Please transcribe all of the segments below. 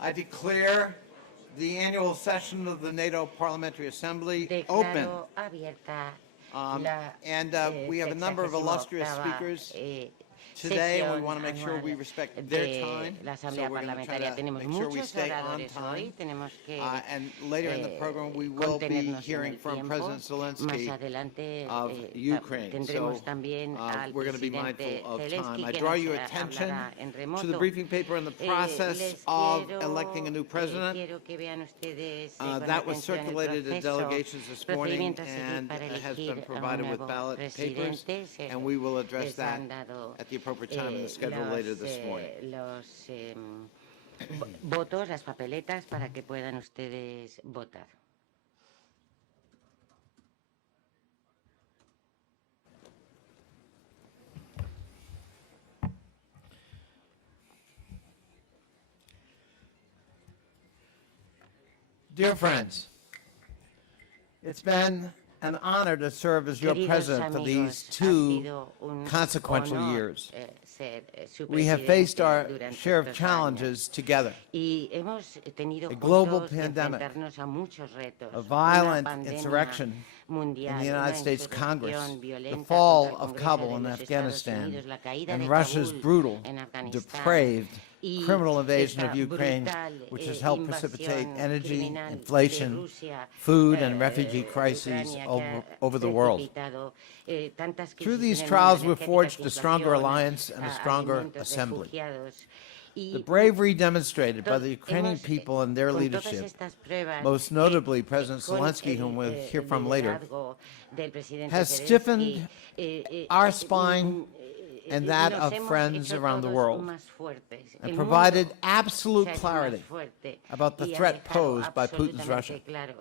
I declare the annual session of the NATO Parliamentary Assembly open. Declaro abierta We have a number of illustrious speakers. Today, we want to make sure we respect their time, la so Asamblea we're going to try Parlamentaria. to Tenemos make sure we muchos stay on oradores hoy, time. tenemos que And later in the program, we will be contenernos en hearing el from tiempo. President Más Zelensky adelante of Ukraine. tendremos So también al we're going to be presidente mindful of Zelensky, time. I que draw nos your attention hablará en remoto. to the briefing paper in the process Les of quiero, electing a new president. quiero que vean ustedes, That was con atención el circulated to proceso, delegations this morning procedimiento a seguir and para has elegir been a un provided with nuevo ballot papers, presidente. and we will address Les that han dado, at the appropriate time in the schedule later this morning. los votos, las papeletas, para que puedan ustedes votar. Dear friends, it's been an honor to serve as your Queridos president for amigos, these ha two sido un consequential honor, years. Ser su We have presidente faced our durante share of estos challenges together. años. Y hemos tenido A global juntos que pandemic, enfrentarnos a muchos retos. a Una violent pandemia insurrection mundial, in the United una States Congress, insurrección the violenta fall contra el of Congreso Kabul de in los Estados Afghanistan, Unidos, la caída and de Russia's Kabul brutal, en Afganistán, depraved, y criminal invasion esta of Ukraine, brutal, which has helped precipitate invasión energy, criminal de inflation, Rusia, food, and refugee de crises Ucrania, que ha over the world. precipitado, tantas Through crisis these en el trials, mundo, we've forged a energéticas, stronger inflación, alliance and a stronger alimentos, assembly. refugiados. Y The bravery demonstrated by the hemos, Ukrainian people and their con todas leadership, estas pruebas, most notably President con Zelensky, whom we'll hear from later, liderazgo del presidente has Zelensky, stiffened our spine and that nos of hemos friends hecho around the todos world, más fuertes. and El provided mundo absolute se ha hecho más clarity fuerte about the y ha threat dejado posed by Putin's absolutamente Russia. claro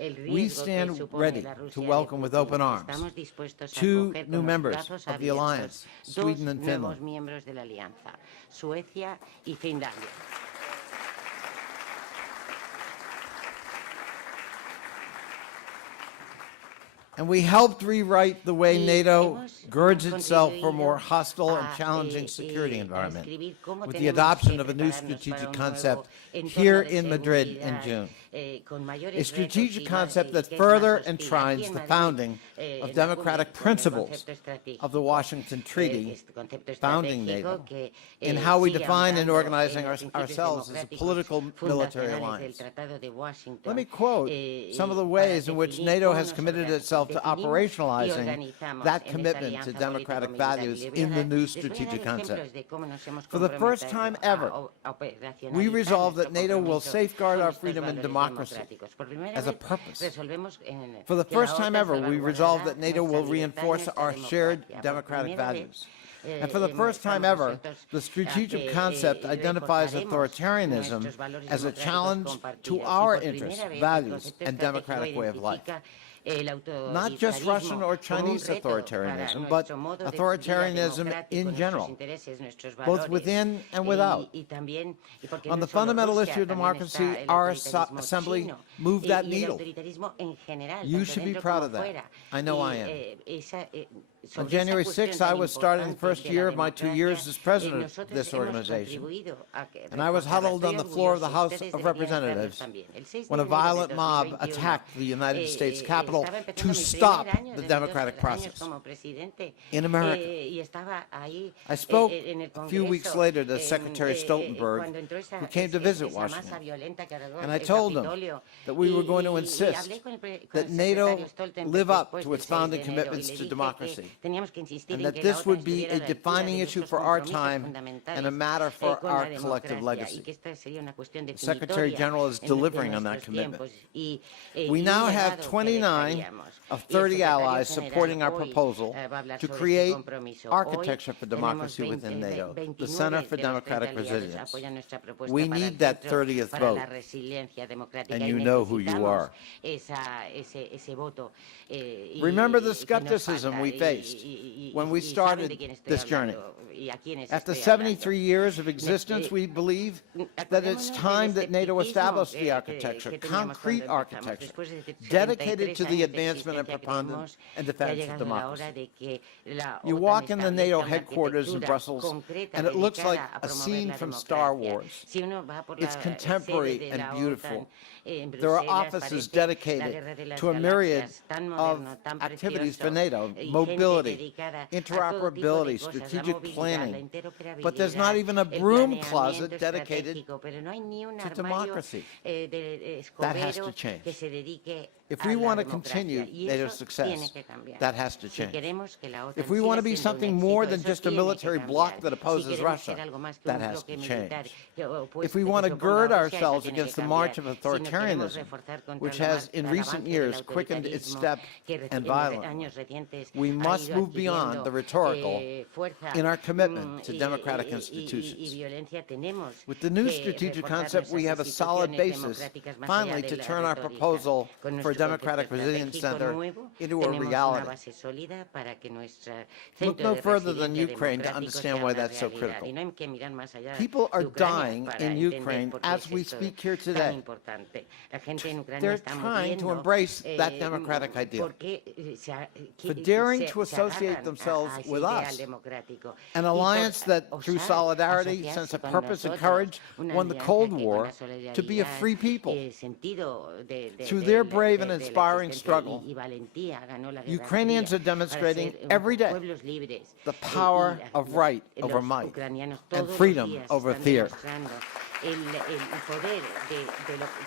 el We riesgo que stand supone ready la to Rusia de welcome with Putin. open arms Estamos dispuestos a two acoger new con los members brazos of the abiertos alliance, dos Sweden and nuevos Finland. miembros de la Alianza, Suecia y Finlandia. And we helped rewrite the way Y NATO hemos girds itself for a more contribuido hostile and a, challenging security a environment, escribir cómo with the tenemos adoption que of a new prepararnos para strategic un concept nuevo entorno here de in Madrid in seguridad, June. Con mayores A retos strategic y concept that que es further más hostil. Aquí enshrines en the Madrid, founding en of la democratic cumbre, el principles concepto estratégico, of the Washington Treaty, este concepto founding estratégico NATO, que, in how we sigue define and ahondando organizing en los principios ourselves as a democráticos political military fundacionales del alliance. Tratado de Washington. Let me quote some of the ways in which NATO has committed itself to operationalizing that commitment to democratic values in the new strategic concept. For the first time ever, we resolved that NATO will safeguard our freedom and democracy as a purpose. For the first time ever, we resolved that NATO will reinforce our shared democratic values. And for the first time ever, the strategic concept identifies authoritarianism as a challenge to our interests, values, and democratic way of life. Not just Russian or Chinese authoritarianism, but authoritarianism in general, both within and without. On the fundamental issue of democracy, our assembly moved that needle. You should be proud of that. I know I am. On January 6th, I was starting the first year of my 2 years as president of this organization, and I was huddled on the floor of the House of Representatives when a violent mob attacked the United States Capitol to stop the democratic process. In America, I spoke a few weeks later to Secretary Stoltenberg, who came to visit Washington, and I told him that we were going to insist that NATO live up to its founding commitments to democracy, and that this would be a defining issue for our time and a matter for our collective legacy. The Secretary General is delivering on that commitment. We now have 29 of 30 allies supporting our proposal to create architecture for democracy within NATO, the Center for Democratic Resilience. We need that 30th vote, and you know who you are. Remember the skepticism we faced faced when we started this journey. After 73 years of existence, we believe that it's time that NATO established the architecture, concrete architecture, dedicated to the advancement and preponderance and defense of democracy. You walk in the NATO headquarters in Brussels, and it looks like a scene from Star Wars. It's contemporary and beautiful. There are offices dedicated to a myriad of activities for NATO, mobility, interoperability, strategic planning, but there's not even a broom closet dedicated to democracy. That has to change. If we want to continue NATO's success, that has to change. If we want to be something more than just a military bloc that opposes Russia, that has to change. If we want to gird ourselves against the march of authoritarianism, which has in recent years quickened its step and violence, we must move beyond the rhetorical in our commitment to democratic institutions. With the new strategic concept, we have a solid basis, finally, to turn our proposal for a Democratic Resilience Center into a reality. Look no further than Ukraine to understand why that's so critical. People are dying in Ukraine as we speak here today. They're trying to embrace that democratic ideal. For daring to associate themselves with us, an alliance that, through solidarity, sense of purpose and courage, won the Cold War to be a free people. Through their brave and inspiring struggle, Ukrainians are demonstrating every day the power of right over might and freedom over fear. El poder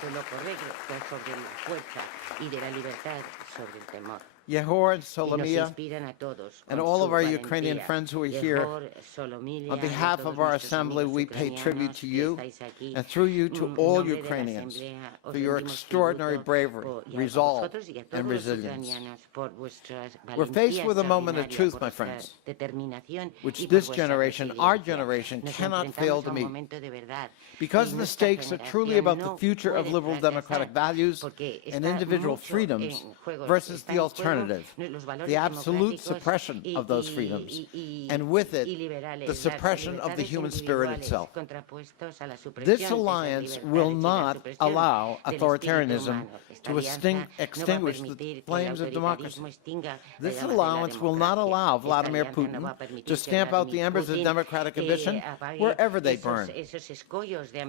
de lo correcto sobre la fuerza y de la libertad sobre el temor. Yehor and Solomia, and all of our Ukrainian friends who are here, on behalf of our Assembly, we pay tribute to you, and through you to all Ukrainians, for your extraordinary bravery, resolve, and resilience. We're faced with a moment of truth, my friends, which this generation, our generation, cannot fail to meet. Because the stakes are truly about the future of liberal democratic values and individual freedoms versus the alternative, the absolute suppression of those freedoms, and with it, the suppression of the human spirit itself. This alliance will not allow authoritarianism to extinguish the flames of democracy. This alliance will not allow Vladímir Putin to stamp out the embers of democratic ambition wherever they burn.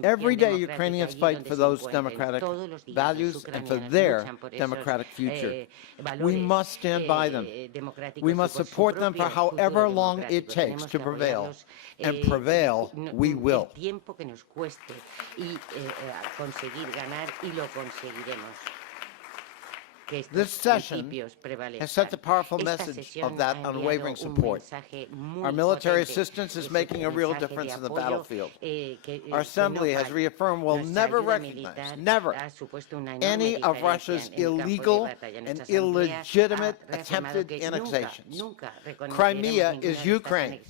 Every day, Ukrainians fight for those democratic values and for their democratic future. We must stand by them. We must support them for however long it takes to prevail. And prevail we will. This session has sent a powerful message of that unwavering support. Our military assistance is making a real difference in the battlefield. Our Assembly has reaffirmed we'll never recognize, never, any of Russia's illegal and illegitimate attempted annexations. Crimea is Ukraine.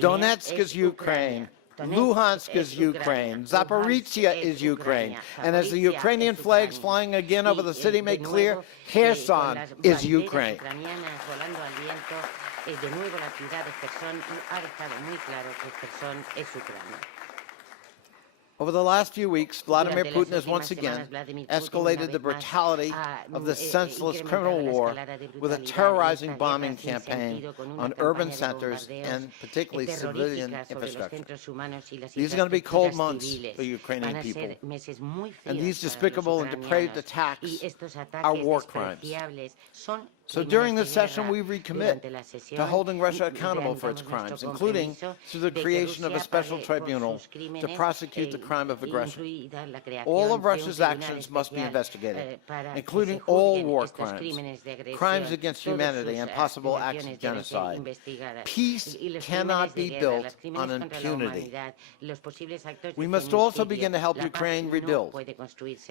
Donetsk is Ukraine. Luhansk is Ukraine. Zaporizhia is Ukraine. And as the Ukrainian flags flying again over the city make clear, Kherson is Ukraine. Over the last few weeks, Vladímir Putin has once again escalated the brutality of this senseless criminal war with a terrorizing bombing campaign on urban centers and particularly civilian infrastructure. These are going to be cold months for Ukrainian people. And these despicable and depraved attacks are war crimes. So during this session, we recommit to holding Russia accountable for its crimes, including through the creation of a special tribunal to prosecute the crime of aggression. All of Russia's actions must be investigated, including all war crimes, crimes against humanity, and possible acts of genocide. Peace cannot be built on impunity. We must also begin to help Ukraine rebuild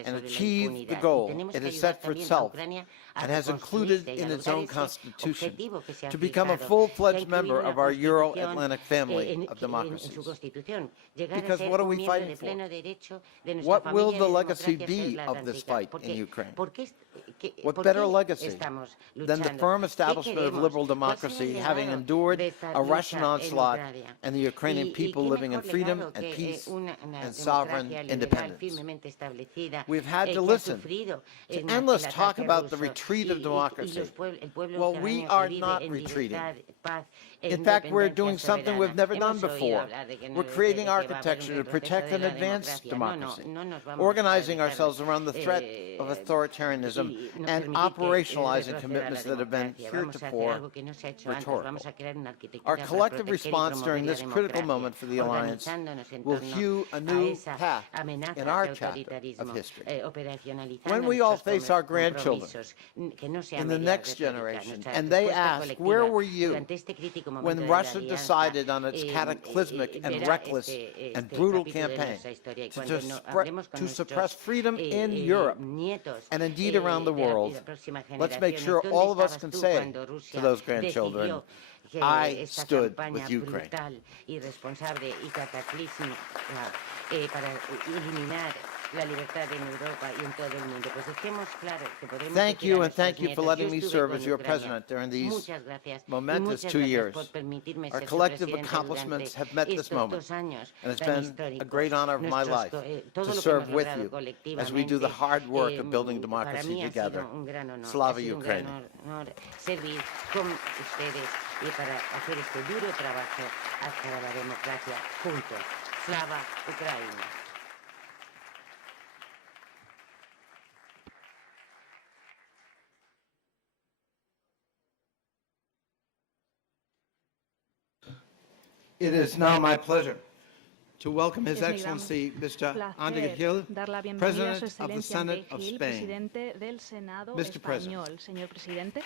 and achieve the goal it has set for itself and has included in amend its own ese constitution objetivo que se ha to become a fijado, full-fledged que ha incluido member en la of our Constitución, Euro-Atlantic family en of su democracies. Constitución, llegar a Because ser what are un we miembro fighting de for? pleno derecho de nuestra What will familia the de legacy democracias be of this euroatlánticas. fight Porque, in Ukraine? ¿por qué, What por better qué legacy estamos than the luchando? firm ¿Qué establishment of queremos? liberal ¿Cuál será democracy, el having legado endured de esta a Russian lucha en onslaught Ucrania? and the Ukrainian people qué living in mejor freedom legado and que, peace una and sovereign democracia liberal independence? firmemente establecida, We've had to que ha listen sufrido to en endless el talk ataque about the ruso, retreat of y democracy. el pueblo Well, we ucraniano are que vive not en retreating. libertad, paz e In fact, we're independencia doing something we've soberana. never done Hemos oído before. hablar de que We're de creating que va a haber un architecture to retroceso protect de and la advance democracia. democracy, No nos vamos organizing a dejar, ourselves around the threat of authoritarianism y no and permitir que operationalizing retroceda commitments la that have been democracia. Vamos a hacer heretofore algo que no se ha hecho antes. rhetorical. Vamos a crear una arquitectura Our para collective proteger y response promover during la this critical democracia, moment for the alliance organizándonos en will torno hew a a new esa path amenaza in de our chapter autoritarismo, of history. operacionalizando When we all nuestros face our grandchildren compromisos, que no sea in the media next retórica, generation, nuestra and they respuesta ask, colectiva where were you durante este crítico momento when de la Russia alianza, decided on its cataclysmic and verá reckless and brutal capítulo de campaign nuestra historia. Y cuando hablemos con to nuestros suppress freedom in Europe nietos and indeed around the de la world, próxima let's make generación, sure ¿dónde all of us estabas can tú say cuando to Rusia those grandchildren, decidió que I esta stood campaña with Ukraine? brutal, irresponsable y cataclísmica para eliminar la libertad en Europa y en todo el mundo? Pues dejemos claro que podremos Thank decir a you, and thank nuestros you for nietos, letting yo me estuve serve con as your Ucrania. president during these Muchas gracias. Y momentous muchas 2 gracias years. por permitirme Our ser su collective presidente accomplishments durante have met this estos moment, 2 años and it's tan been a históricos. great honor of my life Todo to lo que serve hemos with logrado you as we do the colectivamente, hard work of building para democracy mí ha together. sido un gran honor. Slava Ha sido un gran Ukraini. honor servir con ustedes y para hacer este duro trabajo hacia la democracia juntos. Slava Ucraini. It is now my pleasure to welcome His Es mi gran Excellency Mr. André placer Gil, dar la bienvenida a President su of the excelencia Senate André of Gil, Spain. presidente del Senado Mr. President. español. Señor presidente.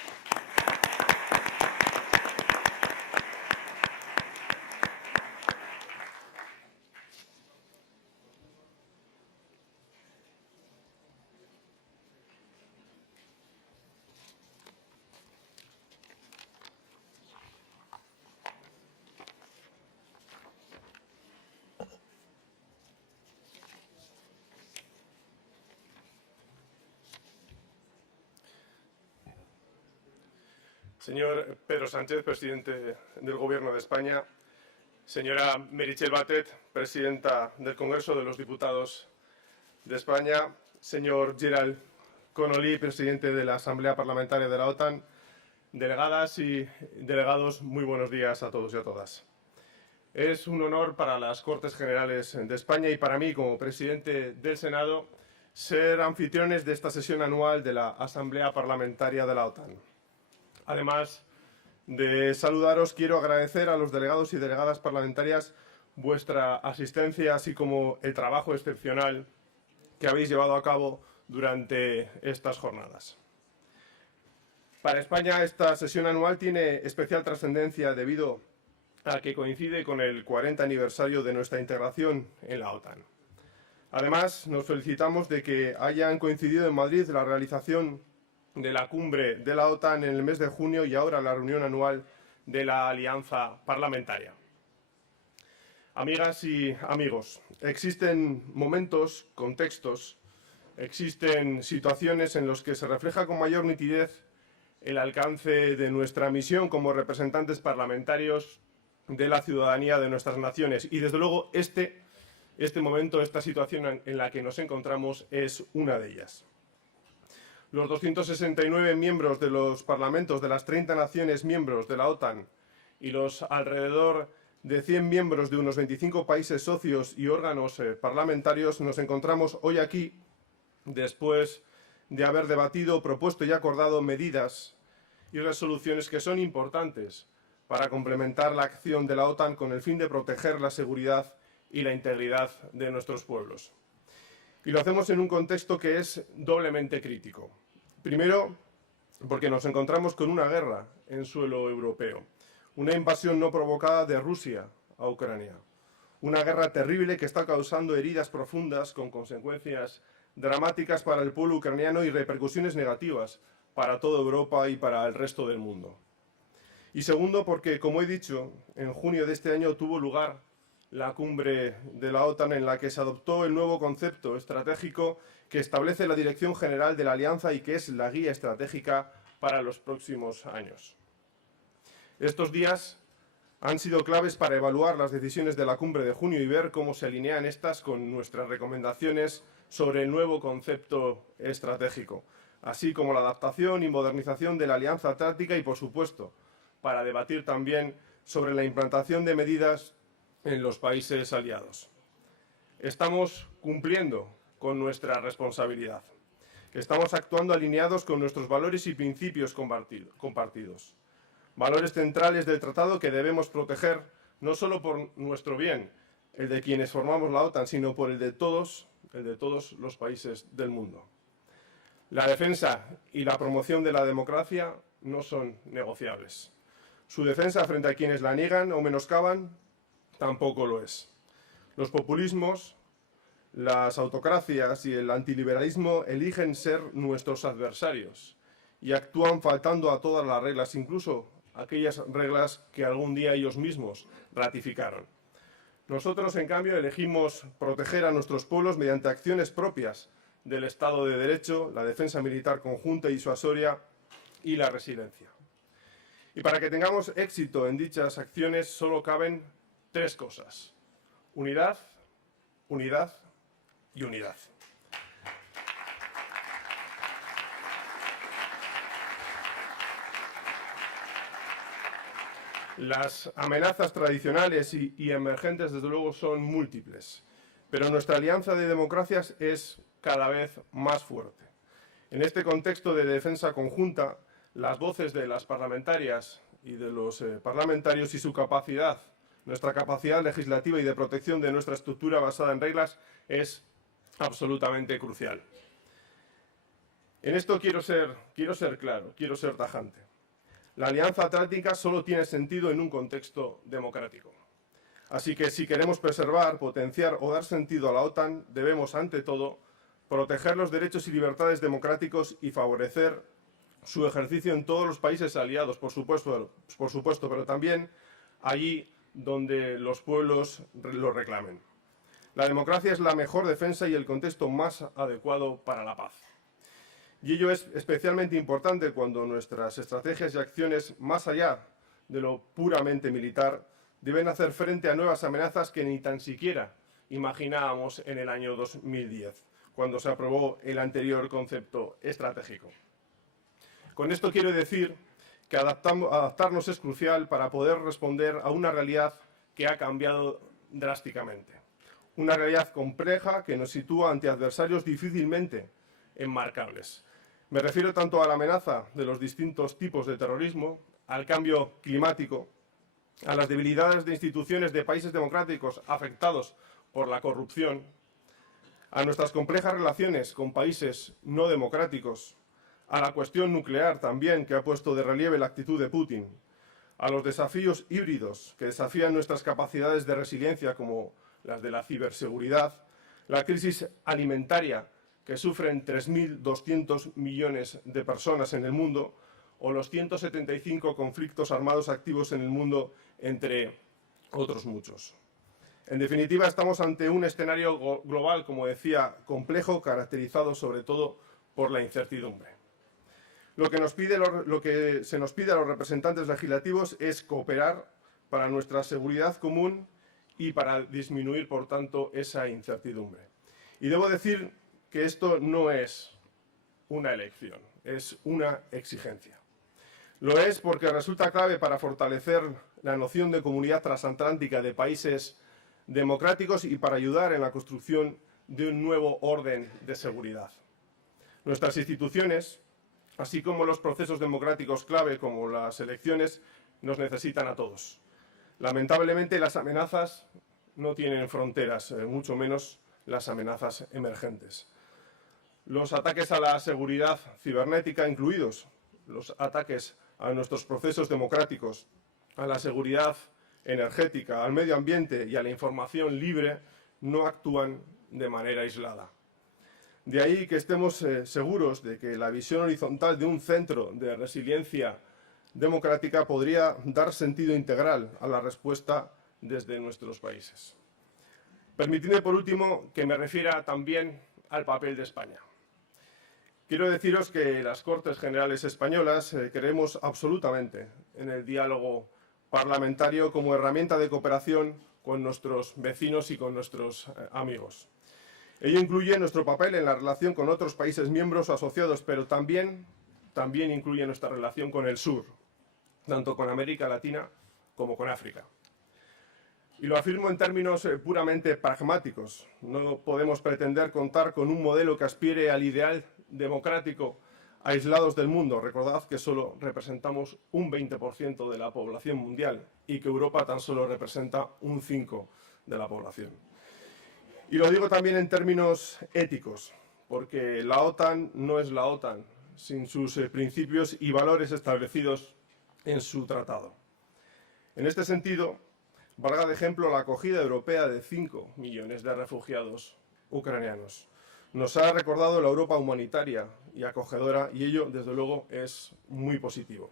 Señor Pedro Sánchez, presidente del Gobierno de España. Señora Meritxell Batet, presidenta del Congreso de los Diputados de España. Señor Gerald Connolly, presidente de la Asamblea Parlamentaria de la OTAN. Delegadas y delegados, muy buenos días a todos y a todas. Es un honor para las Cortes Generales de España y para mí, como presidente del Senado, ser anfitriones de esta sesión anual de la Asamblea Parlamentaria de la OTAN. Además de saludaros, quiero agradecer a los delegados y delegadas parlamentarias vuestra asistencia, así como el trabajo excepcional que habéis llevado a cabo durante estas jornadas. Para España, esta sesión anual tiene especial trascendencia debido a que coincide con el 40 aniversario de nuestra integración en la OTAN. Además, nos felicitamos de que hayan coincidido en Madrid la realización de la cumbre de la OTAN en el mes de junio y ahora la reunión anual de la Alianza Parlamentaria. Amigas y amigos, existen momentos, contextos, existen situaciones en los que se refleja con mayor nitidez el alcance de nuestra misión como representantes parlamentarios de la ciudadanía de nuestras naciones. Y desde luego este momento, esta situación en la que nos encontramos es una de ellas. Los 269 miembros de los parlamentos de las 30 naciones miembros de la OTAN y los alrededor de 100 miembros de unos 25 países socios y órganos parlamentarios nos encontramos hoy aquí después de haber debatido, propuesto y acordado medidas y resoluciones que son importantes para complementar la acción de la OTAN con el fin de proteger la seguridad y la integridad de nuestros pueblos. Y lo hacemos en un contexto que es doblemente crítico. Primero, porque nos encontramos con una guerra en suelo europeo, una invasión no provocada de Rusia a Ucrania, una guerra terrible que está causando heridas profundas con consecuencias dramáticas para el pueblo ucraniano y repercusiones negativas para toda Europa y para el resto del mundo. Y segundo, porque, como he dicho, en junio de este año tuvo lugar la cumbre de la OTAN en la que se adoptó el nuevo concepto estratégico que establece la dirección general de la Alianza y que es la guía estratégica para los próximos años. Estos días han sido claves para evaluar las decisiones de la cumbre de junio y ver cómo se alinean estas con nuestras recomendaciones sobre el nuevo concepto estratégico, así como la adaptación y modernización de la Alianza Atlántica y, por supuesto, para debatir también sobre la implantación de medidas en los países aliados. Estamos cumpliendo con nuestra responsabilidad. Estamos actuando alineados con nuestros valores y principios compartidos. Valores centrales del tratado que debemos proteger no solo por nuestro bien, el de quienes formamos la OTAN, sino por el de todos los países del mundo. La defensa y la promoción de la democracia no son negociables. Su defensa frente a quienes la niegan o menoscaban tampoco lo es. Los populismos, las autocracias y el antiliberalismo eligen ser nuestros adversarios y actúan faltando a todas las reglas, incluso aquellas reglas que algún día ellos mismos ratificaron. Nosotros, en cambio, elegimos proteger a nuestros pueblos mediante acciones propias del Estado de Derecho, la defensa militar conjunta y disuasoria y la resiliencia. Y para que tengamos éxito en dichas acciones solo caben tres cosas: unidad, unidad y unidad. Las amenazas tradicionales y emergentes, desde luego, son múltiples, pero nuestra alianza de democracias es cada vez más fuerte. En este contexto de defensa conjunta, las voces de las parlamentarias y de los parlamentarios y su capacidad, nuestra capacidad legislativa y de protección de nuestra estructura basada en reglas es absolutamente crucial. En esto quiero ser claro, quiero ser tajante. La Alianza Atlántica solo tiene sentido en un contexto democrático. Así que si queremos preservar, potenciar o dar sentido a la OTAN, debemos, ante todo, proteger los derechos y libertades democráticos y favorecer su ejercicio en todos los países aliados, por supuesto, pero también allí donde los pueblos lo reclamen. La democracia es la mejor defensa y el contexto más adecuado para la paz. Y ello es especialmente importante cuando nuestras estrategias y acciones, más allá de lo puramente militar, deben hacer frente a nuevas amenazas que ni tan siquiera imaginábamos en el año 2010, cuando se aprobó el anterior concepto estratégico. Con esto quiero decir que adaptarnos es crucial para poder responder a una realidad que ha cambiado drásticamente. Una realidad compleja que nos sitúa ante adversarios difícilmente enmarcables. Me refiero tanto a la amenaza de los distintos tipos de terrorismo, al cambio climático, a las debilidades de instituciones de países democráticos afectados por la corrupción, a nuestras complejas relaciones con países no democráticos, a la cuestión nuclear también, que ha puesto de relieve la actitud de Putin, a los desafíos híbridos que desafían nuestras capacidades de resiliencia, como las de la ciberseguridad, la crisis alimentaria que sufren 3.200 millones de personas en el mundo, o los 175 conflictos armados activos en el mundo, entre otros muchos. En definitiva, estamos ante un escenario global, como decía, complejo, caracterizado sobre todo por la incertidumbre. Lo que se nos pide a los representantes legislativos es cooperar para nuestra seguridad común y para disminuir, por tanto, esa incertidumbre. Y debo decir que esto no es una elección, es una exigencia. Lo es porque resulta clave para fortalecer la noción de comunidad transatlántica de países democráticos y para ayudar en la construcción de un nuevo orden de seguridad. Nuestras instituciones, así como los procesos democráticos clave como las elecciones, nos necesitan a todos. Lamentablemente, las amenazas no tienen fronteras, mucho menos las amenazas emergentes. Los ataques a la seguridad cibernética, incluidos los ataques a nuestros procesos democráticos, a la seguridad energética, al medio ambiente y a la información libre, no actúan de manera aislada. De ahí que estemos seguros de que la visión horizontal de un centro de resiliencia democrática podría dar sentido integral a la respuesta desde nuestros países. Permitidme, por último, que me refiera también al papel de España. Quiero deciros que las Cortes Generales Españolas creemos absolutamente en el diálogo parlamentario como herramienta de cooperación con nuestros vecinos y con nuestros amigos. Ello incluye nuestro papel en la relación con otros países miembros asociados, pero también incluye nuestra relación con el sur, tanto con América Latina como con África. Y lo afirmo en términos puramente pragmáticos. No podemos pretender contar con un modelo que aspire al ideal democrático aislados del mundo. Recordad que solo representamos un 20% de la población mundial y que Europa tan solo representa un 5% de la población. Y lo digo también en términos éticos, porque la OTAN no es la OTAN sin sus principios y valores establecidos en su tratado. En este sentido, valga de ejemplo la acogida europea de 5 millones de refugiados ucranianos. Nos ha recordado la Europa humanitaria y acogedora, y ello, desde luego, es muy positivo.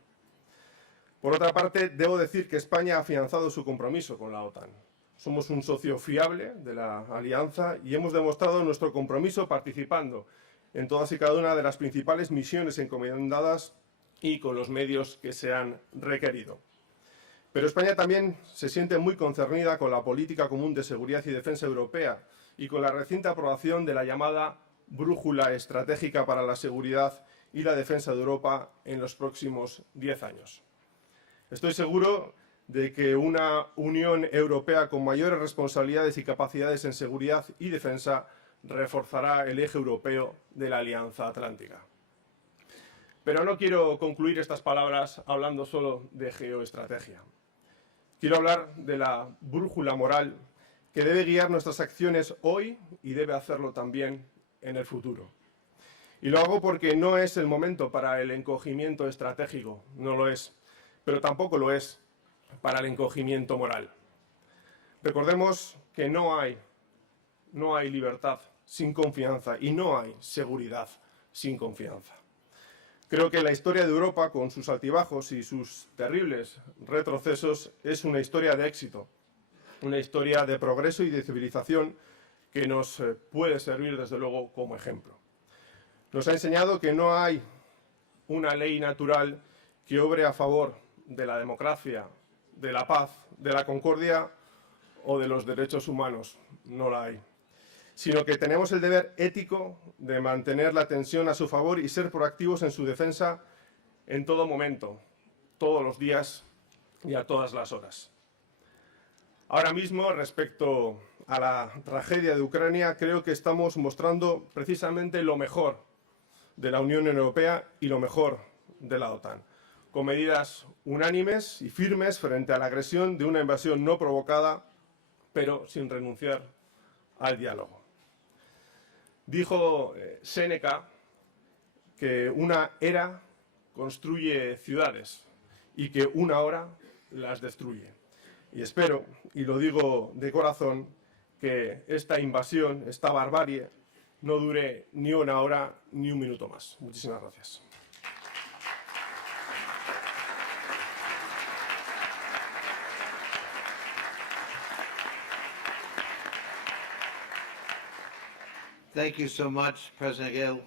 Por otra parte, debo decir que España ha afianzado su compromiso con la OTAN. Somos un socio fiable de la Alianza y hemos demostrado nuestro compromiso participando en todas y cada una de las principales misiones encomendadas y con los medios que se han requerido. Pero España también se siente muy concernida con la política común de seguridad y defensa europea y con la reciente aprobación de la llamada brújula estratégica para la seguridad y la defensa de Europa en los próximos 10 años. Estoy seguro de que una Unión Europea con mayores responsabilidades y capacidades en seguridad y defensa reforzará el eje europeo de la Alianza Atlántica. Pero no quiero concluir estas palabras hablando solo de geoestrategia. Quiero hablar de la brújula moral que debe guiar nuestras acciones hoy y debe hacerlo también en el futuro. Y lo hago porque no es el momento para el encogimiento estratégico, no lo es, pero tampoco lo es para el encogimiento moral. Recordemos que no hay libertad sin confianza y no hay seguridad sin confianza. Creo que la historia de Europa, con sus altibajos y sus terribles retrocesos, es una historia de éxito, una historia de progreso y de civilización que nos puede servir, desde luego, como ejemplo. Nos ha enseñado que no hay una ley natural que obre a favor de la democracia, de la paz, de la concordia o de los derechos humanos. No la hay. Sino que tenemos el deber ético de mantener la tensión a su favor y ser proactivos en su defensa en todo momento, todos los días y a todas las horas. Ahora mismo, respecto a la tragedia de Ucrania, creo que estamos mostrando precisamente lo mejor de la Unión Europea y lo mejor de la OTAN, con medidas unánimes y firmes frente a la agresión de una invasión no provocada, pero sin renunciar al diálogo. Dijo Séneca que una era construye ciudades y que una hora las destruye. Y espero, y lo digo de corazón, que esta invasión, esta barbarie, no dure ni una hora ni un minuto más. Muchísimas gracias. Thank you so much, President Gill.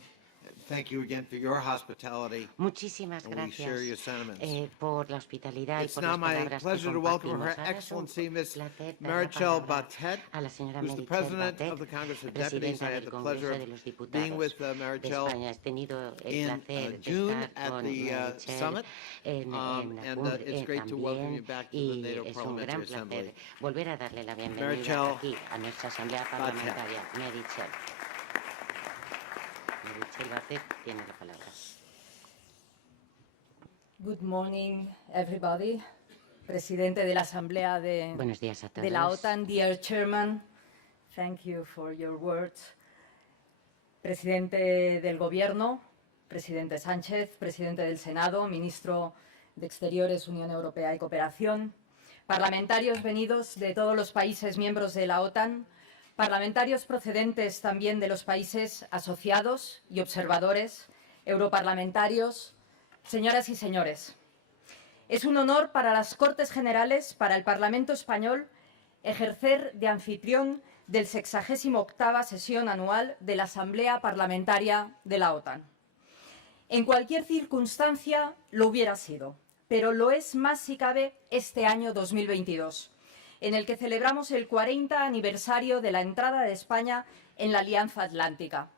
Thank you again for your hospitality. Muchísimas And we share your gracias sentiments. por la hospitalidad y It's por now las my palabras que pleasure to welcome compartimos. Her Ahora es un Excellency, Miss placer dar la Marichal palabra Batet, a la señora who's the Marichal President Batet, of the Congress of Deputies. presidenta I had del the Congreso pleasure de los of being Diputados with de Marichal España. Has tenido el in placer de June estar at con the Marichal summit, en la and cumbre it's great to welcome you también, back to the y NATO es un gran Parliamentary placer Assembly. volver a darle la bienvenida Marichal aquí a nuestra Asamblea Parlamentaria. Marichal Batet tiene la palabra. Good morning, everybody. Presidente de la Asamblea Buenos días a todos. de la OTAN, dear Chairman, thank you for your words. Presidente del Gobierno, Presidente Sánchez, Presidente del Senado, Ministro de Exteriores, Unión Europea y Cooperación, parlamentarios venidos de todos los países miembros de la OTAN, parlamentarios procedentes también de los países asociados y observadores, europarlamentarios, señoras y señores. Es un honor para las Cortes Generales, para el Parlamento español, ejercer de anfitrión del 68ª sesión anual de la Asamblea Parlamentaria de la OTAN. En cualquier circunstancia lo hubiera sido, pero lo es más si cabe este año 2022, en el que celebramos el 40 aniversario de la entrada de España en la Alianza Atlántica.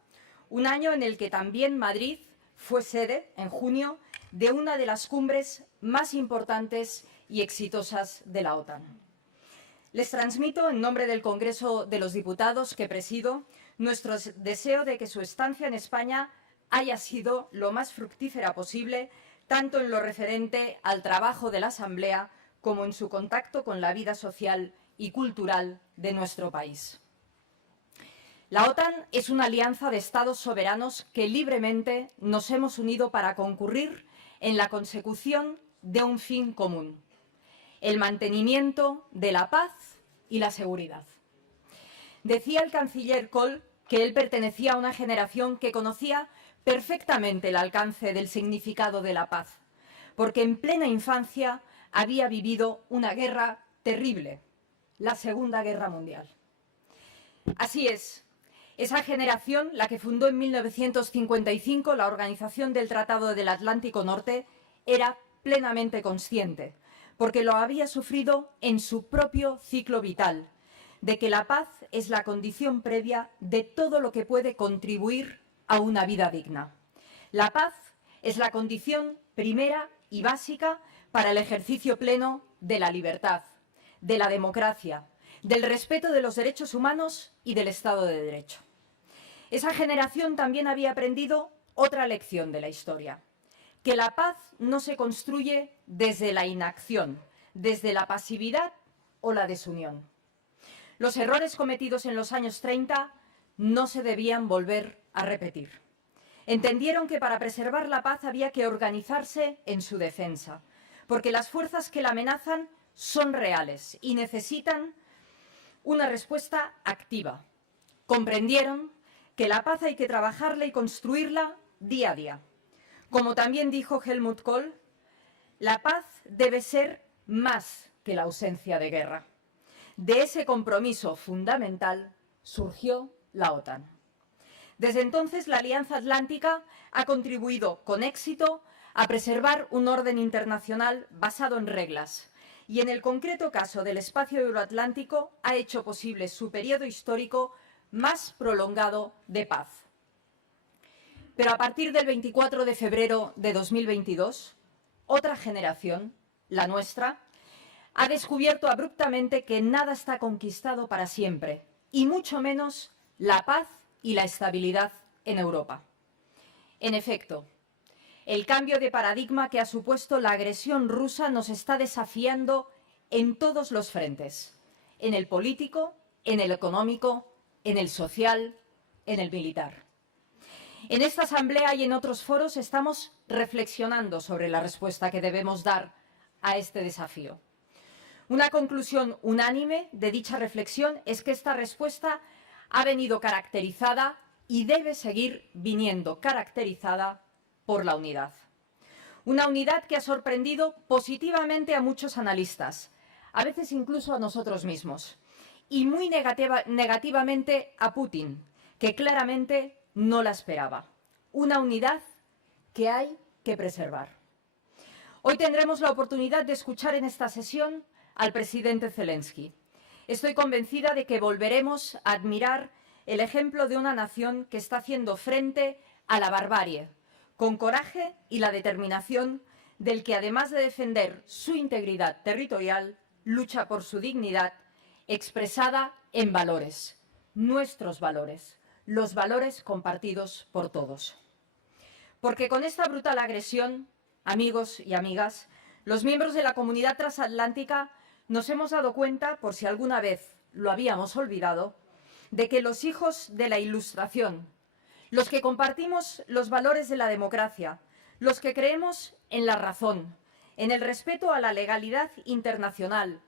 Un año en el que también Madrid fue sede, en junio, de una de las cumbres más importantes y exitosas de la OTAN. Les transmito, en nombre del Congreso de los Diputados que presido, nuestro deseo de que su estancia en España haya sido lo más fructífera posible, tanto en lo referente al trabajo de la Asamblea como en su contacto con la vida social y cultural de nuestro país. La OTAN es una alianza de Estados soberanos que libremente nos hemos unido para concurrir en la consecución de un fin común: el mantenimiento de la paz y la seguridad. Decía el canciller Kohl que él pertenecía a una generación que conocía perfectamente el alcance del significado de la paz, porque en plena infancia había vivido una guerra terrible, la Segunda Guerra Mundial. Así es, esa generación, la que fundó en 1955 la Organización del Tratado del Atlántico Norte, era plenamente consciente, porque lo había sufrido en su propio ciclo vital, de que la paz es la condición previa de todo lo que puede contribuir a una vida digna. La paz es la condición primera y básica para el ejercicio pleno de la libertad, de la democracia, del respeto de los derechos humanos y del Estado de Derecho. Esa generación también había aprendido otra lección de la historia: que la paz no se construye desde la inacción, desde la pasividad o la desunión. Los errores cometidos en los años 30 no se debían volver a repetir. Entendieron que para preservar la paz había que organizarse en su defensa, porque las fuerzas que la amenazan son reales y necesitan una respuesta activa. Comprendieron que la paz hay que trabajarla y construirla día a día. Como también dijo Helmut Kohl, la paz debe ser más que la ausencia de guerra. De ese compromiso fundamental surgió la OTAN. Desde entonces, la Alianza Atlántica ha contribuido con éxito a preservar un orden internacional basado en reglas y, en el concreto caso del espacio euroatlántico, ha hecho posible su periodo histórico más prolongado de paz. Pero a partir del 24 de febrero de 2022, otra generación, la nuestra, ha descubierto abruptamente que nada está conquistado para siempre, y mucho menos la paz y la estabilidad en Europa. En efecto, el cambio de paradigma que ha supuesto la agresión rusa nos está desafiando en todos los frentes: en el político, en el económico, en el social, en el militar. En esta Asamblea y en otros foros estamos reflexionando sobre la respuesta que debemos dar a este desafío. Una conclusión unánime de dicha reflexión es que esta respuesta ha venido caracterizada y debe seguir viniendo caracterizada por la unidad. Una unidad que ha sorprendido positivamente a muchos analistas, a veces incluso a nosotros mismos, y muy negativamente a Putin, que claramente no la esperaba. Una unidad que hay que preservar. Hoy tendremos la oportunidad de escuchar en esta sesión al presidente Zelensky. Estoy convencida de que volveremos a admirar el ejemplo de una nación que está haciendo frente a la barbarie, con coraje y la determinación del que, además de defender su integridad territorial, lucha por su dignidad expresada en valores, nuestros valores, los valores compartidos por todos. Porque con esta brutal agresión, amigos y amigas, los miembros de la comunidad transatlántica nos hemos dado cuenta, por si alguna vez lo habíamos olvidado, de que los hijos de la Ilustración, los que compartimos los valores de la democracia, los que creemos en la razón, en el respeto a la legalidad internacional,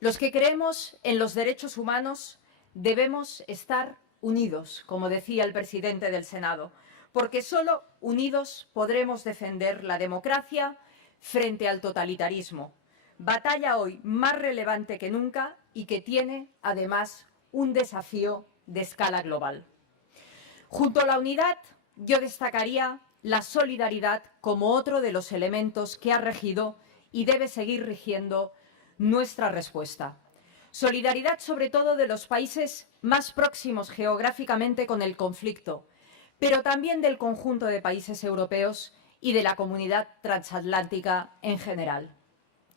los que creemos en los derechos humanos, debemos estar unidos, como decía el presidente del Senado, porque solo unidos podremos defender la democracia frente al totalitarismo. Batalla hoy más relevante que nunca y que tiene, además, un desafío de escala global. Junto a la unidad, yo destacaría la solidaridad como otro de los elementos que ha regido y debe seguir rigiendo nuestra respuesta. Solidaridad sobre todo de los países más próximos geográficamente con el conflicto, pero también del conjunto de países europeos y de la comunidad transatlántica en general.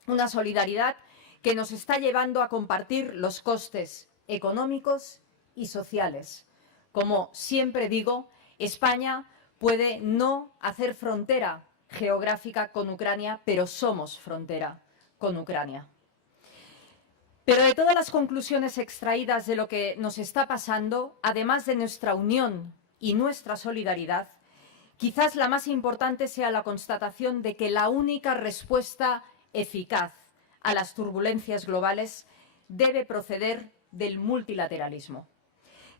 Una solidaridad que nos está llevando a compartir los costes económicos y sociales. Como siempre digo, España puede no hacer frontera geográfica con Ucrania, pero somos frontera con Ucrania. Pero de todas las conclusiones extraídas de lo que nos está pasando, además de nuestra unión y nuestra solidaridad, quizás la más importante sea la constatación de que la única respuesta eficaz a las turbulencias globales debe proceder del multilateralismo.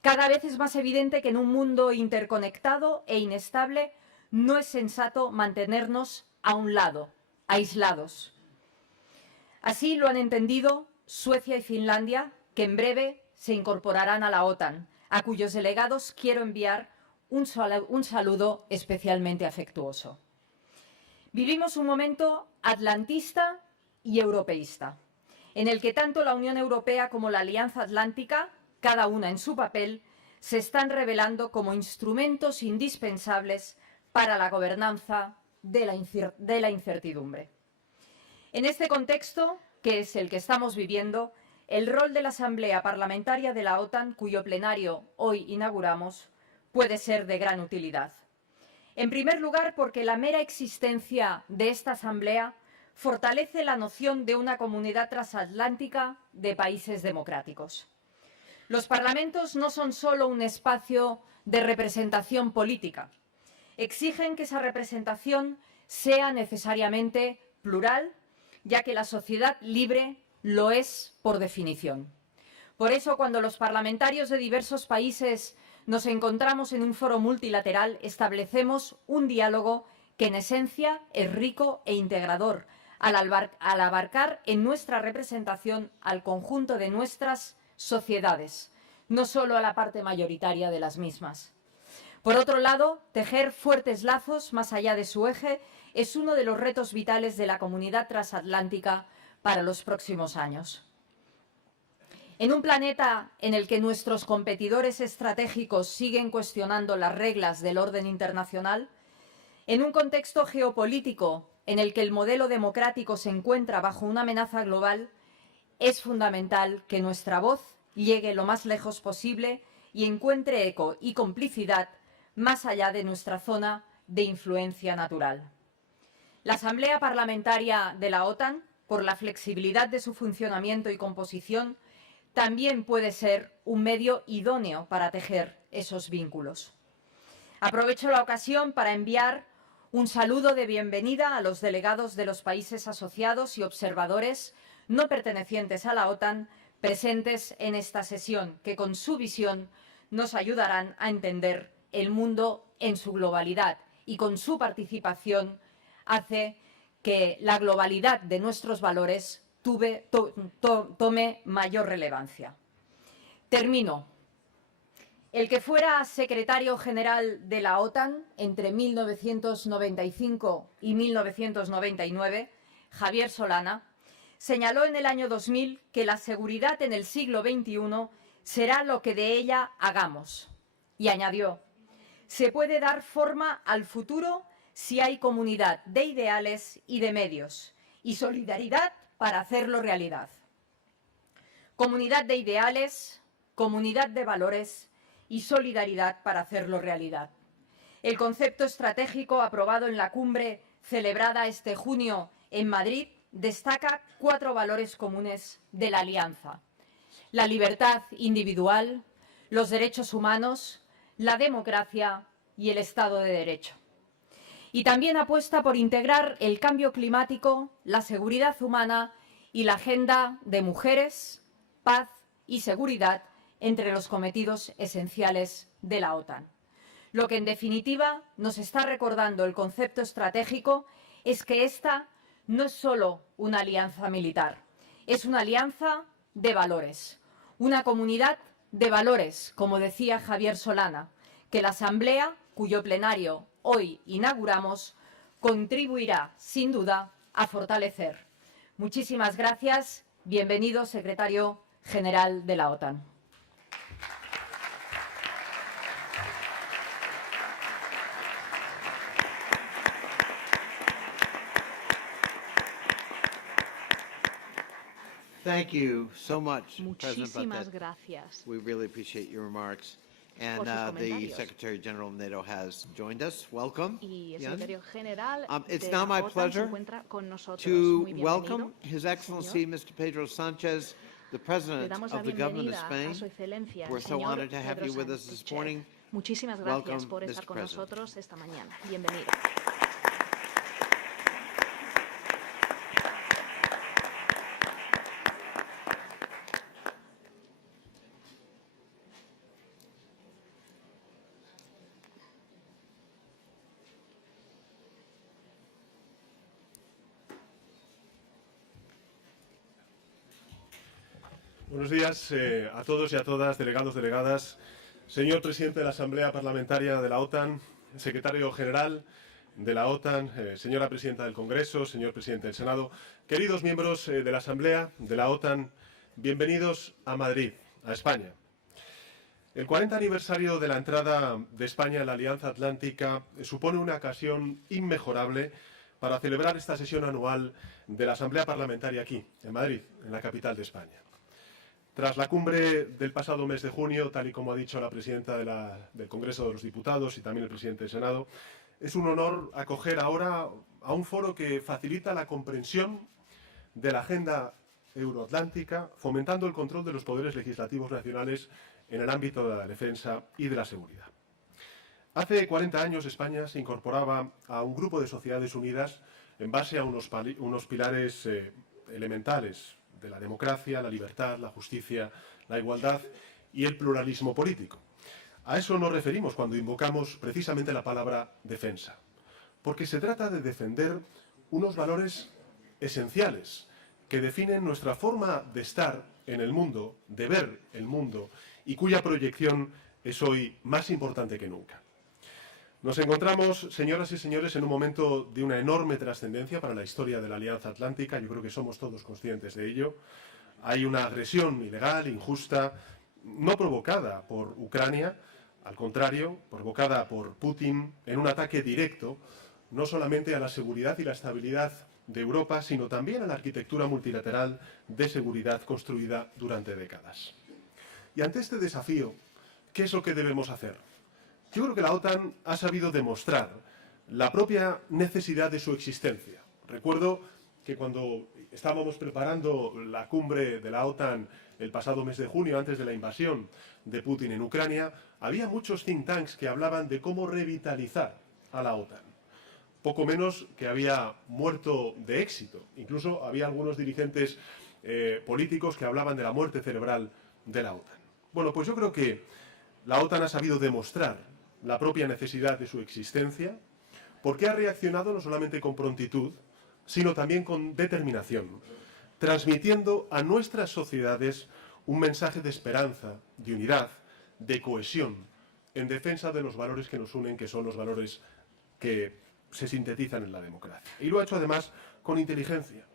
Cada vez es más evidente que en un mundo interconectado e inestable no es sensato mantenernos a un lado, aislados. Así lo han entendido Suecia y Finlandia, que en breve se incorporarán a la OTAN, a cuyos delegados quiero enviar un saludo especialmente afectuoso. Vivimos un momento atlantista y europeísta, en el que tanto la Unión Europea como la Alianza Atlántica, cada una en su papel, se están revelando como instrumentos indispensables para la gobernanza de la incertidumbre. En este contexto, que es el que estamos viviendo, el rol de la Asamblea Parlamentaria de la OTAN, cuyo plenario hoy inauguramos, puede ser de gran utilidad. En primer lugar, porque la mera existencia de esta Asamblea fortalece la noción de una comunidad transatlántica de países democráticos. Los parlamentos no son solo un espacio de representación política. Exigen que esa representación sea necesariamente plural, ya que la sociedad libre lo es por definición. Por eso, cuando los parlamentarios de diversos países nos encontramos en un foro multilateral, establecemos un diálogo que en esencia es rico e integrador, al abarcar en nuestra representación al conjunto de nuestras sociedades, no solo a la parte mayoritaria de las mismas. Por otro lado, tejer fuertes lazos más allá de su eje es uno de los retos vitales de la comunidad transatlántica para los próximos años. En un planeta en el que nuestros competidores estratégicos siguen cuestionando las reglas del orden internacional, en un contexto geopolítico en el que el modelo democrático se encuentra bajo una amenaza global, es fundamental que nuestra voz llegue lo más lejos posible y encuentre eco y complicidad más allá de nuestra zona de influencia natural. La Asamblea Parlamentaria de la OTAN, por la flexibilidad de su funcionamiento y composición, también puede ser un medio idóneo para tejer esos vínculos. Aprovecho la ocasión para enviar un saludo de bienvenida a los delegados de los países asociados y observadores no pertenecientes a la OTAN presentes en esta sesión, que con su visión nos ayudarán a entender el mundo en su globalidad y con su participación hace que la globalidad de nuestros valores tome mayor relevancia. Termino. El que fuera secretario general de la OTAN entre 1995 y 1999, Javier Solana, señaló en el año 2000 que la seguridad en el siglo XXI será lo que de ella hagamos. Y añadió, se puede dar forma al futuro si hay comunidad de ideales y de medios, y solidaridad para hacerlo realidad. Comunidad de ideales, comunidad de valores y solidaridad para hacerlo realidad. El concepto estratégico aprobado en la cumbre celebrada este junio en Madrid destaca 4 valores comunes de la Alianza: la libertad individual, los derechos humanos, la democracia y el Estado de Derecho. Y también apuesta por integrar el cambio climático, la seguridad humana y la agenda de mujeres, paz y seguridad entre los cometidos esenciales de la OTAN. Lo que, en definitiva, nos está recordando el concepto estratégico es que esta no es solo una alianza militar, es una alianza de valores, una comunidad de valores, como decía Javier Solana, que la Asamblea, cuyo plenario hoy inauguramos, contribuirá, sin duda, a fortalecer. Muchísimas gracias. Bienvenido, secretario general de la OTAN. Thank you so much, President Muchísimas Bartet. gracias. We really appreciate your remarks. And Por sus the comentarios. Secretary General of NATO has joined us. Welcome. Y el Jan. secretario general It's de now la my OTAN se pleasure encuentra con nosotros. to Muy bienvenido. welcome His Excellency Mr. Pedro Sánchez, the Le President damos la of the Government of bienvenida a Spain. su excelencia, el We're so señor honored to have Pedro you with us Sánchez. this morning. Muchísimas gracias Welcome, por estar Mr. con President. nosotros esta mañana. Bienvenido. Buenos días a todos y a todas, delegados, delegadas, señor presidente de la Asamblea Parlamentaria de la OTAN, secretario general de la OTAN, señora presidenta del Congreso, señor presidente del Senado, queridos miembros de la Asamblea de la OTAN, bienvenidos a Madrid, a España. El 40 aniversario de la entrada de España en la Alianza Atlántica supone una ocasión inmejorable para celebrar esta sesión anual de la Asamblea Parlamentaria aquí, en Madrid, en la capital de España. Tras la cumbre del pasado mes de junio, tal y como ha dicho la presidenta del Congreso de los Diputados y también el presidente del Senado, es un honor acoger ahora a un foro que facilita la comprensión de la agenda euroatlántica, fomentando el control de los poderes legislativos nacionales en el ámbito de la defensa y de la seguridad. Hace 40 años España se incorporaba a un grupo de sociedades unidas en base a unos pilares elementales de la democracia, la libertad, la justicia, la igualdad y el pluralismo político. A eso nos referimos cuando invocamos precisamente la palabra defensa, porque se trata de defender unos valores esenciales que definen nuestra forma de estar en el mundo, de ver el mundo, y cuya proyección es hoy más importante que nunca. Nos encontramos, señoras y señores, en un momento de una enorme trascendencia para la historia de la Alianza Atlántica. Yo creo que somos todos conscientes de ello. Hay una agresión ilegal, injusta, no provocada por Ucrania, al contrario, provocada por Putin en un ataque directo, no solamente a la seguridad y la estabilidad de Europa, sino también a la arquitectura multilateral de seguridad construida durante décadas. Y ante este desafío, ¿qué es lo que debemos hacer? Yo creo que la OTAN ha sabido demostrar la propia necesidad de su existencia. Recuerdo que cuando estábamos preparando la cumbre de la OTAN el pasado mes de junio, antes de la invasión de Putin en Ucrania, había muchos think tanks que hablaban de cómo revitalizar a la OTAN. Poco menos que había muerto de éxito. Incluso había algunos dirigentes políticos que hablaban de la muerte cerebral de la OTAN. Bueno, pues yo creo que la OTAN ha sabido demostrar la propia necesidad de su existencia, porque ha reaccionado no solamente con prontitud, sino también con determinación, transmitiendo a nuestras sociedades un mensaje de esperanza, de unidad, de cohesión, en defensa de los valores que nos unen, que son los valores que se sintetizan en la democracia. Y lo ha hecho además con inteligencia.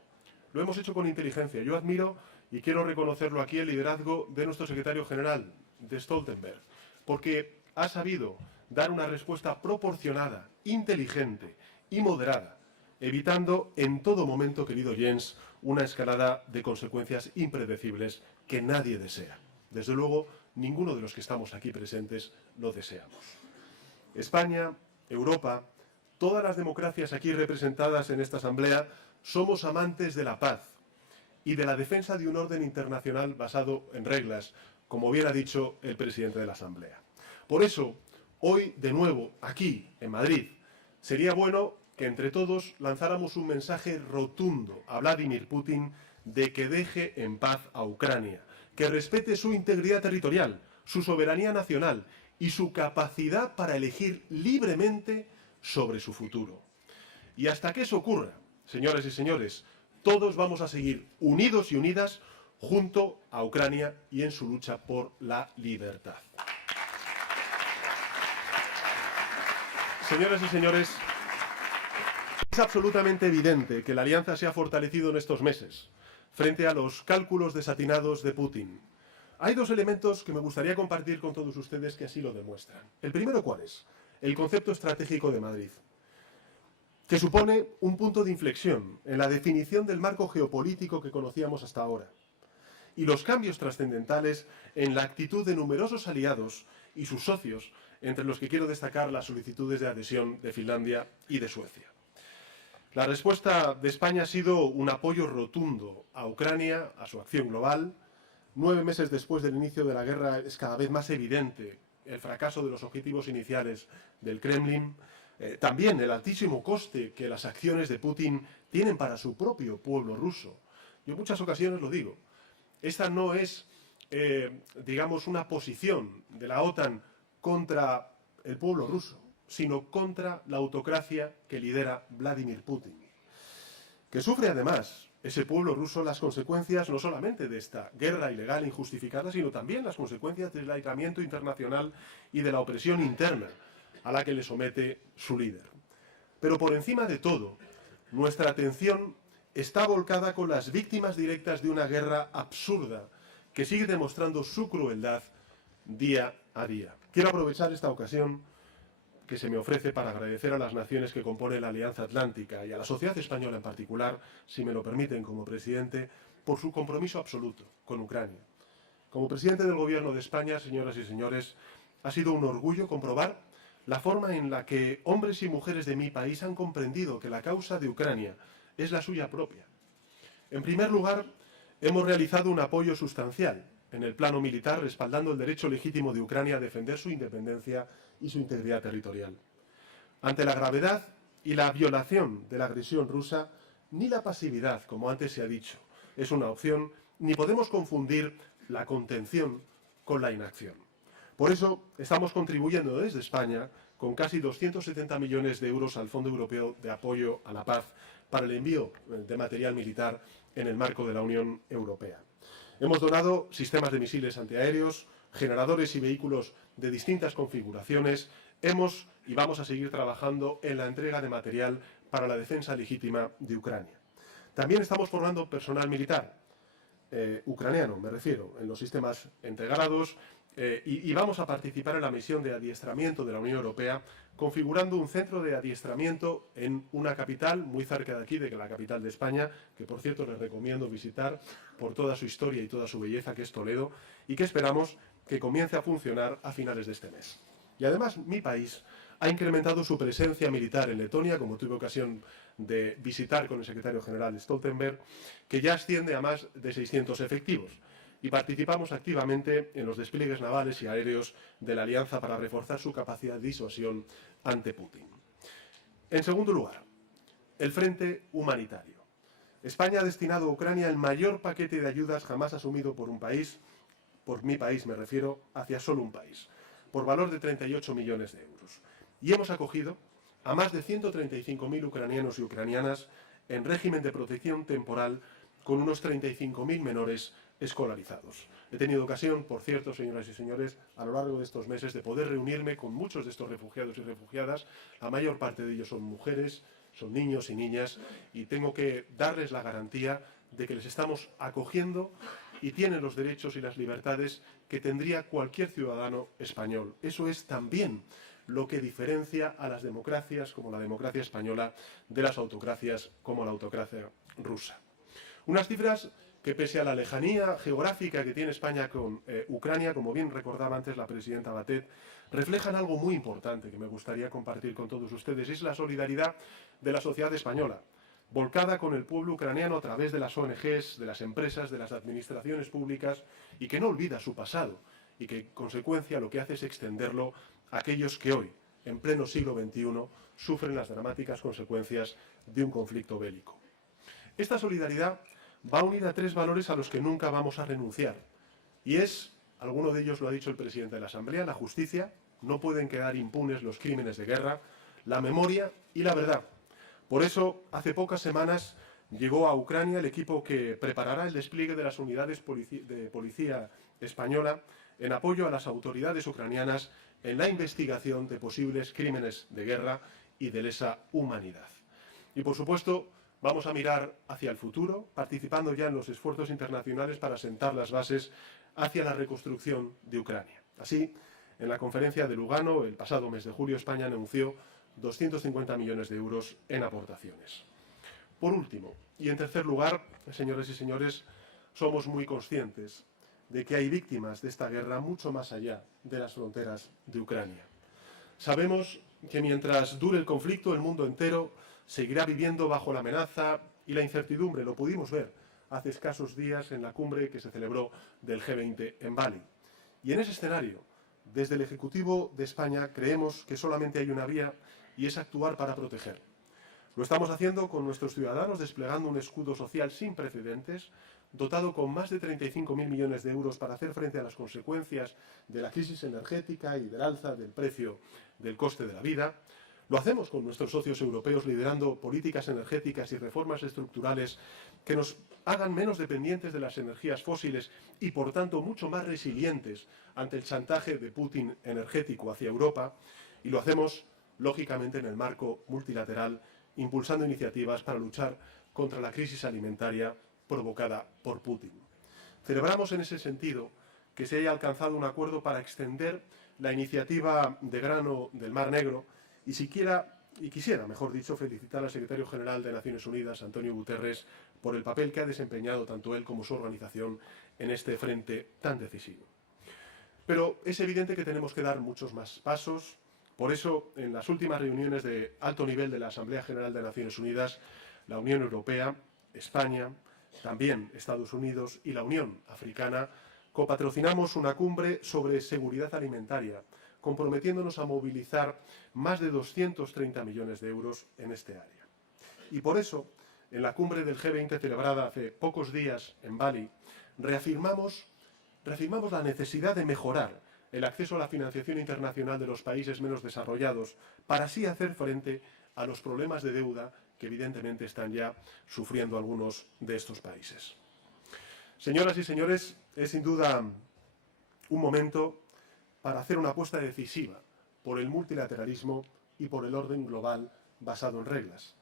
Lo hemos hecho con inteligencia. Yo admiro, y quiero reconocerlo aquí, el liderazgo de nuestro secretario general, de Stoltenberg, porque ha sabido dar una respuesta proporcionada, inteligente y moderada, evitando en todo momento, querido Jens, una escalada de consecuencias impredecibles que nadie desea. Desde luego, ninguno de los que estamos aquí presentes lo deseamos. España, Europa, todas las democracias aquí representadas en esta Asamblea, somos amantes de la paz y de la defensa de un orden internacional basado en reglas, como bien ha dicho el presidente de la Asamblea. Por eso, hoy, de nuevo, aquí, en Madrid, sería bueno que entre todos lanzáramos un mensaje rotundo a Vladímir Putin de que deje en paz a Ucrania, que respete su integridad territorial, su soberanía nacional y su capacidad para elegir libremente sobre su futuro. Y hasta que eso ocurra, señoras y señores, todos vamos a seguir unidos y unidas junto a Ucrania y en su lucha por la libertad. Señoras y señores, es absolutamente evidente que la Alianza se ha fortalecido en estos meses frente a los cálculos desatinados de Putin. Hay dos elementos que me gustaría compartir con todos ustedes que así lo demuestran. El primero, ¿cuál es? El concepto estratégico de Madrid, que supone un punto de inflexión en la definición del marco geopolítico que conocíamos hasta ahora, y los cambios trascendentales en la actitud de numerosos aliados y sus socios, entre los que quiero destacar las solicitudes de adhesión de Finlandia y de Suecia. La respuesta de España ha sido un apoyo rotundo a Ucrania, a su acción global. 9 meses después del inicio de la guerra es cada vez más evidente el fracaso de los objetivos iniciales del Kremlin, también el altísimo coste que las acciones de Putin tienen para su propio pueblo ruso. Yo en muchas ocasiones lo digo, esta no es, digamos, una posición de la OTAN contra el pueblo ruso, sino contra la autocracia que lidera Vladímir Putin, que sufre además ese pueblo ruso las consecuencias no solamente de esta guerra ilegal injustificada, sino también las consecuencias del aislamiento internacional y de la opresión interna a la que le somete su líder. Pero por encima de todo, nuestra atención está volcada con las víctimas directas de una guerra absurda que sigue demostrando su crueldad día a día. Quiero aprovechar esta ocasión que se me ofrece para agradecer a las naciones que componen la Alianza Atlántica y a la sociedad española en particular, si me lo permiten como presidente, por su compromiso absoluto con Ucrania. Como presidente del Gobierno de España, señoras y señores, ha sido un orgullo comprobar la forma en la que hombres y mujeres de mi país han comprendido que la causa de Ucrania es la suya propia. En primer lugar, hemos realizado un apoyo sustancial en el plano militar, respaldando el derecho legítimo de Ucrania a defender su independencia y su integridad territorial. Ante la gravedad y la violación de la agresión rusa, ni la pasividad, como antes se ha dicho, es una opción, ni podemos confundir la contención con la inacción. Por eso estamos contribuyendo desde España con casi 270 millones de euros al Fondo Europeo de Apoyo a la Paz para el envío de material militar en el marco de la Unión Europea. Hemos donado sistemas de misiles antiaéreos, generadores y vehículos de distintas configuraciones. Hemos y vamos a seguir trabajando en la entrega de material para la defensa legítima de Ucrania. También estamos formando personal militar, ucraniano me refiero, en los sistemas entregados, y vamos a participar en la misión de adiestramiento de la Unión Europea, configurando un centro de adiestramiento en una capital muy cerca de aquí, de la capital de España, que por cierto les recomiendo visitar por toda su historia y toda su belleza, que es Toledo, y que esperamos que comience a funcionar a finales de este mes. Y además mi país ha incrementado su presencia militar en Letonia, como tuve ocasión de visitar con el secretario general Stoltenberg, que ya asciende a más de 600 efectivos. Y participamos activamente en los despliegues navales y aéreos de la Alianza para reforzar su capacidad de disuasión ante Putin. En segundo lugar, el frente humanitario. España ha destinado a Ucrania el mayor paquete de ayudas jamás asumido por un país, por mi país me refiero, hacia solo un país, por valor de 38 millones de euros. Y hemos acogido a más de 135.000 ucranianos y ucranianas en régimen de protección temporal, con unos 35.000 menores escolarizados. He tenido ocasión, por cierto, señoras y señores, a lo largo de estos meses de poder reunirme con muchos de estos refugiados y refugiadas. La mayor parte de ellos son mujeres, son niños y niñas, y tengo que darles la garantía de que les estamos acogiendo y tienen los derechos y las libertades que tendría cualquier ciudadano español. Eso es también lo que diferencia a las democracias, como la democracia española, de las autocracias, como la autocracia rusa. Unas cifras que, pese a la lejanía geográfica que tiene España con Ucrania, como bien recordaba antes la presidenta Batet, reflejan algo muy importante que me gustaría compartir con todos ustedes. Es la solidaridad de la sociedad española, volcada con el pueblo ucraniano a través de las ONGs, de las empresas, de las administraciones públicas, y que no olvida su pasado, y que, en consecuencia, lo que hace es extenderlo a aquellos que hoy, en pleno siglo XXI, sufren las dramáticas consecuencias de un conflicto bélico. Esta solidaridad va unida a 3 valores a los que nunca vamos a renunciar. Y alguno de ellos lo ha dicho el presidente de la Asamblea, la justicia. No pueden quedar impunes los crímenes de guerra, la memoria y la verdad. Por eso, hace pocas semanas llegó a Ucrania el equipo que preparará el despliegue de las unidades de policía española en apoyo a las autoridades ucranianas en la investigación de posibles crímenes de guerra y de lesa humanidad. Y, por supuesto, vamos a mirar hacia el futuro, participando ya en los esfuerzos internacionales para sentar las bases hacia la reconstrucción de Ucrania. Así, en la conferencia de Lugano, el pasado mes de julio, España anunció 250 millones de euros en aportaciones. Por último, y en tercer lugar, señoras y señores, somos muy conscientes de que hay víctimas de esta guerra mucho más allá de las fronteras de Ucrania. Sabemos que mientras dure el conflicto, el mundo entero seguirá viviendo bajo la amenaza y la incertidumbre. Lo pudimos ver hace escasos días en la cumbre que se celebró del G20 en Bali. Y en ese escenario, desde el Ejecutivo de España, creemos que solamente hay una vía y es actuar para proteger. Lo estamos haciendo con nuestros ciudadanos, desplegando un escudo social sin precedentes, dotado con más de 35.000 millones de euros para hacer frente a las consecuencias de la crisis energética y del alza del precio del coste de la vida. Lo hacemos con nuestros socios europeos, liderando políticas energéticas y reformas estructurales que nos hagan menos dependientes de las energías fósiles y, por tanto, mucho más resilientes ante el chantaje de Putin energético hacia Europa. Y lo hacemos, lógicamente, en el marco multilateral, impulsando iniciativas para luchar contra la crisis alimentaria provocada por Putin. Celebramos en ese sentido que se haya alcanzado un acuerdo para extender la iniciativa de grano del Mar Negro y quisiera, mejor dicho, felicitar al secretario general de Naciones Unidas, Antonio Guterres, por el papel que ha desempeñado tanto él como su organización en este frente tan decisivo. Pero es evidente que tenemos que dar muchos más pasos. Por eso, en las últimas reuniones de alto nivel de la Asamblea General de Naciones Unidas, la Unión Europea, España, también Estados Unidos y la Unión Africana copatrocinamos una cumbre sobre seguridad alimentaria, comprometiéndonos a movilizar más de 230 millones de euros en este área. Y por eso, en la cumbre del G20 celebrada hace pocos días en Bali, reafirmamos la necesidad de mejorar el acceso a la financiación internacional de los países menos desarrollados para así hacer frente a los problemas de deuda que evidentemente están ya sufriendo algunos de estos países. Señoras y señores, es sin duda un momento para hacer una apuesta decisiva por el multilateralismo y por el orden global basado en reglas.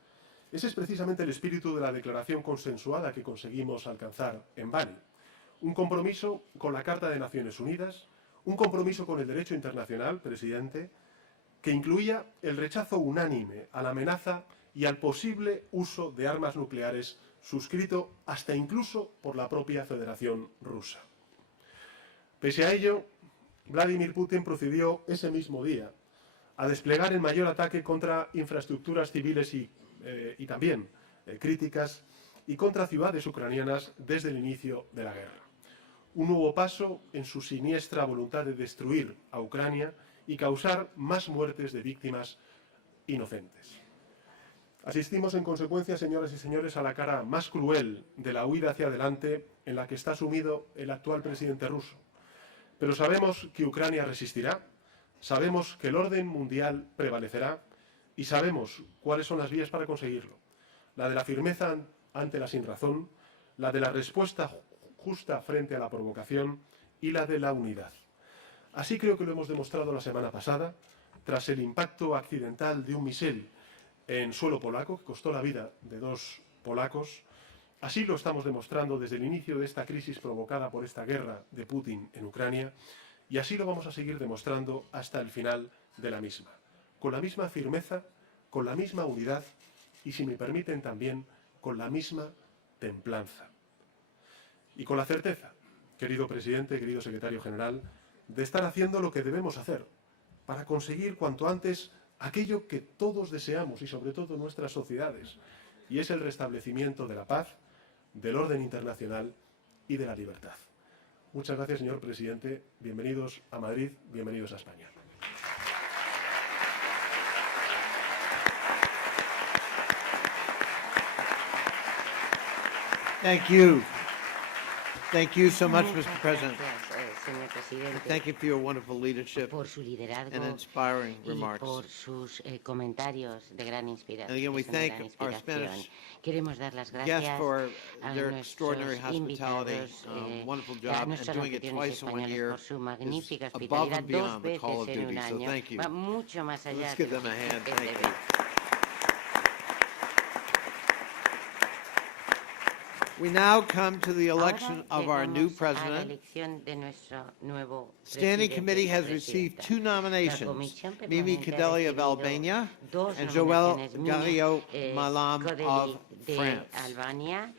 Ese es precisamente el espíritu de la declaración consensuada que conseguimos alcanzar en Bali. Un compromiso con la Carta de Naciones Unidas, un compromiso con el derecho internacional, presidente, que incluía el rechazo unánime a la amenaza y al posible uso de armas nucleares, suscrito hasta incluso por la propia Federación Rusa. Pese a ello, Vladímir Putin procedió ese mismo día a desplegar el mayor ataque contra infraestructuras civiles y también críticas y contra ciudades ucranianas desde el inicio de la guerra. Un nuevo paso en su siniestra voluntad de destruir a Ucrania y causar más muertes de víctimas inocentes. Asistimos en consecuencia, señoras y señores, a la cara más cruel de la huida hacia adelante en la que está sumido el actual presidente ruso. Pero sabemos que Ucrania resistirá, sabemos que el orden mundial prevalecerá y sabemos cuáles son las vías para conseguirlo. La de la firmeza ante la sinrazón, la de la respuesta justa frente a la provocación y la de la unidad. Así creo que lo hemos demostrado la semana pasada, tras el impacto accidental de un misil en suelo polaco, que costó la vida de 2 polacos. Así lo estamos demostrando desde el inicio de esta crisis provocada por esta guerra de Putin en Ucrania, y así lo vamos a seguir demostrando hasta el final de la misma, con la misma firmeza, con la misma unidad y, si me permiten, también con la misma templanza. Y con la certeza, querido presidente, querido secretario general, de estar haciendo lo que debemos hacer para conseguir cuanto antes aquello que todos deseamos y sobre todo nuestras sociedades, y es el restablecimiento de la paz, del orden internacional y de la libertad. Muchas gracias, señor presidente. Bienvenidos a Madrid, bienvenidos a España. Thank you. Thank you so much, Mr. President. Gracias. señor presidente, Thank you for your wonderful leadership por su liderazgo and inspiring y remarks. por sus comentarios de gran inspiración. And again, we thank our Spanish Queremos dar las guests gracias for a their nuestros extraordinary hospitality, invitados, wonderful a job, and nuestros doing it anfitriones twice in 1 españoles year por su is magnífica above hospitalidad and dos beyond the call of veces en duty. un So año. thank you. Va mucho más allá Let's give de them a hand. del Thank deber. you. We now come to the election Ahora of our new llegamos a la president. elección de nuestro nuevo Standing presidente Committee has o received presidenta. 2 La nominations, Comisión Mimi Permanente ha Cadelli of recibido Albania dos and Joël nominaciones, Mimi, Garriot Malam Codelli of de France. Albania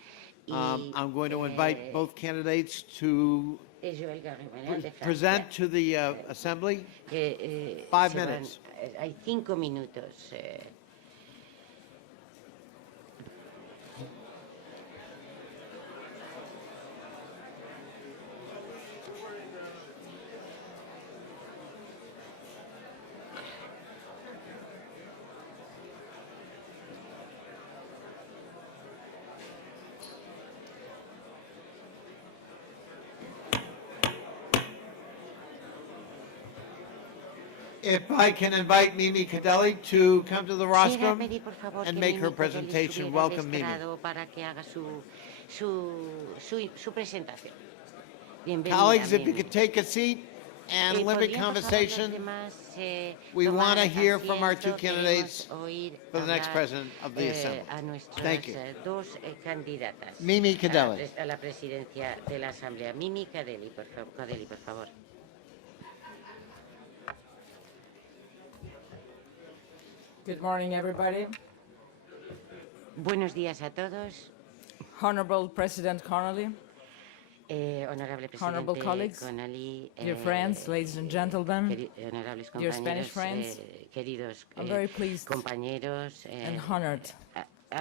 y I'm going to invite both candidates to Joël Garriot de Francia. present to the Assembly. Que, 5 se van- minutes. Hay 5 minutos. If I can invite Mimi Cadelli to come to the Quisiera rostrum pedir, por favor, and que make her Mimi Codelli presentation. subiera al Welcome, Mimi. estrado para que haga su presentación. Bienvenida, Colleagues, if you Mimi. could take a seat and limit ¿Podrían, por favor, los conversation demás, We tomar want to hear from our asiento? 2 candidates Queremos oír for the next hablar, president of the Assembly. a nuestras Thank you. dos candidatas Mimi Cadelli. a la presidencia de la Asamblea. Mimi Cadelli, por favor. Good morning, everybody. Buenos días a todos. Honorable President Connolly, Honorable Honorable presidente colleagues, Connolly, dear friends, ladies and gentlemen, honorables dear Spanish compañeros, friends, queridos I'm very pleased compañeros, and honored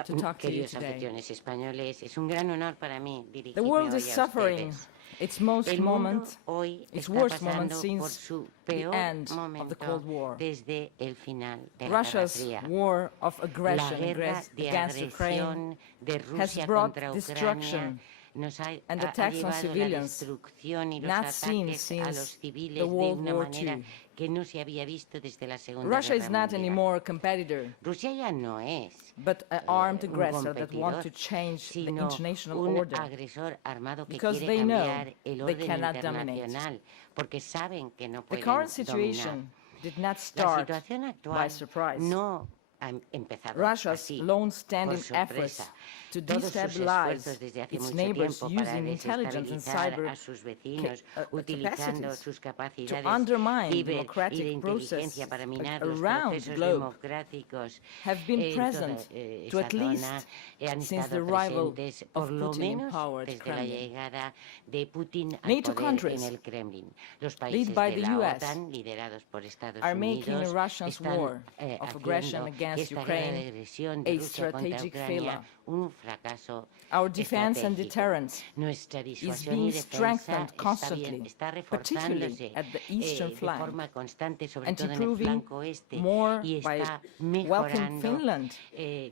to talk to you queridos today. anfitriones españoles, es un gran honor para mí dirigirme The world hoy is a suffering ustedes. its most El mundo moment, hoy its está worst moment pasando por since su the peor end of the momento Cold War. desde el final de la Guerra Russia's Fría. war of La aggression guerra de against Ukraine agresión de has Rusia brought contra Ucrania destruction nos ha and attacks on llevado la civilians destrucción y los not seen ataques a since los civiles the de World una War manera II. que no se había visto desde la Segunda Russia is Guerra not Mundial. anymore a competitor, Rusia ya no es but an armed un aggressor that wants to competidor, change the sino international un order. agresor armado que Because quiere they know cambiar el they orden cannot dominate. internacional, porque saben que no The pueden current dominar. situation did not La start situación by actual surprise. no ha empezado Russia's así, long-standing por sorpresa. efforts to Todos sus destabilize esfuerzos desde hace its mucho neighbors tiempo para using intelligence and desestabilizar cyber a sus vecinos, utilizando capacities sus to capacidades undermine ciber y de democratic inteligencia processes para minar los around the procesos globe democráticos have been en present toda to esa at least zona, han since the estado arrival presentes of por lo Putin in menos power at desde la Kremlin. llegada de Putin al NATO poder countries, en el Kremlin. Los países by de the la US, OTAN, liderados por Estados are making Unidos, Russia's están war of aggression haciendo against esta guerra de Ukraine agresión de a Rusia contra strategic Ucrania failure. un fracaso Our defense and estratégico. deterrence Nuestra is disuasión y being defensa strengthened constantly, está particularly reforzándose at the eastern de flank, forma constante, sobre and todo en el improving flanco este, more y by está welcoming mejorando Finland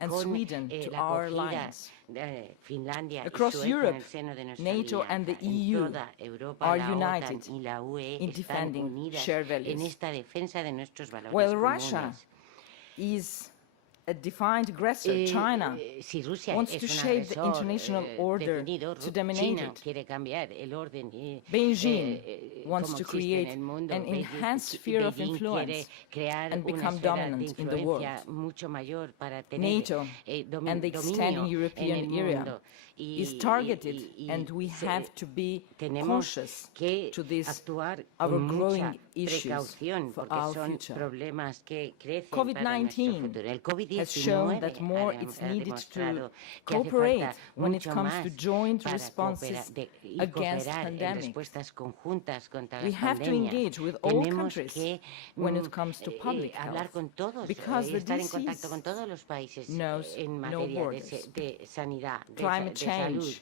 and con Sweden to la our acogida alliance. de Finlandia Across y Suecia Europe, en el seno de nuestra NATO and the alianza. En EU toda Europa, are la united OTAN y la UE in están defending unidas shared values. en esta defensa de nuestros valores While comunes. Russia is a defined aggressor, China Si Rusia wants es to un shape the agresor, international order definido, to dominate China it. quiere cambiar el orden Beijing wants como to existe create en el mundo. an enhanced sphere of Beijing quiere influence crear and una become esfera de dominant in the world. influencia mucho mayor para tener NATO and the extending dominio European en el area mundo. is targeted, and we have to be tenemos cautious que to these actuar our con growing mucha issues precaución for porque our son future. problemas que crecen para nuestro COVID-19 futuro. El has COVID-19 shown that more ha it's needed demostrado to que hace cooperate falta when it mucho comes más to joint para responses y against cooperar en pandemics. respuestas conjuntas contra We las have to pandemias. engage with all Tenemos countries que when it comes to public hablar health, con todos, because the estar en contacto disease con todos los países knows en no materia borders. de sanidad, Climate de salud. change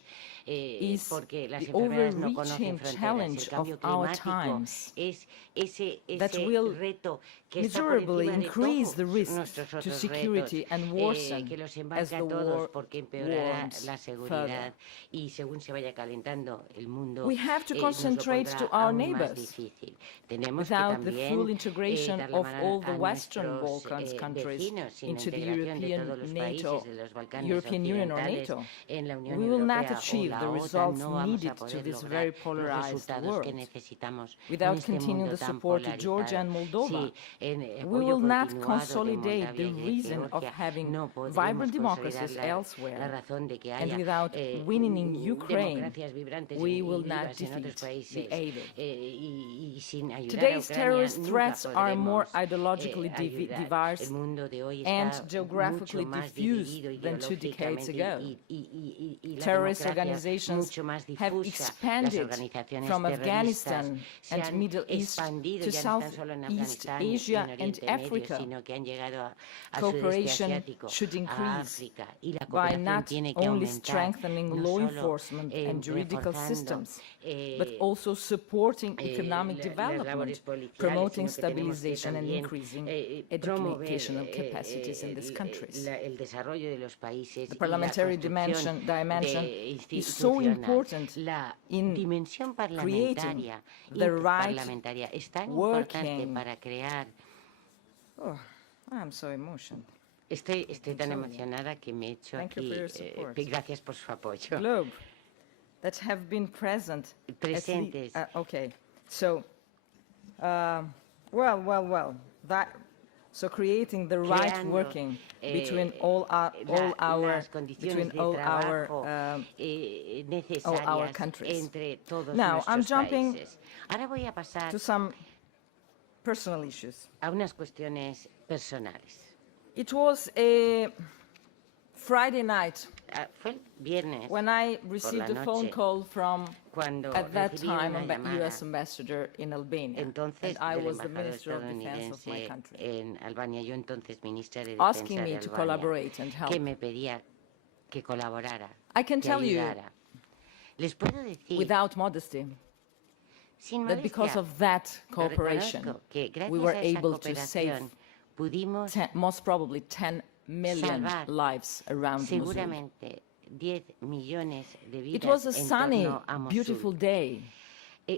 is porque las the enfermedades no conocen overreaching fronteras. El challenge cambio of our climático times es ese that will reto que está por measurably encima de increase todos the risk nuestros to otros security retos, and worsen que los as embarca the a todos war porque empeorará warms la seguridad further. y según se vaya calentando el mundo We have to nos lo concentrate pondrá to our aún más neighbors. difícil. Tenemos que Without the también full integration dar la of mano all the a Western nuestros Balkans countries vecinos, sin la into the integración de todos European los NATO, países de los Balcanes European Union or occidentales NATO, en la Unión we will not Europea o achieve la the OTAN, results no vamos a needed to poder this lograr very los polarized resultados que world. necesitamos en Without este continuing mundo the tan support to Georgia polarizado. and Moldova, Sí, en we apoyo will not continuado de consolidate Moldavia the y de reason of Georgia, having no podremos vibrant consolidar democracies la elsewhere. razón de que And haya without winning in Ukraine, democracias vibrantes we y will not vivas en otros defeat países the able. Y sin ayudar a Today's Ucrania terrorist nunca threats are more podremos ideologically ayudar. diverse El mundo de hoy and está geographically mucho más diffused dividido than 2 decades ideológicamente ago. y la Terrorist democracia organizations mucho más have difusa. Las expanded organizaciones from terroristas Afghanistan se and han Middle East expandido, to ya no están solo en Southeast Afganistán y Asia en and Oriente Medio, Africa. sino que han llegado a sudeste Cooperation asiático, should a increase África, y la by cooperación not tiene que only aumentar, strengthening no law solo enforcement and juridical reforzando systems, but also supporting economic las development, labores policiales, promoting sino que tenemos que stabilization and también, increasing promover educational capacities in these countries. el desarrollo de los países The y la parliamentary construcción dimension de is so institucional. important La in dimensión creating parlamentaria, the right interparlamentaria es tan importante working. para crear. Oh, I'm so emotional. Estoy tan emocionada que me he hecho Thank you aquí. for your support. Gracias por su apoyo. Globe that have been present. Presentes. Okay, so, well, that, so creating the right Creando, working between all our las condiciones de trabajo necesarias countries. entre todos Now, I'm nuestros jumping países. Ahora voy a pasar to some personal issues. a unas cuestiones personales. It was a Friday night Fue el viernes when I received a phone noche, call from, cuando at that recibí time, una llamada. U.S. ambassador in Albania, Entonces, and I del was the embajador Minister of Defense of my estadounidense country, en Albania, yo entonces ministra de Defensa asking me de to Albania, collaborate and help. que me pedía que colaborara, I can que tell you, ayudara. Les puedo decir, without modesty, sin that because modestia, of that lo cooperation, reconozco, que gracias we were a esa able to save cooperación pudimos most probably 10 million salvar lives around Mosul. seguramente 10 millones de vidas It was a en sunny, torno a Mosul. beautiful day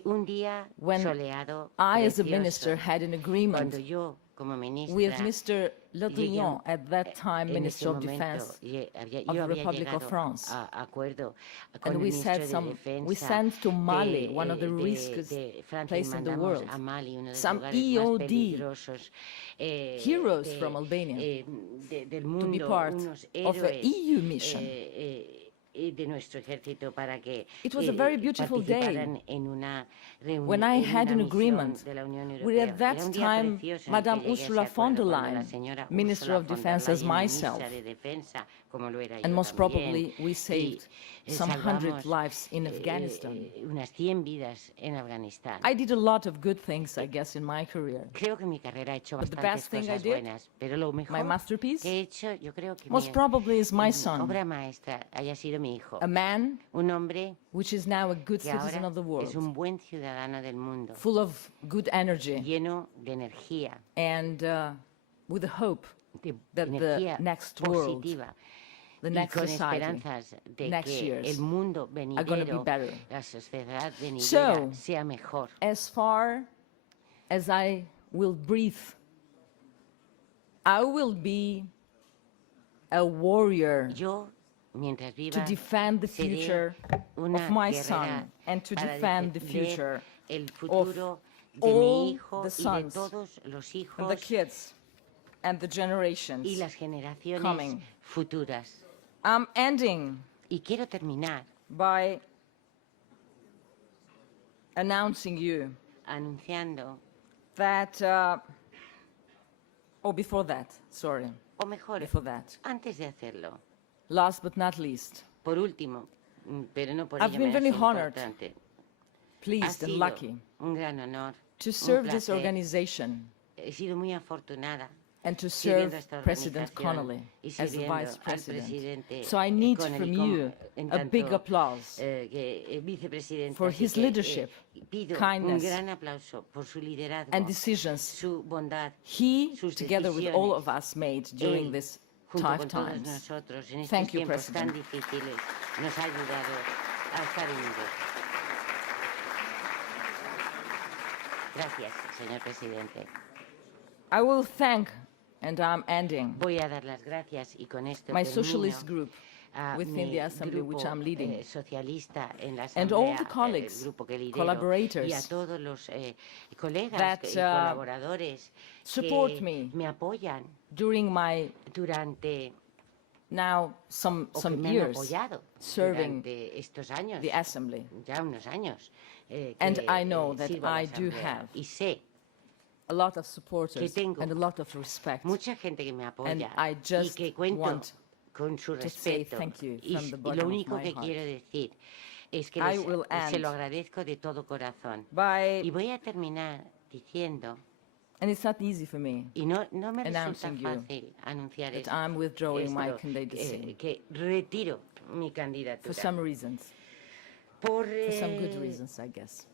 Un día when soleado, I, as a precioso, minister, had an agreement cuando yo, como ministra, with Mr. Le Drian, llegué at that time en Minister ese of Defense momento, of yo the había Republic of llegado France. a acuerdo con And el we ministro said de we Defensa sent to Mali, de, one of the de- riskiest de Francia, y places in the mandamos world, a Mali, uno de los some lugares más EOD peligrosos, heroes from Albania del to mundo, be part unos of an héroes EU mission. De nuestro ejército para que It was a very beautiful day participaran en una reunión, when I en had una an misión agreement de la Unión with, Europea. at that Era un día time, precioso en el Madame que llegué a ese Ursula von der acuerdo cuando la Leyen, señora Minister Ursula of von der Defense, as Leyen, myself. ministra de Defensa, como lo era And yo most también, probably we saved y some 100 salvamos, lives in Afghanistan. unas 100 vidas en Afganistán. I did a lot of good things, I guess, in my career. Creo que mi carrera ha hecho But the bastantes best thing I cosas did, buenas, pero lo mejor my masterpiece, que he hecho, yo creo que most probably is my son, obra maestra haya sido mi hijo, a man un hombre which is now a good que citizen ahora of the es world, un buen ciudadano del mundo, full of good energy lleno de energía, and with the hope de that energía the next world, positiva, the y next con society, esperanzas de next que years el mundo are going to be venidero, better. la sociedad venidera So, sea mejor. As far as I will breathe, I will be a warrior Yo, mientras to viva, defend the seré future una of my guerrera son and to para defend the defender future el of futuro de all mi hijo the y de sons todos los and hijos the kids and the generations y las generaciones coming. futuras. I'm ending Y quiero terminar by announcing you anunciando, that, before that, sorry, o mejor, before that, antes de hacerlo, last but not least, por último, pero no por I've ello been menos very honored, importante, ha pleased and sido lucky un gran honor, to un serve this placer. organization He sido muy afortunada and to sirviendo serve a esta President organización Connolly y as the sirviendo Vice al President. presidente So I need Connolly from como, you en a tanto, big applause vicepresidente. for Así his que, leadership, pido kindness, un gran aplauso por su liderazgo, and decisions su bondad, he, sus together with all decisiones, of us, made during él, these junto tough con todos times. nosotros en estos Thank you, tiempos tan President. difíciles, nos ha ayudado a estar unidos. Gracias, señor presidente. I will thank, and I'm ending, Voy a dar las gracias y con esto my termino socialist group a within mi the assembly which grupo, I'm leading, socialista en la and all asamblea, the colleagues, el grupo que lidero, collaborators y a todos los colegas that, y colaboradores support que me apoyan during my durante now some o que me han years apoyado serving durante estos años, the assembly. ya unos años. And que, I know that sirvo a la I do asamblea. have Y sé a lot of supporters tengo and a lot of respect. mucha gente que me apoya And I y just que cuento want con su to say respeto. thank you Y, from the y bottom lo of único my que heart. quiero decir es que I will se lo end agradezco de todo corazón. by, Y voy a terminar diciendo, and it's not easy for me, y no me resulta announcing you fácil anunciar that esto, I'm withdrawing my candidacy que retiro mi for candidatura some reasons, por for some good reasons, I guess.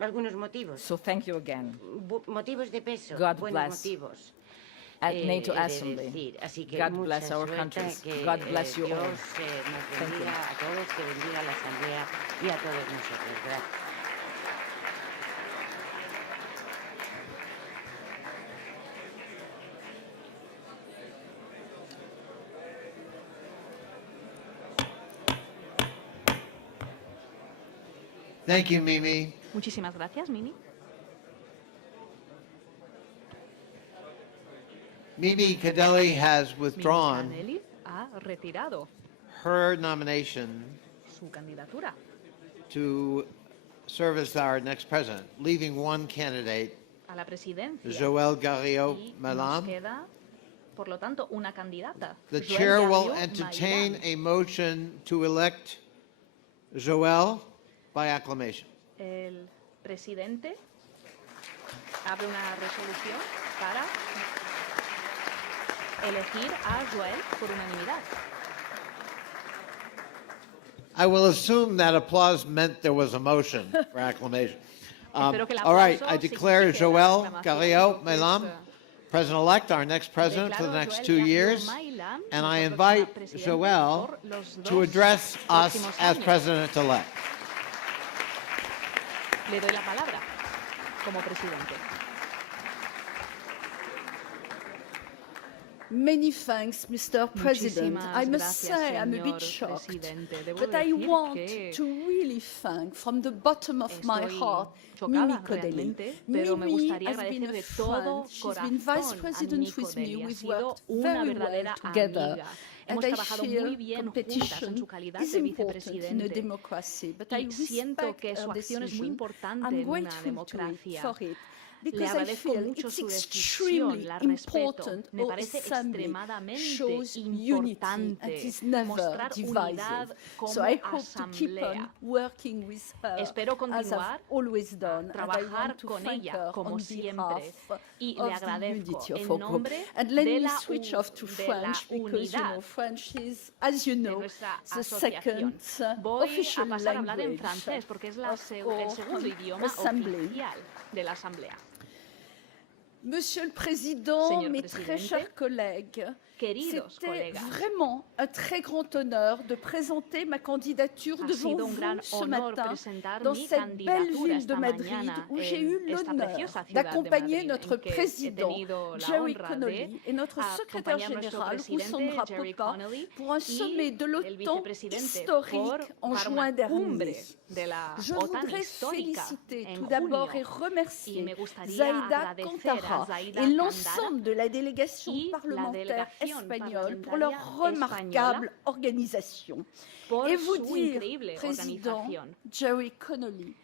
algunos motivos, So thank you again. motivos de peso, God buenos bless motivos. At NATO he de Assembly. decir. Así que God mucha bless our suerte, countries. que God bless you Dios all. nos Thank you. bendiga a todos, que bendiga a la Asamblea y a todos nosotros. Gracias. Thank you, Mimi. Muchísimas gracias, Mimi. Mimi Cadelli has Mimi withdrawn Canelli ha retirado her nomination su candidatura to serve as our next president, leaving one candidate, a la presidencia. Joël Garriot Y nos Malam. queda, por lo tanto, una candidata. The Joël chair will Garriot entertain Malam. a motion to elect Joël by acclamation. El presidente abre una resolución para elegir a Joël por unanimidad. I will assume that applause meant there was a motion for acclamation. Espero que el All right, aplauso I declare signifique la Joël aclamación, Garriot entonces, Malam President-elect, our next president for the declaro next Joël 2 Garriot years, Malam and I nuestro invite próximo presidente Joël por los to dos address us próximos as años. president-elect. Le doy la palabra como presidente. Many thanks, Mr. President. Muchísimas I must gracias, say I'm a señor bit shocked, presidente. Debo but I decir want que to really thank from the bottom of my estoy heart chocada Mimi Cadelli. realmente, pero me Mimi gustaría has been agradecer a de todo friend. She's been vice corazón a president Mimi with me. Cadelli. Ha We've sido worked una very verdadera well together. amiga. And Hemos I trabajado feel muy bien juntas en competition su calidad is de important in a vicepresidente. democracy, but I Y siento respect que su her acción es muy decision. importante I'm en una grateful to it democracia. for it. Le Because I agradezco feel mucho it's su extremely decisión, la respeto. important Me our parece assembly extremadamente shows unity and importante is never mostrar unidad divisive. como So I hope to keep on asamblea. working with her Espero as continuar I've always done. And I trabajar want to con thank ella her como on siempre behalf y le of the agradezco unity of en our group. nombre And let de me la switch off to de la French because you know unidad French is, as you de know, nuestra the asociación. second Voy official a pasar a hablar en language francés porque es el of segundo our idioma assembly. oficial de la Asamblea. Monsieur le Président, Señor mes très presidente, chers collègues, queridos c'était colegas, vraiment un très grand honneur de présenter ma candidature ha devant sido un vous gran ce honor matin presentar dans mi cette belle candidatura ville de esta Madrid mañana où j'ai en eu esta l'honneur preciosa ciudad de d'accompagner Madrid, notre en que he président tenido la Jerry honra Connolly et notre secrétaire acompañar a nuestro général presidente Roussandra Jerry Popa Connolly pour un y sommet de el l'OTAN vicepresidente historique en para juin una dernier. cumbre de la Je OTAN voudrais histórica féliciter en tout d'abord et junio. Y remercier me gustaría Zaida agradecer a Cantara Zaida et Cantara l'ensemble de la délégation y la parlementaire delegación espagnole pour leur parlamentaria remarquable española organisation. por Et vous su dire, increíble Président organización. Jerry Connolly,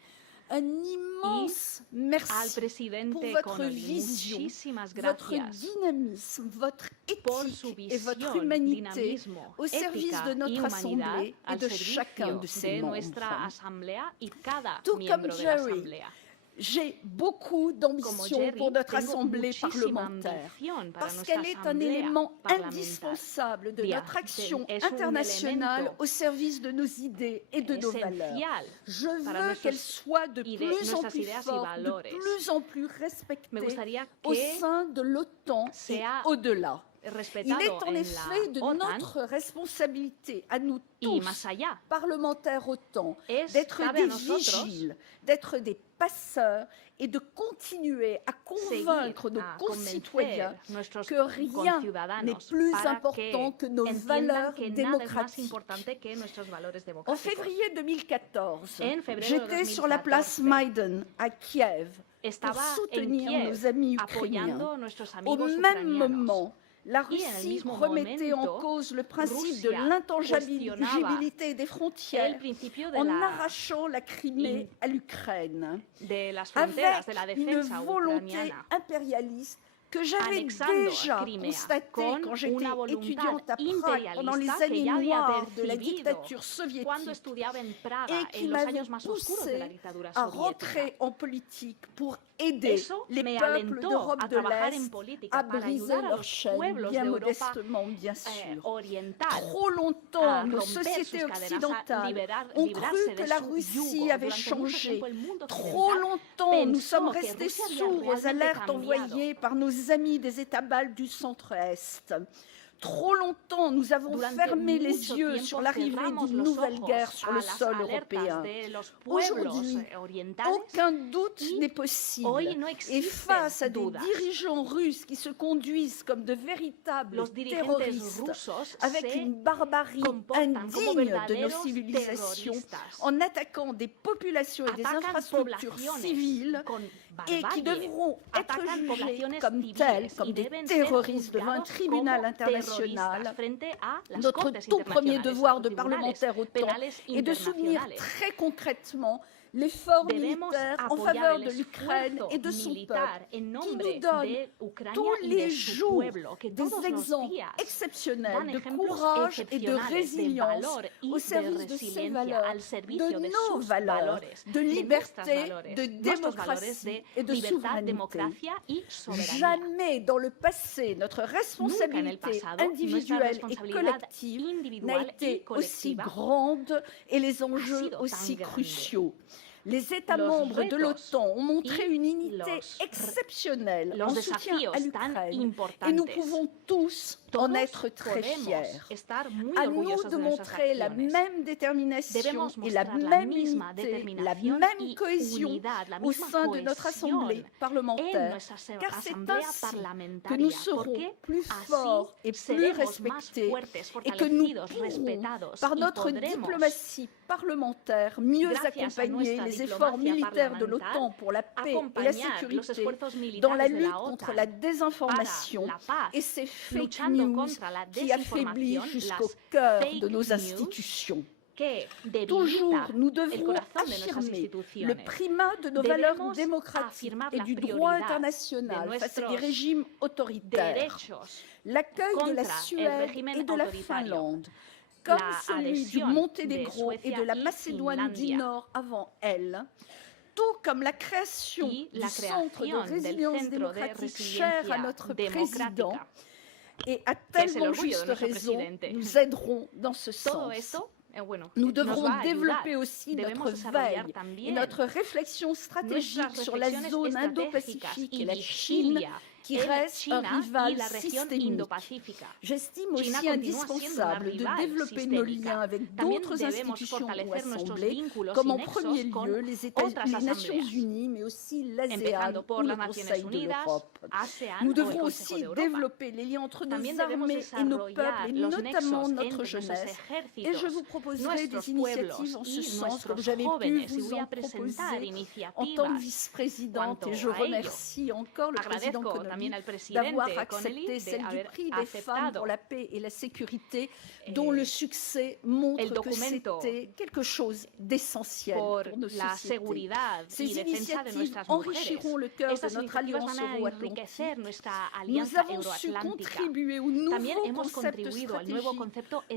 un immense Al merci presidente pour votre Connolly, vision, muchísimas votre gracias dynamisme, votre por su éthique et votre visión, humanité dinamismo, au service ética de y notre humanidad Assemblée et al de chacun servicio de ses de membres. nuestra asamblea y cada Tout miembro comme de la Jerry, asamblea. J'ai beaucoup d'ambition pour notre Assemblée parlementaire parce qu'elle est un élément indispensable de notre action internationale au service de nos idées et de nos valeurs. Je veux qu'elle soit de plus en plus forte, de plus en plus respectée au sein de l'OTAN et au-delà. Il est en effet de notre responsabilité, à nous tous, parlementaires OTAN, d'être des vigiles, d'être des passeurs et de continuer à convaincre nos concitoyens que rien n'est plus important que nos valeurs démocratiques. En février 2014, j'étais sur la place Maïdan à Kiev pour soutenir nos amis ukrainiens. Au même moment, la Russie remettait en cause le principe de l'intangibilité des frontières en arrachant la Crimée à l'Ukraine, avec une volonté impérialiste que j'avais déjà constatée quand j'étais étudiante à Prague pendant les années noires de la dictature soviétique et qui m'avait poussée à rentrer en politique pour aider les peuples d'Europe de l'Est à briser leur chaîne, bien modestement, bien sûr. Trop longtemps, nos sociétés occidentales ont cru que la Russie avait changé. Trop longtemps, nous sommes restés sourds aux alertes envoyées par nos amis des États baltes du centre-Est. Trop longtemps, nous avons fermé les yeux sur l'arrivée d'une nouvelle guerre sur le sol européen. Aujourd'hui, aucun doute n'est possible. Et face à des dirigeants russes qui se conduisent comme de véritables terroristes, avec une barbarie indigne de nos civilisations, en attaquant des populations et des infrastructures civiles, et qui devront être jugés comme tels, comme des terroristes devant un tribunal international. Notre tout premier devoir de parlementaire OTAN est de soutenir très concrètement l'effort militaire en faveur de l'Ukraine et de son peuple, qui nous donne tous les jours des exemples exceptionnels de courage et de résilience au service de ces valeurs, de nos valeurs, de liberté, de démocratie et de souveraineté. Jamais dans le passé, notre responsabilité individuelle et collective n'a été aussi grande et les enjeux aussi cruciaux. Les États membres de l'OTAN ont montré une unité exceptionnelle en soutien à l'Ukraine et nous pouvons tous en être très fiers. À nous de montrer la même détermination et la même unité, la même cohésion au sein de notre Assemblée parlementaire, car c'est ainsi que nous serons plus forts et plus respectés et que nous pourrons, par notre diplomatie parlementaire, mieux accompagner les efforts militaires de l'OTAN pour la paix et la sécurité dans la lutte contre la désinformation et ces fake news qui affaiblissent jusqu'au cœur de nos institutions. Toujours, nous devrons affirmer le primat de nos valeurs démocratiques et du droit international face à des régimes autoritaires. L'accueil de la Suède et de la Finlande, comme celui du Monténégro et de la Macédoine du Nord avant elle, tout comme la création du Centre de résilience démocratique cher à notre président, et à tellement juste raison, nous aiderons dans ce sens. Nous devrons développer aussi notre veille et notre réflexion stratégique sur la zone Indo-Pacifique et la Chine, qui reste un rival systémique. J'estime aussi indispensable de développer nos liens avec d'autres institutions ou assemblées, comme en premier lieu les Nations Unies, mais aussi l'ASEAN ou le Conseil de l'Europe. Nous devrons aussi développer les liens entre nos armées et nos peuples, et notamment notre jeunesse. Et je vous proposerai des initiatives en ce sens, comme j'avais pu vous en proposer en tant que vice-présidente. Et je remercie encore le président d'avoir accepté celle du prix des femmes pour la paix et la sécurité, dont le succès montre que c'était quelque chose d'essentiel pour nos sociétés. Ces initiatives enrichiront le cœur de notre alliance euro-atlantique. Nous avons su contribuer au nouveau concept stratégique.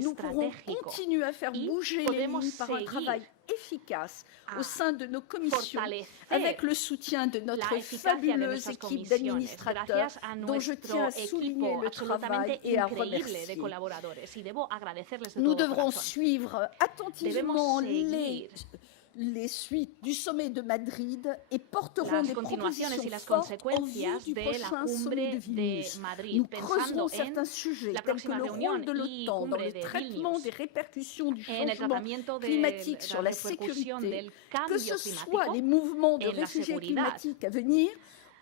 Nous pourrons continuer à faire bouger les lignes par un travail efficace au sein de nos commissions, avec le soutien de notre fabuleuse équipe d'administrateurs, dont je tiens à souligner le travail et à remercier. Nous devrons suivre attentivement les suites du sommet de Madrid et porterons des propositions fortes en vue du prochain sommet de Vilnius. Nous creuserons certains sujets tels que le rôle de l'OTAN dans le traitement des répercussions du changement climatique sur la sécurité, que ce soit les mouvements de réfugiés climatiques à venir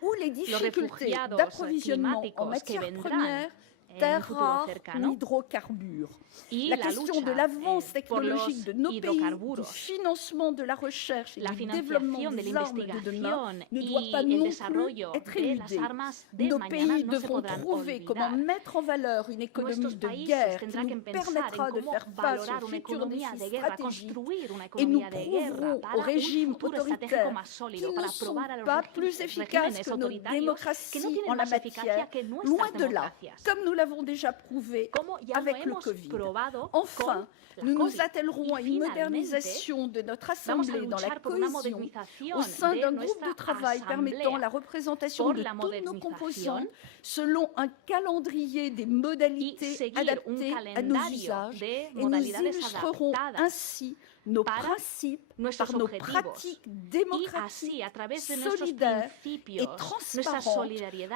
ou les difficultés d'approvisionnement en matières premières, terres rares ou hydrocarbures. La question de l'avance technologique de nos pays, du financement de la recherche et du développement des armes de demain ne doit pas non plus être éludée. Nos pays devront trouver comment mettre en valeur une économie de guerre qui nous permettra de faire face aux futurs défis stratégiques et nous prouverons au régime autoritaire qu'ils ne sont pas plus efficaces que nos démocraties en la matière, loin de là, comme nous l'avons déjà prouvé avec le Covid. Enfin, nous nous attellerons à une modernisation de notre Assemblée dans la cohésion au sein d'un groupe de travail permettant la représentation de toutes nos composantes selon un calendrier des modalités adaptées à nos usages et nous illustrerons ainsi nos principes par nos pratiques démocratiques, solidaires et transparentes,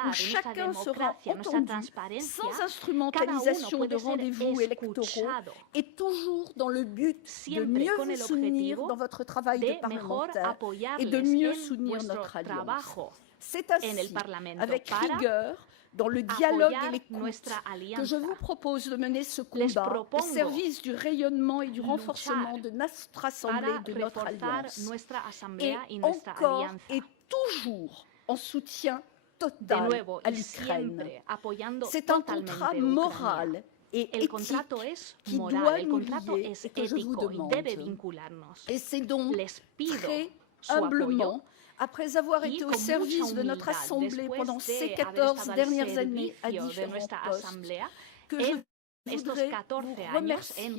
où chacun sera entendu sans instrumentalisation de rendez-vous électoraux et toujours dans le but de mieux vous soutenir dans votre travail de parlementaire et de mieux soutenir notre alliance. C'est ainsi, avec rigueur, dans le dialogue et l'écoute, que je vous propose de mener ce combat au service du rayonnement et du renforcement de notre Assemblée et de notre Alliance. Et encore et toujours en soutien total à l'Ukraine. C'est un contrat moral et éthique qui doit nous lier et que je vous demande. Et c'est donc très humblement, après avoir été au service de notre Assemblée pendant ces 14 dernières années à différents postes, que je voudrais vous remercier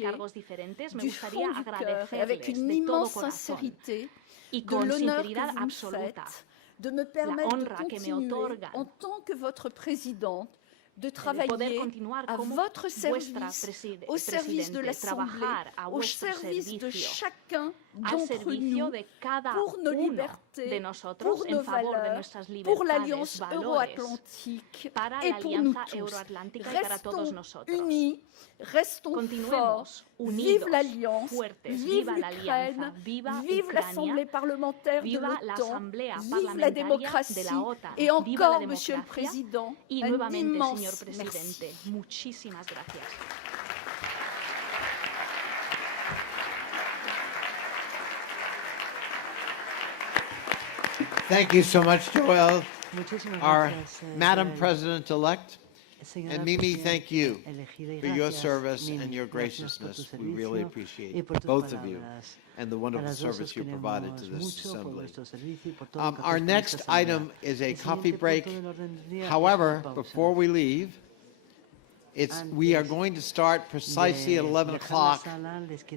du fond du cœur et avec une immense sincérité de l'honneur que vous me faites de me permettre de continuer en tant que votre présidente de travailler à votre service, au service de l'Assemblée, au service de chacun d'entre nous, pour nos libertés, pour nos valeurs, pour l'Alliance euro-atlantique et pour nous tous. Restons unis, restons forts, vive l'Alliance, vive l'Ukraine, vive l'Assemblée parlementaire de l'OTAN, vive la démocratie et encore, Monsieur le Président, un immense merci. Muchísimas gracias. Thank you so much, Joel. Our Madam President-elect, and Mimi, thank you for your service and your graciousness. We really appreciate both of you and the wonderful service you provided to this Assembly. Our next item is a coffee break. However, before we leave, we are going to start precisely at 11 o'clock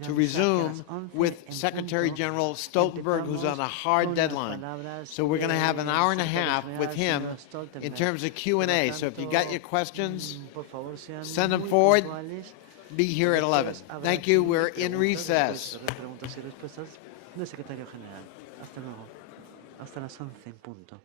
to resume with Secretary General Stoltenberg, who's on a hard deadline. So we're going to have an hour and a half with him in terms of Q&A. So if you got your questions, send them forward. Be here at 11. Thank you. We're in recess. Hasta las 11 en punto.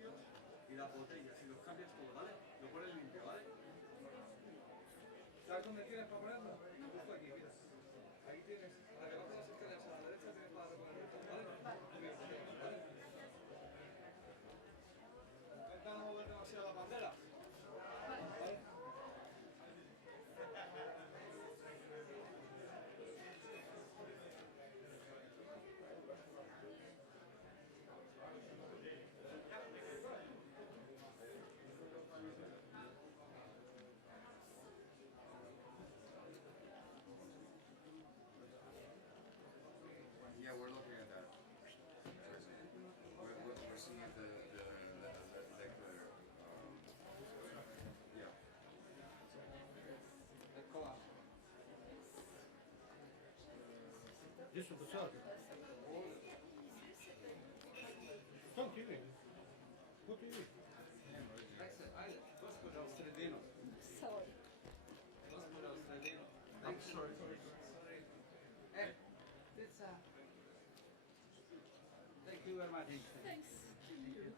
y las botellas y los cambias todo, ¿vale? Lo pones limpio, ¿vale? ¿Sabes dónde tienes para ponerlo? Justo aquí, mira. Ahí tienes, para que bajes las escaleras a la derecha tienes para ponerlo, ¿vale? Muy bien, ¿vale? Intenta no mover demasiado la bandera. ¿Vale? Yeah, we're looking at that. We're seeing the letter. Yeah. Eccola. Adesso passate. Sto chiedendo. What do you Gospod Avstredino. Sorry. Gospod Avstredino. I'm sorry. Thank you very much. Thanks to you.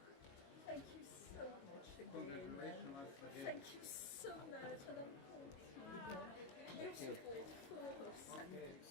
Thank you so much again. Congratulations. Thank you so much, and I'm your support for Sánchez.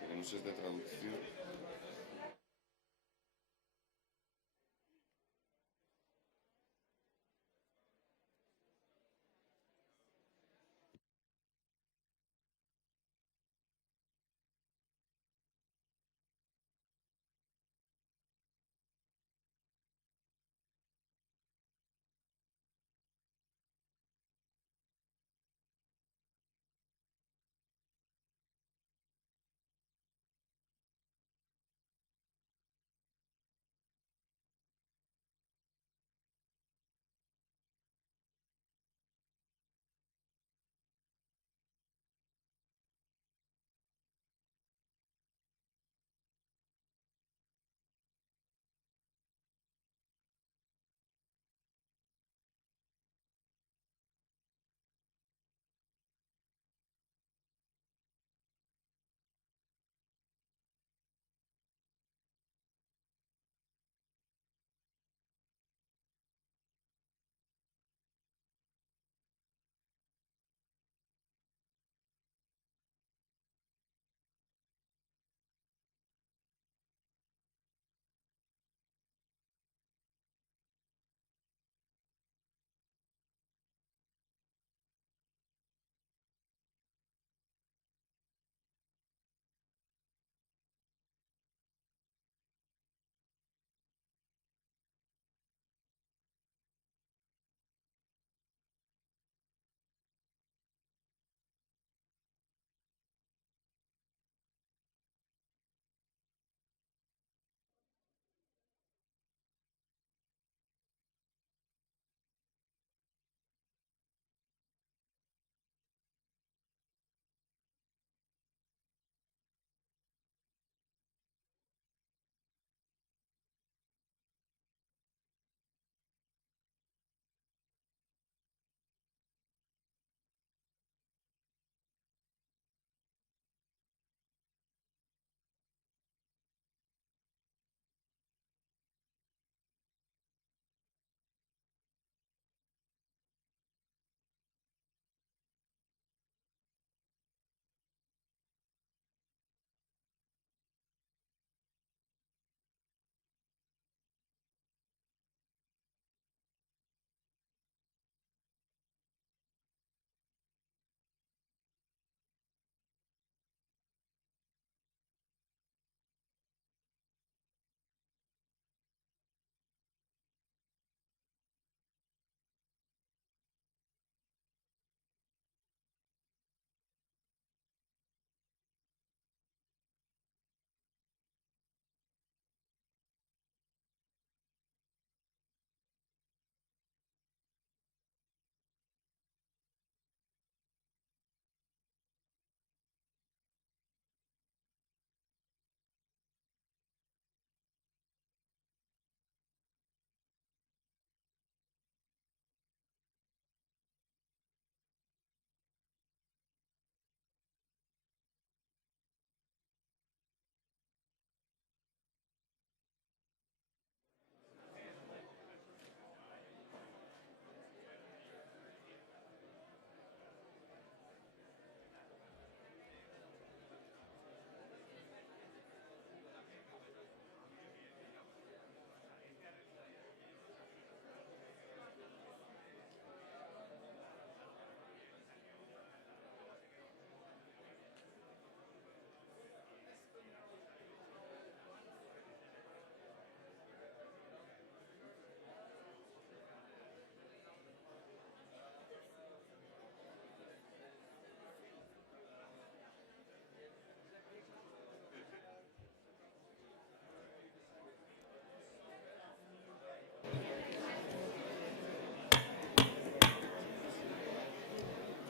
Tenemos de traducción.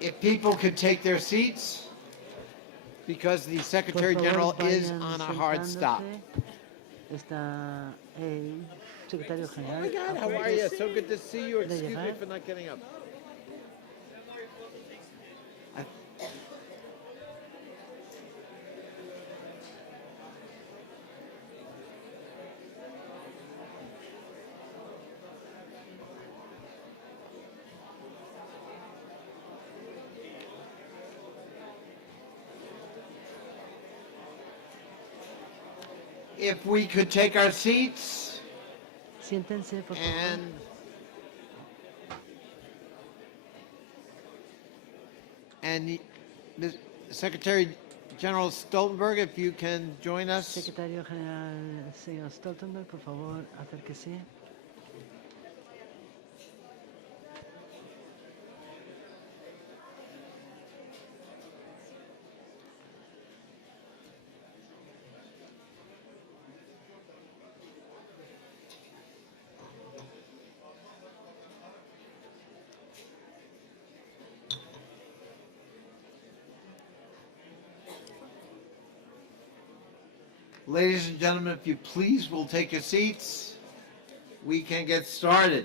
If people could take their seats, because the Secretary General is on a hard stop. Está el secretario Oh general. my God, how are you? So good to see you. Excuse me for not getting up. If we could take our seats Siéntense, por favor. and Secretary General Stoltenberg, if you can join us. Secretario General, señor Stoltenberg, por favor, acérquese. Ladies and gentlemen, if you please will take your seats, we can get started.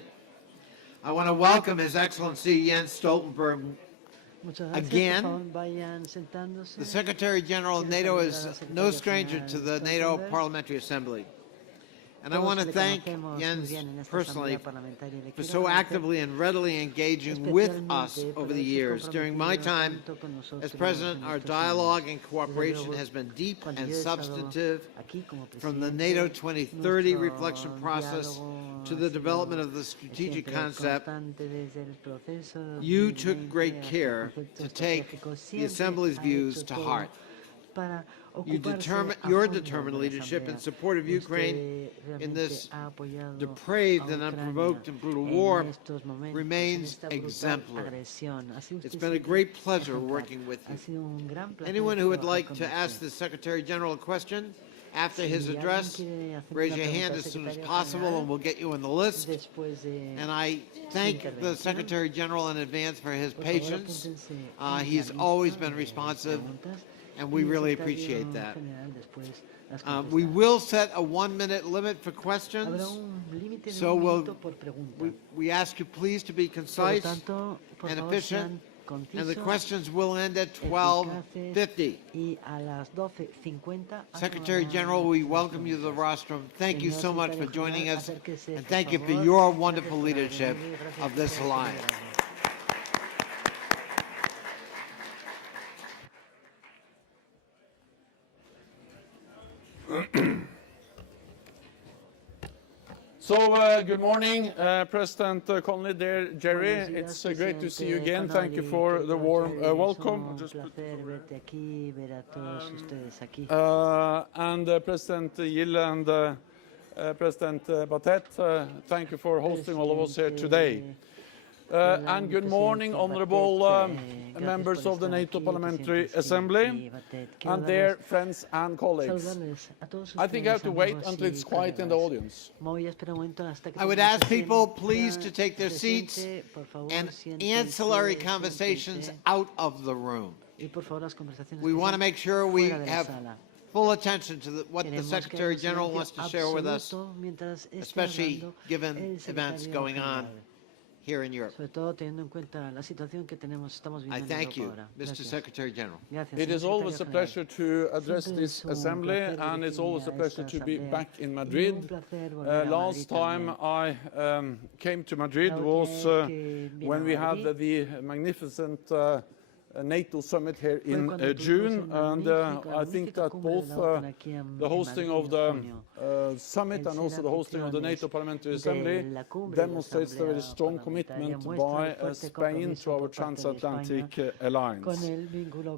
I want to welcome His Excellency Jens Stoltenberg. Muchas gracias. Again, Por favor, vayan sentándose. The Secretary General of NATO is no stranger to the NATO Parliamentary Assembly. And I want to thank Jens personally for so actively and readily engaging with us over the years. During my time as President, our dialogue and cooperation has been deep and substantive, from the NATO 2030 reflection process to the development of the strategic concept. You took great care to take the Assembly's views to heart. Your determined leadership in support of Ukraine in this depraved and unprovoked and brutal war remains exemplary. It's been a great pleasure working with you. Anyone who would like to ask the Secretary General a question after his address, raise your hand as soon as possible and we'll get you on the list. And I thank the Secretary General in advance for his patience. He's always been responsive, and we really appreciate that. We will set a 1-minute limit for questions, so we ask you please to be concise and efficient, and the questions will end at 12:50. Secretary General, we welcome you to the rostrum. Thank you so much for joining us, and thank you for your wonderful leadership of this alliance. So, good morning, President Connolly, dear Jerry. It's great to see you again. Thank you for the warm welcome. And President Gill and President Batet, thank you for hosting all of us here today. And good morning, honorable members of the NATO Parliamentary Assembly and their friends and colleagues. I think I have to wait until it's quiet in the audience. I would ask people please to take their seats and ancillary conversations out of the room. We want to make sure we have full attention to what the Secretary General wants to share with us, especially given events going on here in Europe. I thank you, Mr. Secretary General. It is always a pleasure to address this assembly, and it's always a pleasure to be back in Madrid. Last time I came to Madrid was when we had the magnificent NATO summit here in June, and I think that both the hosting of the summit and also the hosting of the NATO Parliamentary Assembly demonstrates the very strong commitment by Spain to our transatlantic alliance.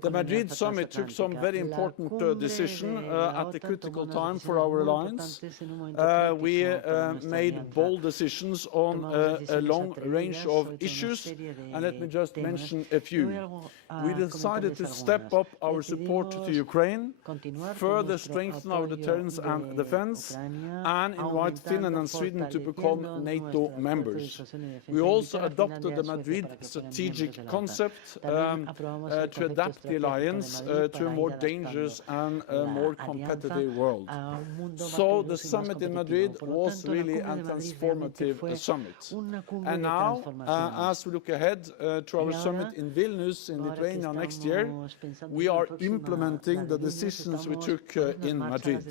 The Madrid summit took some very important decisions at a critical time for our alliance. We made bold decisions on a long range of issues, and let me just mention a few. we decided to step up our support to Ukraine, further strengthen our deterrence and defense, and invite Finland and Sweden to become NATO members. We also adopted the Madrid strategic concept to adapt the alliance to a more dangerous and more competitive world. So the summit in Madrid was really a transformative summit. And now, as we look ahead to our summit in Vilnius in Lithuania next year, we are implementing the decisions we took in Madrid.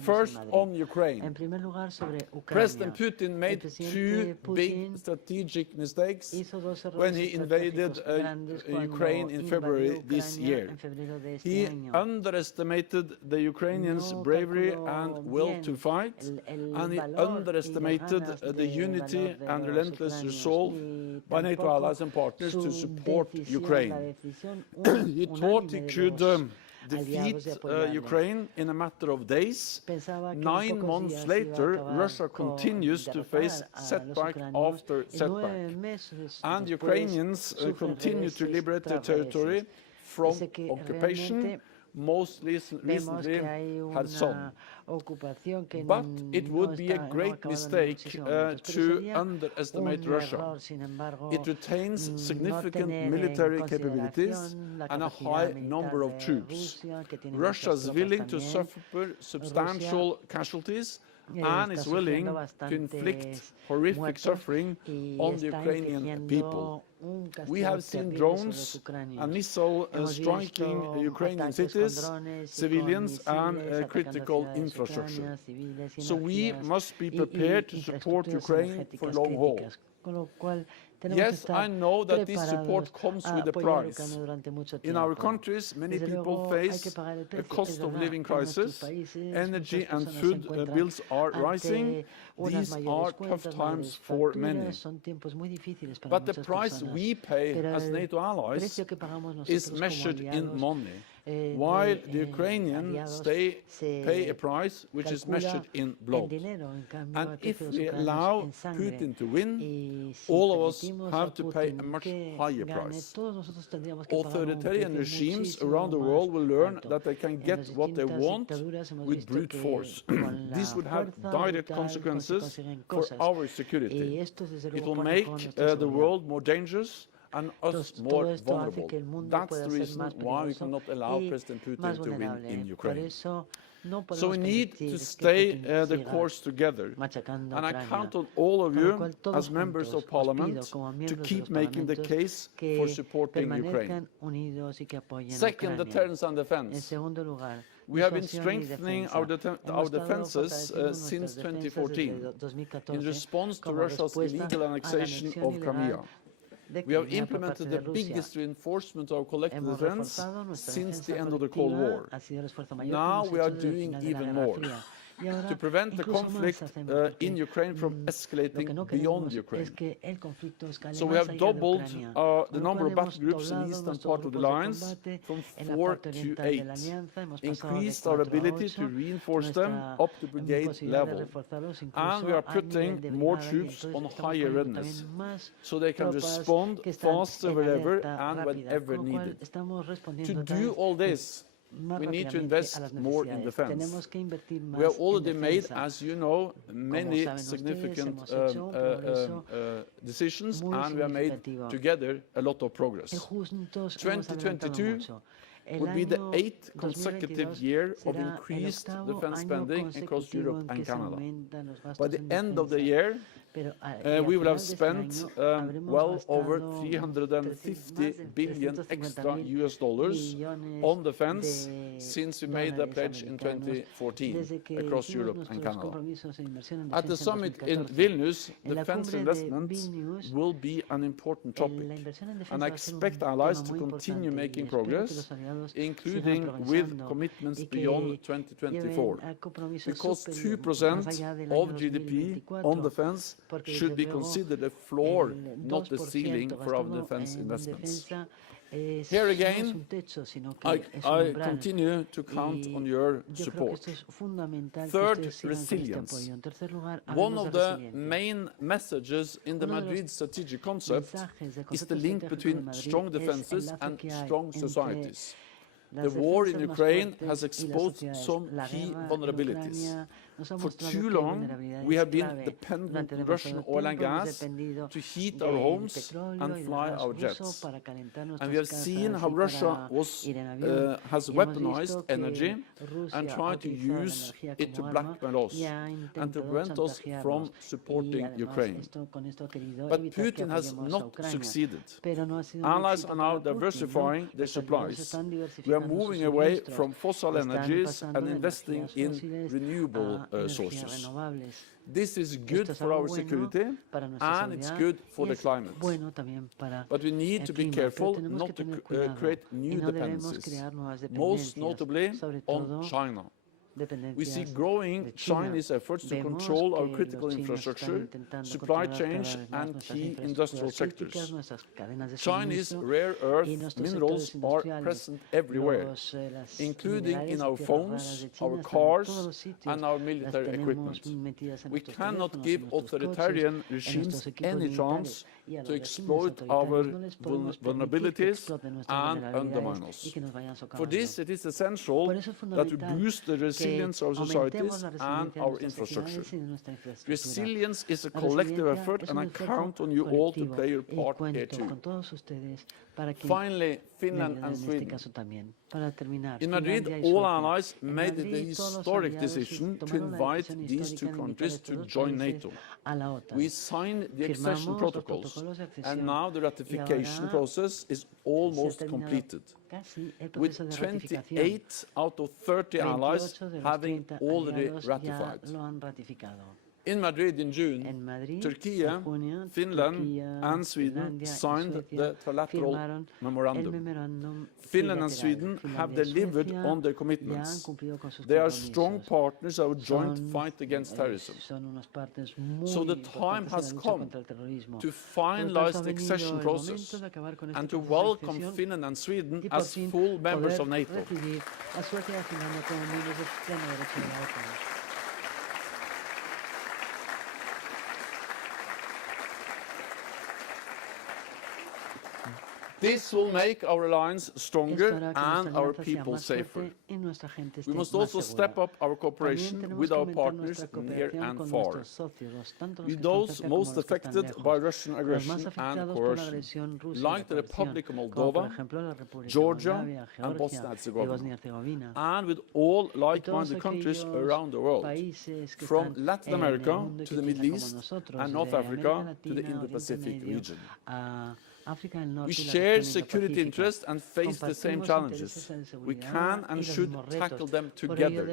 First, on Ukraine. President Putin made two big strategic mistakes when he invaded Ukraine in February this year. He underestimated the Ukrainians' bravery and will to fight, and he underestimated the unity and relentless resolve by NATO allies and partners to support Ukraine. He thought he could defeat Ukraine in a matter of days. 9 months later, Russia continues to face setback after setback. And Ukrainians continue to liberate their territory from occupation, most recently Kherson. But it would be a great mistake to underestimate Russia. It retains significant military capabilities and a high number of troops. Russia is willing to suffer substantial casualties and is willing to inflict horrific suffering on the Ukrainian people. We have seen drones and missiles striking Ukrainian cities, civilians and critical infrastructure. So we must be prepared to support Ukraine for long haul. Yes, I know that this support comes with a price. In our countries, many people face a cost of living crisis. Energy and food bills are rising. These are tough times for many. But the price we pay as NATO allies is measured in money, while the Ukrainians pay a price which is measured in blood. And if we allow Putin to win, all of us have to pay a much higher price. Authoritarian regimes around the world will learn that they can get what they want with brute force. This would have direct consequences for our security. It will make the world more dangerous and us more vulnerable. That's the reason why we cannot allow President Putin to win in Ukraine. So we need to stay the course together. And I count on all of you as members of Parliament to keep making the case for supporting Ukraine. Second, deterrence and defense. We have been strengthening our defenses since 2014 in response to Russia's illegal annexation of Crimea. We have implemented the biggest reinforcement of collective defense since the end of the Cold War. Now we are doing even more to prevent the conflict in Ukraine from escalating beyond Ukraine. So we have doubled the number of battle groups in the eastern part of the alliance from 4 to 8, increased our ability to reinforce them up to brigade level, and we are putting more troops on higher readiness, so they can respond faster wherever and whenever needed. To do all this, we need to invest more in defense. We have already made, as you know, many significant decisions, and we have made together a lot of progress. 2022 would be the 8th consecutive year of increased defense spending across Europe and Canada. By the end of the year, we will have spent well over $350 billion extra US dollars on defense since we made the pledge in 2014 across Europe and Canada. At the summit in Vilnius, defense investment will be an important topic, and I expect allies to continue making progress, including with commitments beyond 2024, because 2% of GDP on defense should be considered a floor, not a ceiling for our defense investments. Here again, I continue to count on your support. Third, resilience. One of the main messages in the Madrid strategic concept is the link between strong defenses and strong societies. The war in Ukraine has exposed some key vulnerabilities. For too long, we have been dependent on Russian oil and gas to heat our homes and fly our jets. And we have seen how Russia has weaponized energy and tried to use it to blackmail us and to prevent us from supporting Ukraine. But Putin has not succeeded. Allies are now diversifying their supplies. We are moving away from fossil energies and investing in renewable sources. This is good for our security and it's good for the climate. But we need to be careful not to create new dependencies, most notably on China. We see growing Chinese efforts to control our critical infrastructure, supply chains, and key industrial sectors. Chinese rare earth minerals are present everywhere, including in our phones, our cars, and our military equipment. We cannot give authoritarian regimes any chance to exploit our vulnerabilities and undermine us. For this, it is essential that we boost the resilience of our societies and our infrastructure. Resilience is a collective effort, and I count on you all to play your part here too. Finally, Finland and Sweden. In Madrid, all allies made the historic decision to invite these two countries to join NATO. We signed the accession protocols, and now the ratification process is almost completed, with 28 out of 30 allies having already ratified. In Madrid in June, Turkey, Finland and Sweden signed the trilateral memorandum. Finland and Sweden have delivered on their commitments. They are strong partners in our joint fight against terrorism. So the time has come to finalize the accession process and to welcome Finland and Sweden as full members of NATO. This will make our alliance stronger and our people safer. We must also step up our cooperation with our partners near and far, with those most affected by Russian aggression and coercion, like the Republic of Moldova, Georgia and Bosnia-Herzegovina, and with all like-minded countries around the world, from Latin America to the Middle East and North Africa to the Indo-Pacific region. We share security interests and face the same challenges. We can and should tackle them together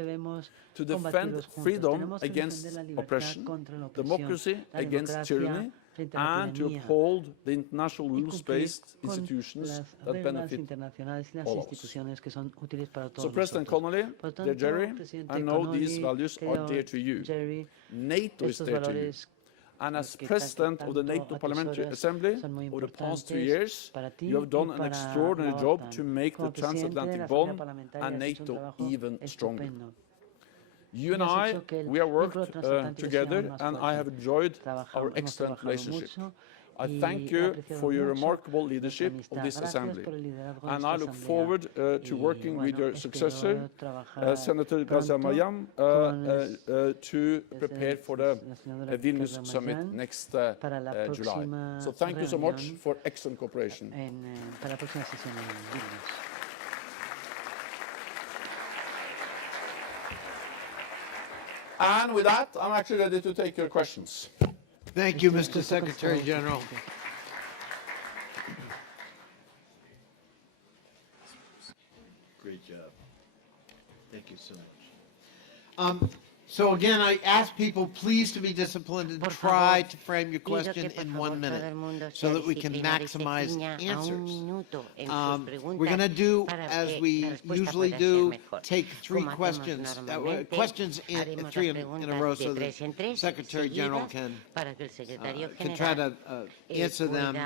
to defend freedom against oppression, democracy against tyranny, and to uphold the international rules-based institutions that benefit all of us. So, President Connolly, dear Jerry, I know these values are dear to you. NATO is dear to you. And as President of the NATO Parliamentary Assembly, over the past 2 years, you have done an extraordinary job to make the transatlantic bond and NATO even stronger. You and I, we have worked together, and I have enjoyed our excellent relationship. I thank you for your remarkable leadership of this Assembly, and I look forward to working with your successor, Senator Gaziamayam, to prepare for the Vilnius Summit next July. So thank you so much for excellent cooperation. And with that, I'm actually ready to take your questions. Thank you, Mr. Secretary General. Great job. Thank you so much. So again, I ask people please to be disciplined and try to frame your question in 1 minute so that we can maximize answers. We're going to do, as we usually do, take 3 questions, three in a row so the Secretary General can try to answer them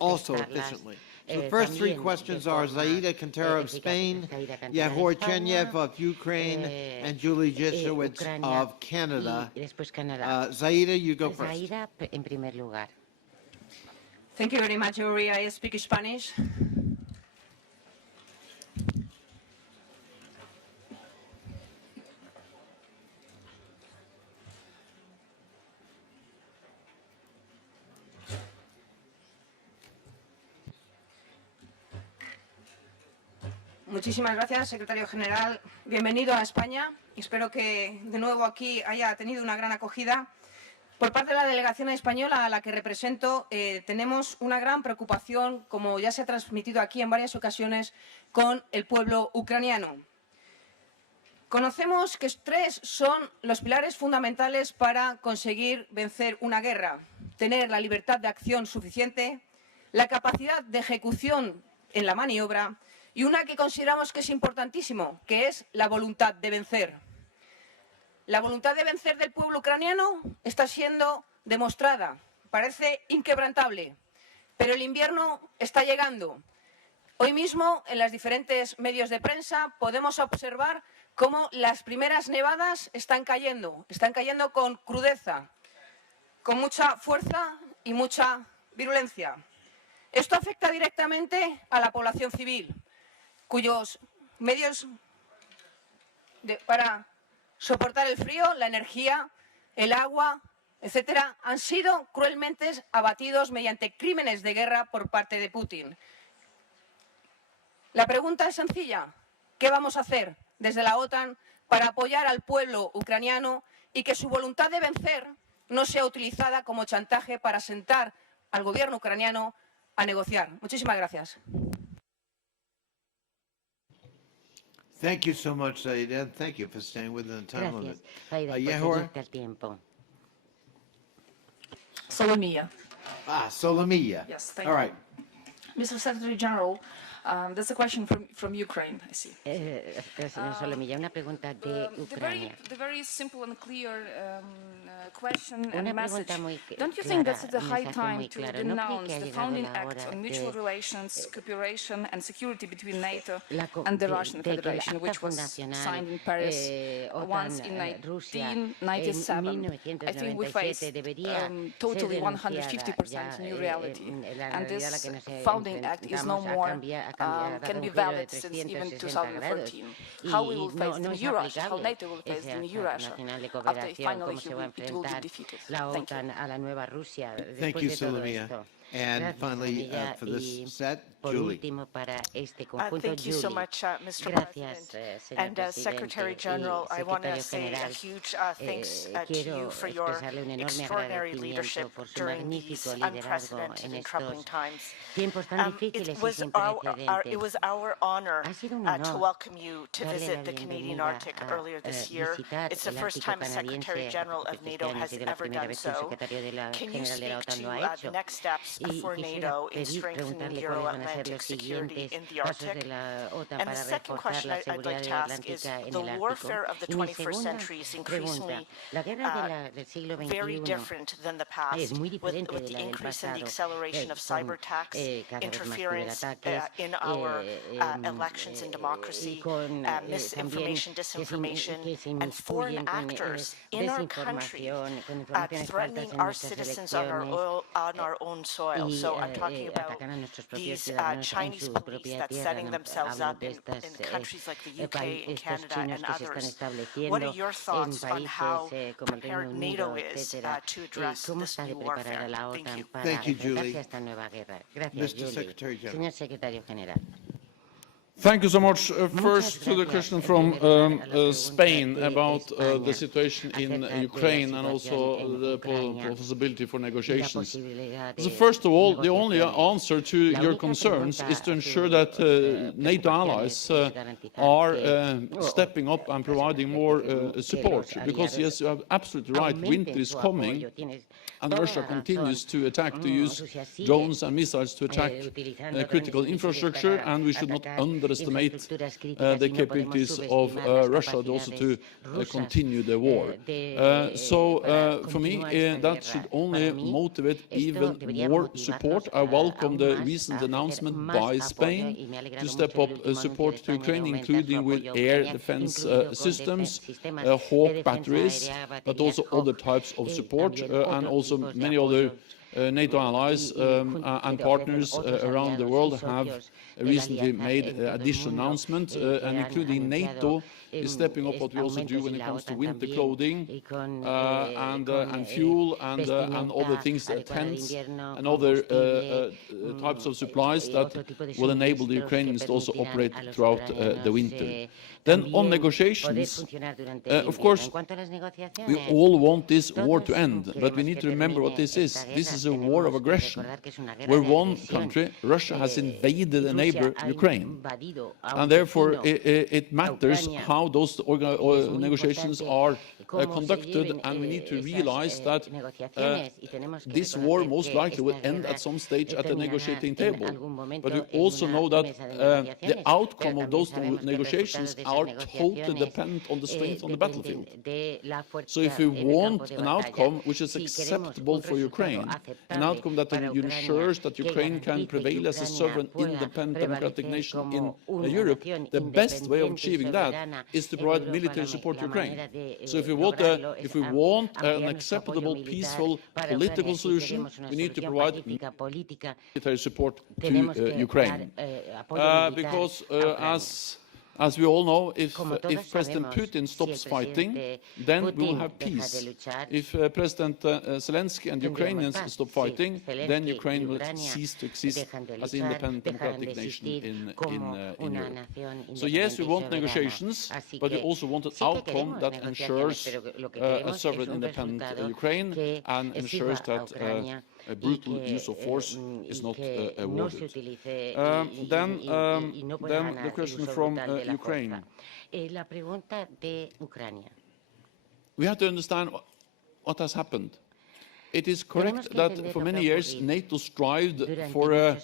also efficiently. So the first three questions are Zaida Cantero of Spain, Yehor Chenyev of Ukraine, and Julie Jeshowitz of Canada. Zaida, you go first. Zaida, en primer lugar. Thank you very much, Yuri. I speak Spanish. Muchísimas gracias, secretario general. Bienvenido a España. Espero que de nuevo aquí haya tenido una gran acogida. Por parte de la delegación española a la que represento, tenemos una gran preocupación, como ya se ha transmitido aquí en varias ocasiones, con el pueblo ucraniano. Conocemos que tres son los pilares fundamentales para conseguir vencer una guerra: tener la libertad de acción suficiente, la capacidad de ejecución en la maniobra y una que consideramos que es importantísimo, que es la voluntad de vencer. La voluntad de vencer del pueblo ucraniano está siendo demostrada, parece inquebrantable, pero el invierno está llegando. Hoy mismo, en los diferentes medios de prensa, podemos observar cómo las primeras nevadas están cayendo con crudeza, con mucha fuerza y mucha virulencia. Esto afecta directamente a la población civil, cuyos medios para soportar el frío, la energía, el agua, etcétera, han sido cruelmente abatidos mediante crímenes de guerra por parte de Putin. La pregunta es sencilla: ¿qué vamos a hacer desde la OTAN para apoyar al pueblo ucraniano y que su voluntad de vencer no sea utilizada como chantaje para sentar al gobierno ucraniano a negociar? Muchísimas gracias. Thank you so much, Zaida, and thank you for staying within the time limit. Zaida, por Yehor? seguirte al tiempo. Solomia. Solomia. Yes, thank All you. right. Mr. Secretary General, there's a question from Ukraine, I see. Señor Solomilla, una pregunta de Ucrania. The very simple and clear question Una and message. pregunta muy Don't you think clara, that's the un high mensaje time muy to claro. ¿No cree denounce que ha the llegado founding la act hora on mutual de relations, cooperation and security between NATO and the Russian de que el Federation, acta which was fundacional signed in Paris once in Rusia 1997? I think we face 1997 debería totally ser denunciada 150% new reality. la And realidad a la this que nos founding act is no enfrentamos ha more, cambiado can be un giro de valid since even 360 grados 2014. y How we will face no the es new Russia, how aplicable NATO will face ese the new acta Russia nacional de after cooperación, finally cómo se va a it will be enfrentar defeated. la Thank you. OTAN a la nueva Rusia Thank después you, de todo Solomia. esto. And Gracias, finally, Solomilla. for this Y set, por Julie. último, para este conjunto, Thank you so Julie. much, Mr. Gracias, President. señor And presidente. Secretary General, Y I want to secretario say a general, huge thanks to quiero you for your expresarle un enorme extraordinary agradecimiento leadership por su during magnífico these liderazgo unprecedented en and troubling estos times. tiempos tan difíciles y sin It precedentes. was our honor Ha sido un to honor welcome you to darle la visit the Canadian bienvenida Arctic a earlier this year. visitar It's the el first Ártico time a Secretary canadiense. General of Este NATO año ha has sido la ever primera done vez que un so. secretario de la Can you general de la speak OTAN lo to ha hecho? the next steps Y for quisiera NATO in strengthening preguntarle cuáles van a ser Euro-Atlantic los security siguientes in the pasos de Arctic? la OTAN And the para second reforzar question la I'd seguridad like to ask is, atlántica en the el Ártico. warfare of the Y mi 21st segunda century is pregunta, increasingly la guerra del siglo very XXI different than the past, es muy with diferente de the la del increase in the pasado, acceleration of con cyber attacks, cada vez más interference ciberataques in our elections and y democracy, con también misinformation, que disinformation, se and foreign inmiscuyen con actors in our country desinformación, con informaciones falsas threatening en our nuestras citizens on elecciones our own soil. y So I'm talking about atacan a nuestros propios these ciudadanos en Chinese su police propia that's tierra. setting themselves Hablo up de in estas countries like the UK and estos Canada chinos and que se están others. estableciendo What are your en thoughts on how países como el Reino prepared NATO Unido, is etcétera. to Y address cómo this está de new preparada warfare? la Thank OTAN you. para Thank you, enfrentarse Julie. a esta nueva guerra. Gracias, Mr. Secretary Julie. General. Señor secretario general. Thank you so much. First to the question from Spain about the situation in Ukraine and also the possibility for negotiations. So first of all, the only answer to your concerns is to ensure that NATO allies are stepping up and providing more support. Because yes, you have absolutely right, winter is coming and Russia continues to attack, to use drones and missiles to attack critical infrastructure, and we should not underestimate underestimate the capabilities of Russia also to continue the war. So for me, that should only motivate even more support. I welcome the recent announcement by Spain to step up support to Ukraine, including with air defense systems, Hawk batteries, but also other types of support, and also many other NATO allies and partners around the world have recently made additional announcements, and including NATO is stepping up what we also do when it comes to winter clothing and fuel and other things, tents and other types of supplies that will enable the Ukrainians to also operate throughout the winter. Then on negotiations, of course, we all want this war to end, but we need to remember what this is. This is a war of aggression, where one country, Russia, has invaded a neighbor, Ukraine. And therefore, it matters how those negotiations are conducted, and we need to realize that this war most likely will end at some stage at the negotiating table. But we also know that the outcome of those negotiations are totally dependent on the strength on the battlefield. So if we want an outcome which is acceptable for Ukraine, an outcome that ensures that Ukraine can prevail as a sovereign, independent, democratic nation in Europe, the best way of achieving that is to provide military support to Ukraine. So if we want an acceptable, peaceful, political solution, we need to provide military support to Ukraine. Because as we all know, if President Putin stops fighting, then we will have peace. If President Zelensky and Ukrainians stop fighting, then Ukraine will cease to exist as an independent democratic nation in Europe. So yes, we want negotiations, but we also want an outcome that ensures a sovereign, independent Ukraine and ensures that a brutal use of force is not awarded. Then the question from Ukraine. We have to understand what has happened. It is correct that for many years NATO strived for a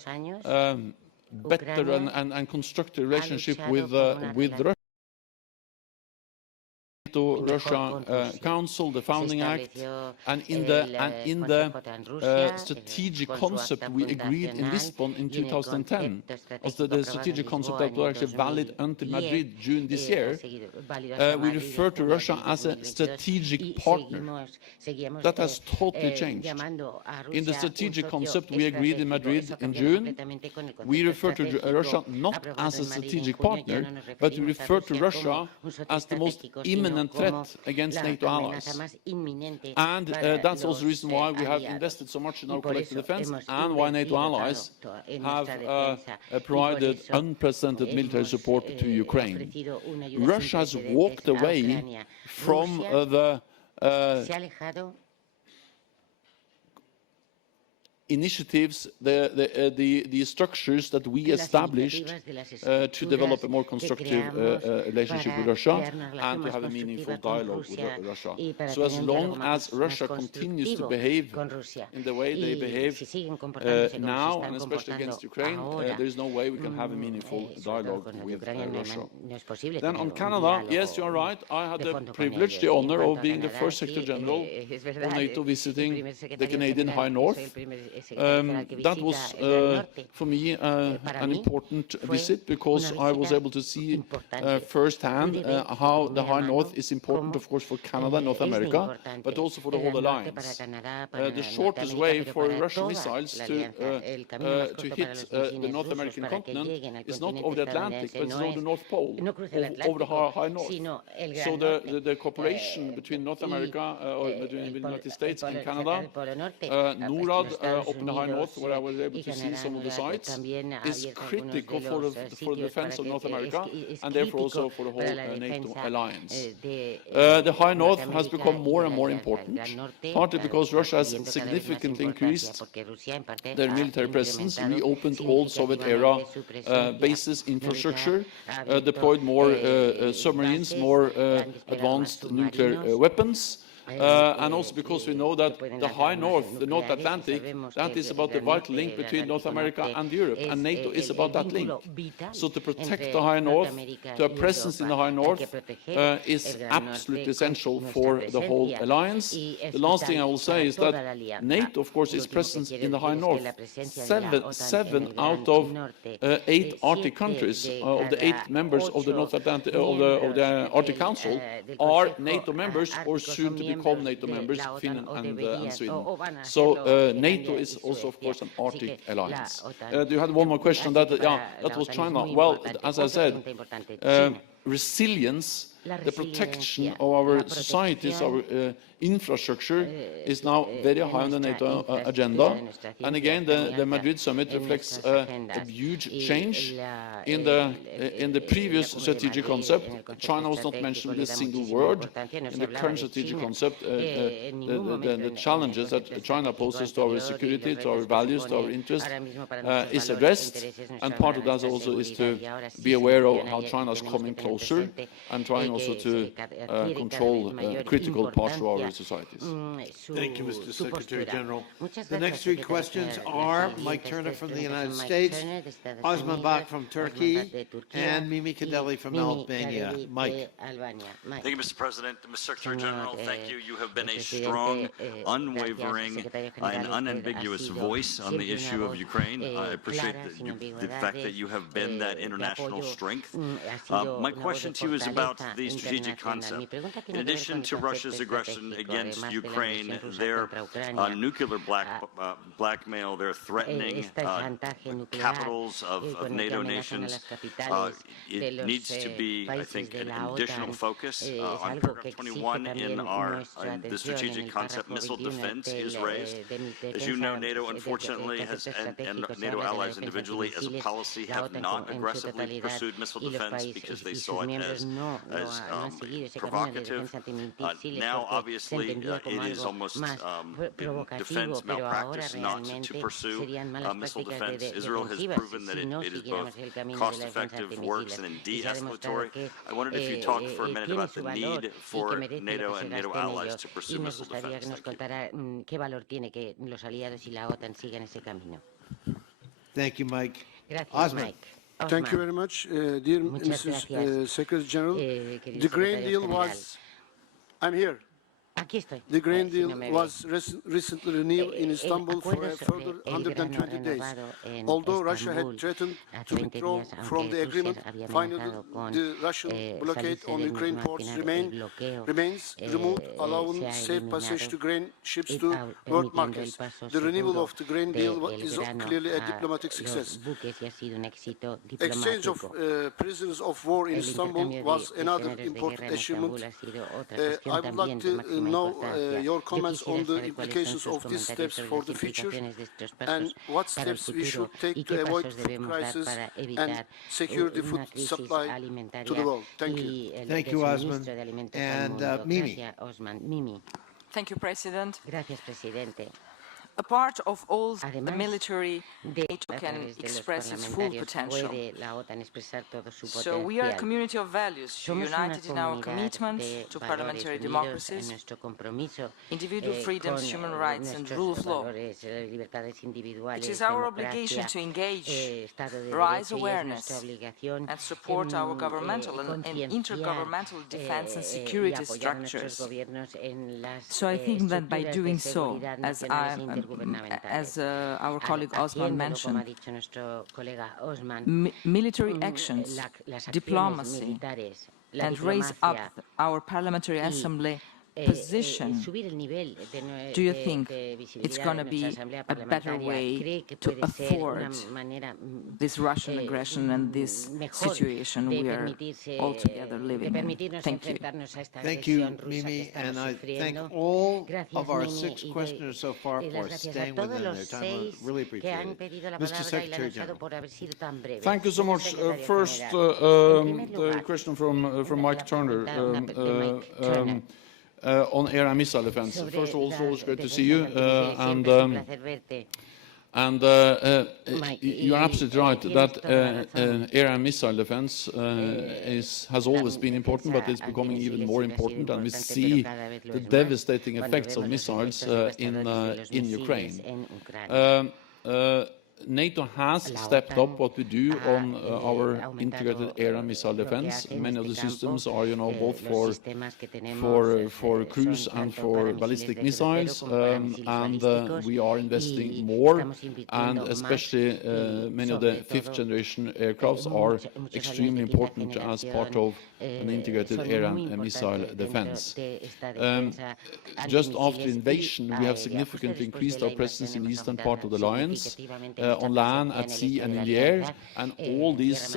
better and constructive relationship with Russia. Russia Council, the Founding Act, and in the strategic concept we agreed in Lisbon in 2010, was the strategic concept that was actually valid until Madrid, June this year. We refer to Russia as a strategic partner. That has totally changed. In the strategic concept we agreed in Madrid in June, we refer to Russia not as a strategic partner, but we refer to Russia as the most imminent threat against NATO allies. And that's also the reason why we have invested so much in our collective defense and why NATO allies have provided unprecedented military support to Ukraine. Russia has walked away from the initiatives, the structures that we established to develop a more constructive relationship with Russia and to have a meaningful dialogue with Russia. So as long as Russia continues to behave in the way they behave now, and especially against Ukraine, there is no way we can have a meaningful dialogue with Russia. Then on Canada, yes, you are right. I had the privilege, the honor of being the first Secretary General of NATO visiting the Canadian High North. That was, for me, an important visit because I was able to see firsthand how the High North is important, of course, for Canada and North America, but also for the whole alliance. The shortest way for Russian missiles to hit the North American continent is not over the Atlantic, but it's over the North Pole, over the High North. So the cooperation between North America, or between the United States and Canada, NORAD up in the High North, where I was able to see some of the sites, is critical for the defense of North America and therefore also for the whole NATO alliance. The High North has become more and more important, partly because Russia has significantly increased their military presence, reopened old Soviet-era bases, infrastructure, deployed more submarines, more advanced nuclear weapons, and also because we know that the high north, the North Atlantic, that is about the vital link between North America and Europe, and NATO is about that link. So to protect the high north, to have presence in the high north, is absolutely essential for the whole alliance. The last thing I will say is that NATO, of course, is present in the high north. Seven out of 8 Arctic countries, of the 8 members of the North Atlantic, of the Arctic Council, are NATO members or soon to become NATO members, Finland and Sweden. So NATO is also, of course, an Arctic alliance. You had one more question. That was China. Well, as I said, resilience, the protection of our societies, our infrastructure is now very high on the NATO agenda. And again, the Madrid summit reflects a huge change in the previous strategic concept. China was not mentioned with a single word. In the current strategic concept, the challenges that China poses to our security, to our values, to our interests, is addressed. And part of that also is to be aware of how China is coming closer and trying also to control critical parts of our societies. Thank you, Mr. Secretary General. The next 3 questions are Mike Turner from the United States, Osman Bak from Turkey, and Mimi Kadeli from Albania. Mike. Thank you, Mr. President. Mr. Secretary General, thank you. You have been a strong, unwavering, and unambiguous voice on the issue of Ukraine. I appreciate the fact that you have been that international strength. My question to you is about the strategic concept. In addition to Russia's aggression against Ukraine, their nuclear blackmail, their threatening capitals of NATO nations, it needs to be, I think, an additional focus. On paragraph 21 in the strategic concept, missile defense is raised. As you know, NATO, unfortunately, and NATO allies individually, as a policy, have not aggressively pursued missile defense because they saw it as provocative. Now, obviously, it is almost defense malpractice not to pursue missile defense. Israel has proven that it is both cost-effective, works, and de-escalatory. I wondered if you talked for a minute about the need for NATO and NATO allies to pursue missile defense. Thank you, Mike. Osman. Thank you very much, dear Mr. Secretary General. The Green Deal was... I'm here. The Green Deal was recently renewed in Istanbul for a further 120 days. Although Russia had threatened to withdraw from the agreement, finally the Russian blockade on Ukraine ports remains removed, allowing safe passage to grain ships to world markets. The renewal of the Green Deal is clearly a diplomatic success. Exchange of prisoners of war in Istanbul was another important achievement. I would like to know your comments on the implications of these steps for the future and what steps we should take to avoid food crisis and secure the food supply to the world. Thank you. Thank you, Osman. And Mimi. Thank you, President. A part of all the military, NATO can express its full potential. So we are a community of values, united in our commitment to parliamentary democracies, individual freedoms, human rights, and rule of law. It is our obligation to engage, raise awareness, and support our governmental and intergovernmental defense and security structures. So I think that by doing so, as our colleague Osman mentioned, military actions, diplomacy, and raise up our Parliamentary Assembly position. Do you think it's going to be a better way to afford this Russian aggression and this situation we are all together living in? Thank you. Thank you, Mimi, and I thank all of our 6 questioners so far for staying within their time. I really appreciate it. Mr. Secretary General. Thank you so much. First, the question from Mike Turner. On air and missile defense. First of all, it's always great to see you. And you are absolutely right that air and missile defense has always been important, but it's becoming even more important, and we see the devastating effects of missiles in Ukraine. NATO has stepped up what we do on our integrated air and missile defense. Many of the systems are, both for cruise and for ballistic missiles, and we are investing more, and especially many of the fifth-generation aircrafts are extremely important as part of an integrated air and missile defense. Just after the invasion, we have significantly increased our presence in the eastern part of the alliance, on land, at sea, and in the air, and all these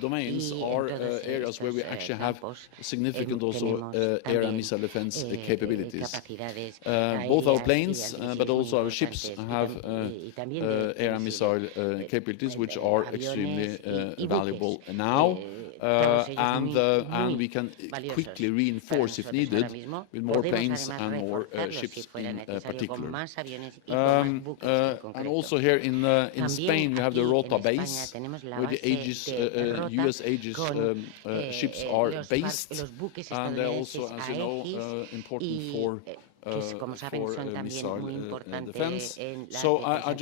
domains are areas where we actually have significant also air and missile defense capabilities. Both our planes, but also our ships have air and missile capabilities, which are extremely valuable now. And we can quickly reinforce if needed with more planes and more ships in particular. And also here in Spain we have the Rota base, where the Aegis, US Aegis ships are based, and they're also, as you know, important for missile defense. So I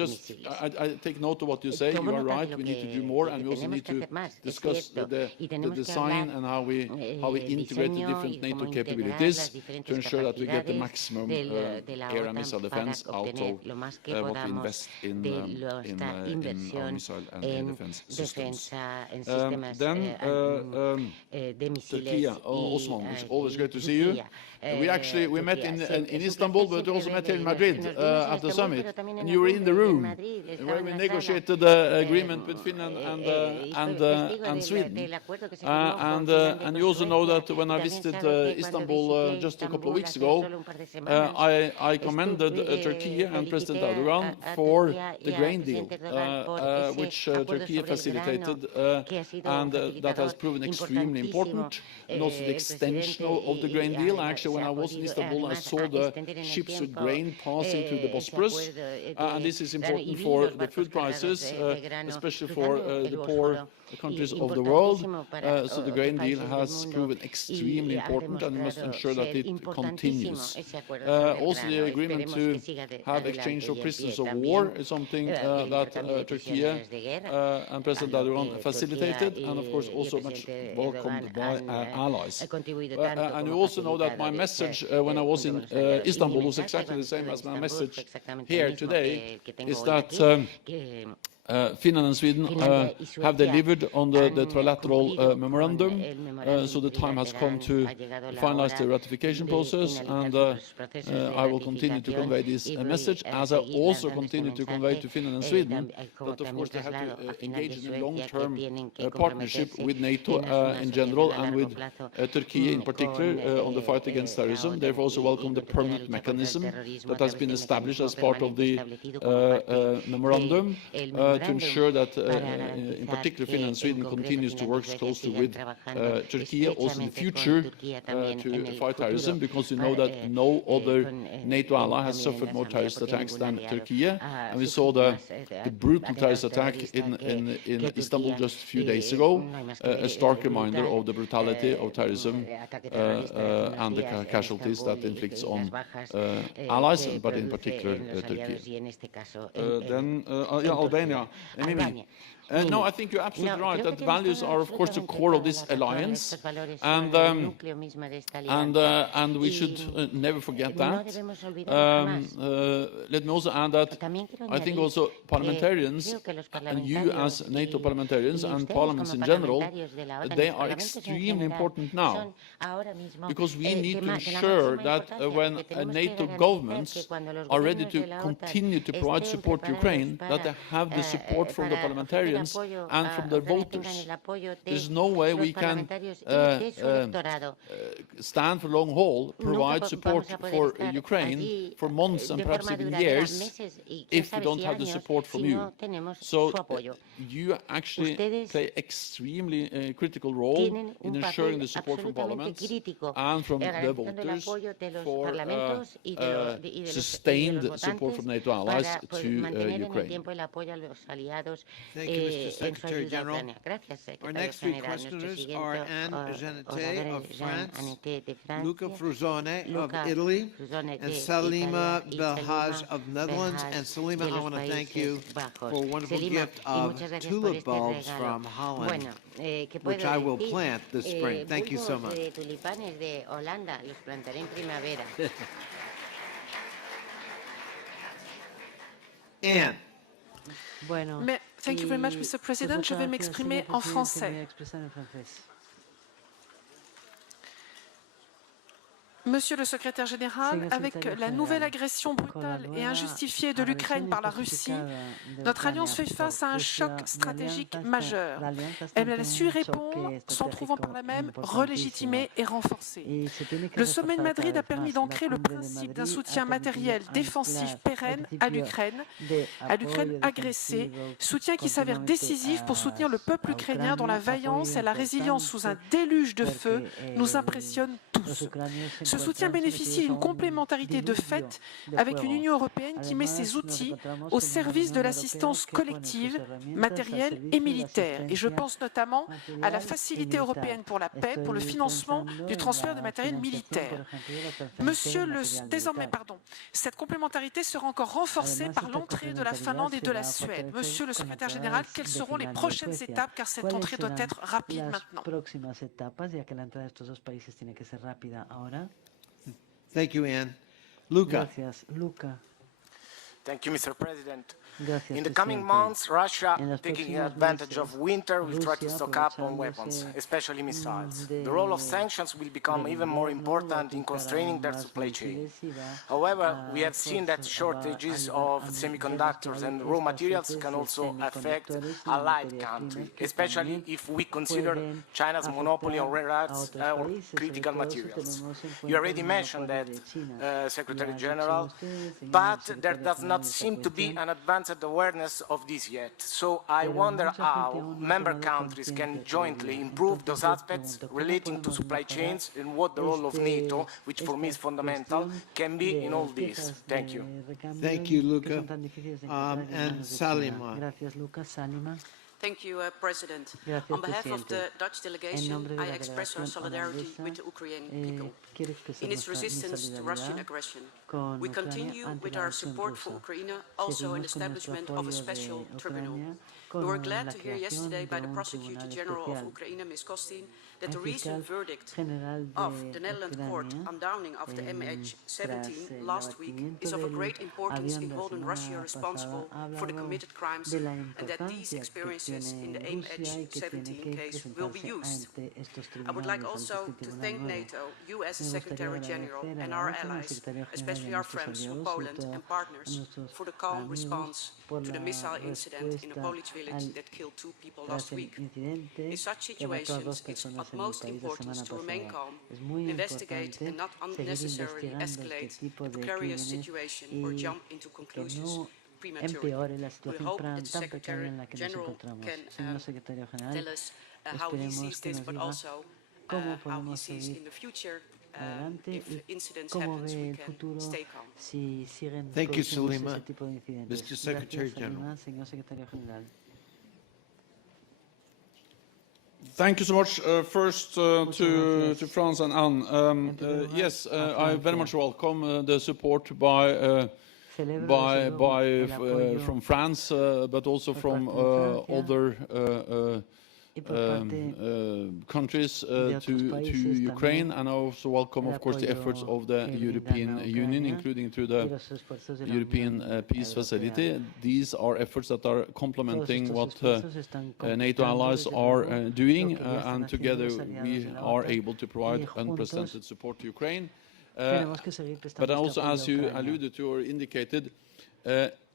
take note of what you say. You are right. We need to do more, and we also need to discuss the design and how we integrate the different NATO capabilities to ensure that we get the maximum air and missile defense out of what we invest in our missile and air defense systems. Then Turkey, Osman, it's always great to see you. We met in Istanbul, but we also met here in Madrid at the summit, and you were in the room where we negotiated the agreement with Finland and Sweden. And you also know that when I visited Istanbul just a couple of weeks ago, I commended Turkey and President Erdogan for the grain deal, which Turkey facilitated, and that has proven extremely important, and also the extension of the grain deal. Actually, when I was in Istanbul, I saw the ships with grain passing through the Bosporus, and this is important for the food prices, especially for the poor countries of the world. So the grain deal has proven extremely important, and we must ensure that it continues. Also, the agreement to have exchange of prisoners of war is something that Turkey and President Erdogan facilitated, and of course also much welcomed by our allies. And you also know that my message when I was in Istanbul was exactly the same as my message here today, is that Finland and Sweden have delivered on the trilateral memorandum, so the time has come to finalize the ratification process, and I will continue to convey this message, as I also continue to convey to Finland and Sweden that of course they have to engage in a long-term partnership with NATO in general, and with Turkey in particular on the fight against terrorism. They've also welcomed the permanent mechanism that has been established as part of the memorandum, to ensure that, in particular, Finland and Sweden continues to work closely with Turkey also in the future to fight terrorism, because you know that no other NATO ally has suffered more terrorist attacks than Turkey, and we saw the brutal terrorist attack in Istanbul just a few days ago, a stark reminder of the brutality of terrorism and the casualties that inflicts on allies, but in particular Turkey. Then Albania. Mimi. No, I think you're absolutely right that values are, of course, the core of this alliance, and we should never forget that. Let me also add that I think also parliamentarians, and you as NATO parliamentarians and parliaments in general, they are extremely important now, because we need to ensure that when NATO governments are ready to continue to provide support to Ukraine, that they have the support from the parliamentarians and from their voters. There's no way we can stand for long haul, provide support for Ukraine for months and perhaps even years if we don't have the support from you. So you actually play extremely critical role in ensuring the support from parliaments and from the voters for sustained support from NATO allies to Ukraine. Thank you, Mr. Secretary General. Our next three questioners are Anne Janete of France, Luca Frusone of Italy, and Salima Belhaj of Netherlands. And Salima, I want to thank you for a wonderful gift of tulip bulbs from Holland, which I will plant this spring. Thank you so much. Anne. Thank you very much, Mr. President. Je vais m'exprimer en français. Monsieur le secrétaire général, avec la nouvelle agression brutale et injustifiée de l'Ukraine par la Russie, notre alliance fait face à un choc stratégique majeur. Elle a su répondre, s'en trouvant par là même relégitimée et renforcée. Le sommet de Madrid a permis d'ancrer le principe d'un soutien matériel défensif pérenne à l'Ukraine agressée, soutien qui s'avère décisif pour soutenir le peuple ukrainien dont la vaillance et la résilience sous un déluge de feu nous impressionnent tous. Ce soutien bénéficie d'une complémentarité de fait avec une Union européenne qui met ses outils au service de l'assistance collective, matérielle et militaire. Et je pense notamment à la Facilité européenne pour la paix, pour le financement du transfert de matériel militaire. Cette complémentarité sera encore renforcée par l'entrée de la Finlande et de la Suède. Monsieur le secrétaire général, quelles seront les prochaines étapes, car cette entrée doit être rapide maintenant. Thank you, Anne. Luca. Thank you, Mr. President. In the coming months, Russia, taking advantage of winter, will try to stock up on weapons, especially missiles. The role of sanctions will become even more important in constraining their supply chain. However, we have seen that shortages of semiconductors and raw materials can also affect allied countries, especially if we consider China's monopoly on rare earths or critical materials. You already mentioned that, Secretary General, but there does not seem to be an advanced awareness of this yet. So I wonder how member countries can jointly improve those aspects relating to supply chains and what the role of NATO, which for me is fundamental, can be in all this. Thank you. Thank you, Luca. And Salima. Thank you, President. On behalf of the Dutch delegation, I express our solidarity with the Ukrainian people in its resistance to Russian aggression. We continue with our support for Ukraine, also in the establishment of a special tribunal. We were glad to hear yesterday by the Prosecutor General of Ukraine, Ms. Kostin, that the recent verdict of the Netherlands court on downing of the MH17 last week is of a great importance in holding Russia responsible for the committed crimes, and that these experiences in the MH17 case will be used. I would like also to thank NATO, you as the Secretary General, and our allies, especially our friends from Poland and partners, for the calm response to the missile incident in a Polish village that killed 2 people last week. In such situations, it's of utmost importance to remain calm, investigate and not unnecessarily escalate the precarious situation or jump into conclusions prematurely. We hope that the Secretary General can tell us how he sees this, but also how he sees in the future. If incidents happen, we can stay calm. Thank you, Salima. Mr. Secretary General. Thank you so much. First to France and Anne. Yes, I very much welcome the support from France, but also from other countries to Ukraine, and I also welcome, of course, the efforts of the European Union, including through the European Peace Facility. These are efforts that are complementing what NATO allies are doing, and together we are able to provide unprecedented support to Ukraine. But also, as you alluded to or indicated,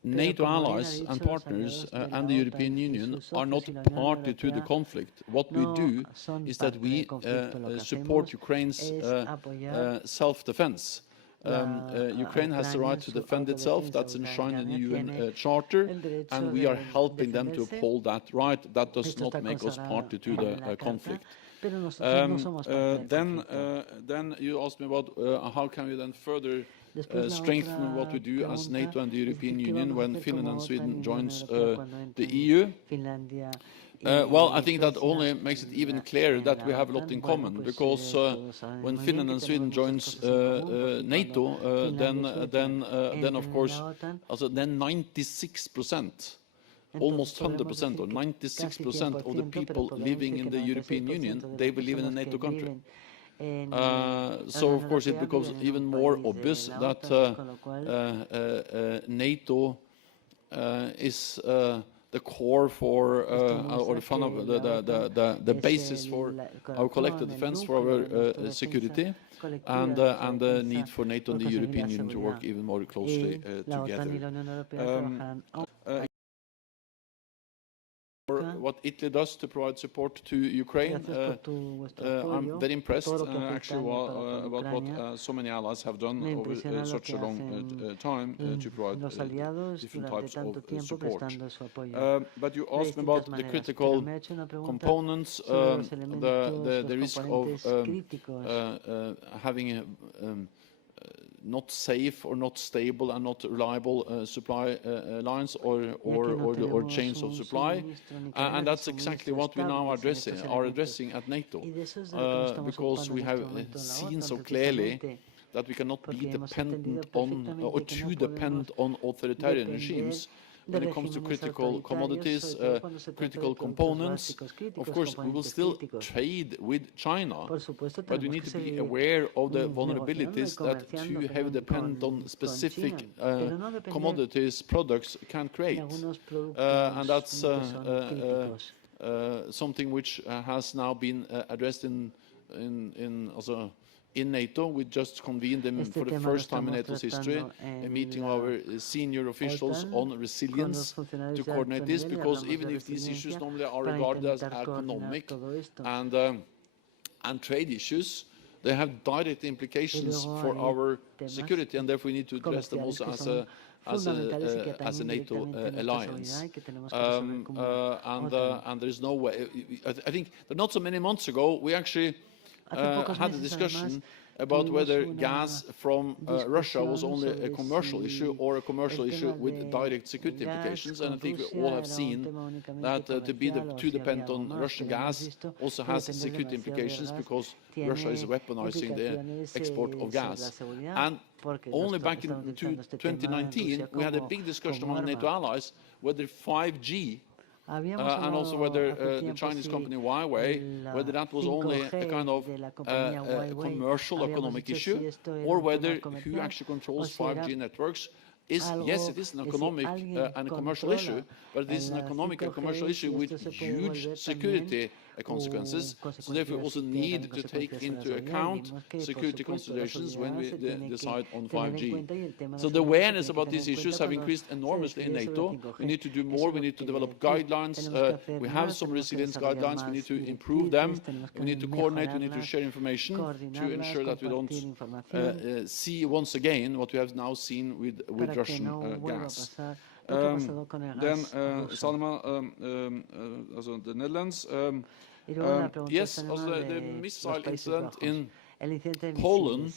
NATO allies and partners and the European Union are not party to the conflict. What we do is that we support Ukraine's self-defense. Ukraine has the right to defend itself. That's enshrined in the UN Charter, and we are helping them to uphold that right. That does not make us party to the conflict. Then you asked me about how can we then further strengthen what we do as NATO and the European Union when Finland and Sweden joins the EU. Well, I think that only makes it even clearer that we have a lot in common, because when Finland and Sweden joins NATO, then of course, then 96%, almost 100% or 96% of the people living in the European Union, they will live in a NATO country. So of course it becomes even more obvious that NATO is the core for or the basis for our collective defense, for our security, and the need for NATO and the European Union to work even more closely together. What Italy does to provide support to Ukraine, I'm very impressed actually about what so many allies have done over such a long time to provide different types of support. But you asked me about the critical components, the risk of having not safe or not stable and not reliable supply lines or chains of supply, and that's exactly what we now are addressing at NATO, because we have seen so clearly that we cannot be dependent on or too dependent on authoritarian regimes when it comes to critical commodities, critical components. Of course, we will still trade with China, but we need to be aware of the vulnerabilities that too heavy dependence on specific commodities, products can create. And that's something which has now been addressed in NATO. We just convened them for the first time in NATO's history, a meeting of our senior officials on resilience to coordinate this, because even if these issues normally are regarded as economic and trade issues, they have direct implications for our security, and therefore we need to address them also as a NATO alliance. And there is no way. I think that not so many months ago we actually had a discussion about whether gas from Russia was only a commercial issue or a commercial issue with direct security implications. And I think we all have seen that to be too dependent on Russian gas also has security implications, because Russia is weaponizing the export of gas. And only back in 2019 we had a big discussion among NATO allies whether 5G and also whether the Chinese company Huawei, whether that was only a kind of commercial economic issue, or whether who actually controls 5G networks is, yes, it is an economic and a commercial issue, but it is an economic and commercial issue with huge security consequences. So therefore we also need to take into account security considerations when we decide on 5G. So the awareness about these issues have increased enormously in NATO. We need to do more. We need to develop guidelines. We have some resilience guidelines. We need to improve them. We need to coordinate. We need to share information to ensure that we don't see once again what we have now seen with Russian gas. Then Salma, the Netherlands. Yes, the missile incident in Poland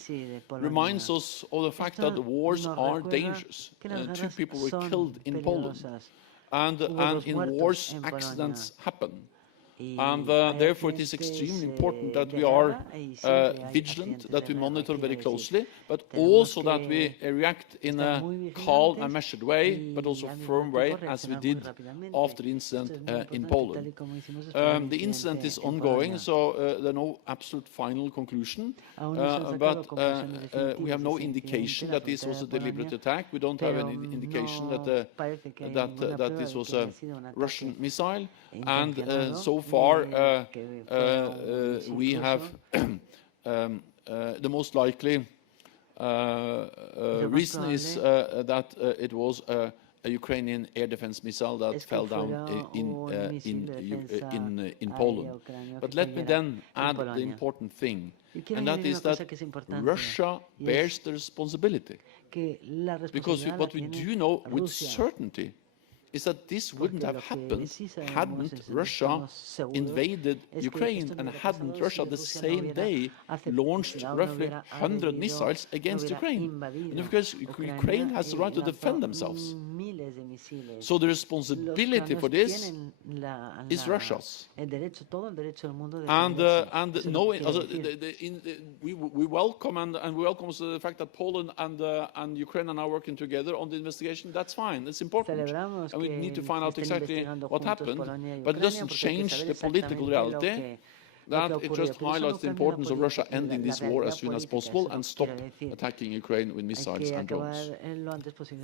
reminds us of the fact that wars are dangerous. 2 people were killed in Poland, and in wars accidents happen. And therefore it is extremely important that we are vigilant, that we monitor very closely, but also that we react in a calm and measured way, but also firm way, as we did after the incident in Poland. The incident is ongoing, so there are no absolute final conclusion, but we have no indication that this was a deliberate attack. We don't have any indication that this was a Russian missile, and so far we have the most likely reason is that it was a Ukrainian air defense missile that fell down in Poland. But let me then add the important thing, and that is that Russia bears the responsibility. Because what we do know with certainty is that this wouldn't have happened hadn't Russia invaded Ukraine and hadn't Russia the same day launched roughly 100 missiles against Ukraine. And because Ukraine has the right to defend themselves. So the responsibility for this is Russia's. And we welcome and we welcome the fact that Poland and Ukraine are now working together on the investigation. That's fine. It's important. And we need to find out exactly what happened, but it doesn't change the political reality. That it just highlights the importance of Russia ending this war as soon as possible and stop attacking Ukraine with missiles and drones.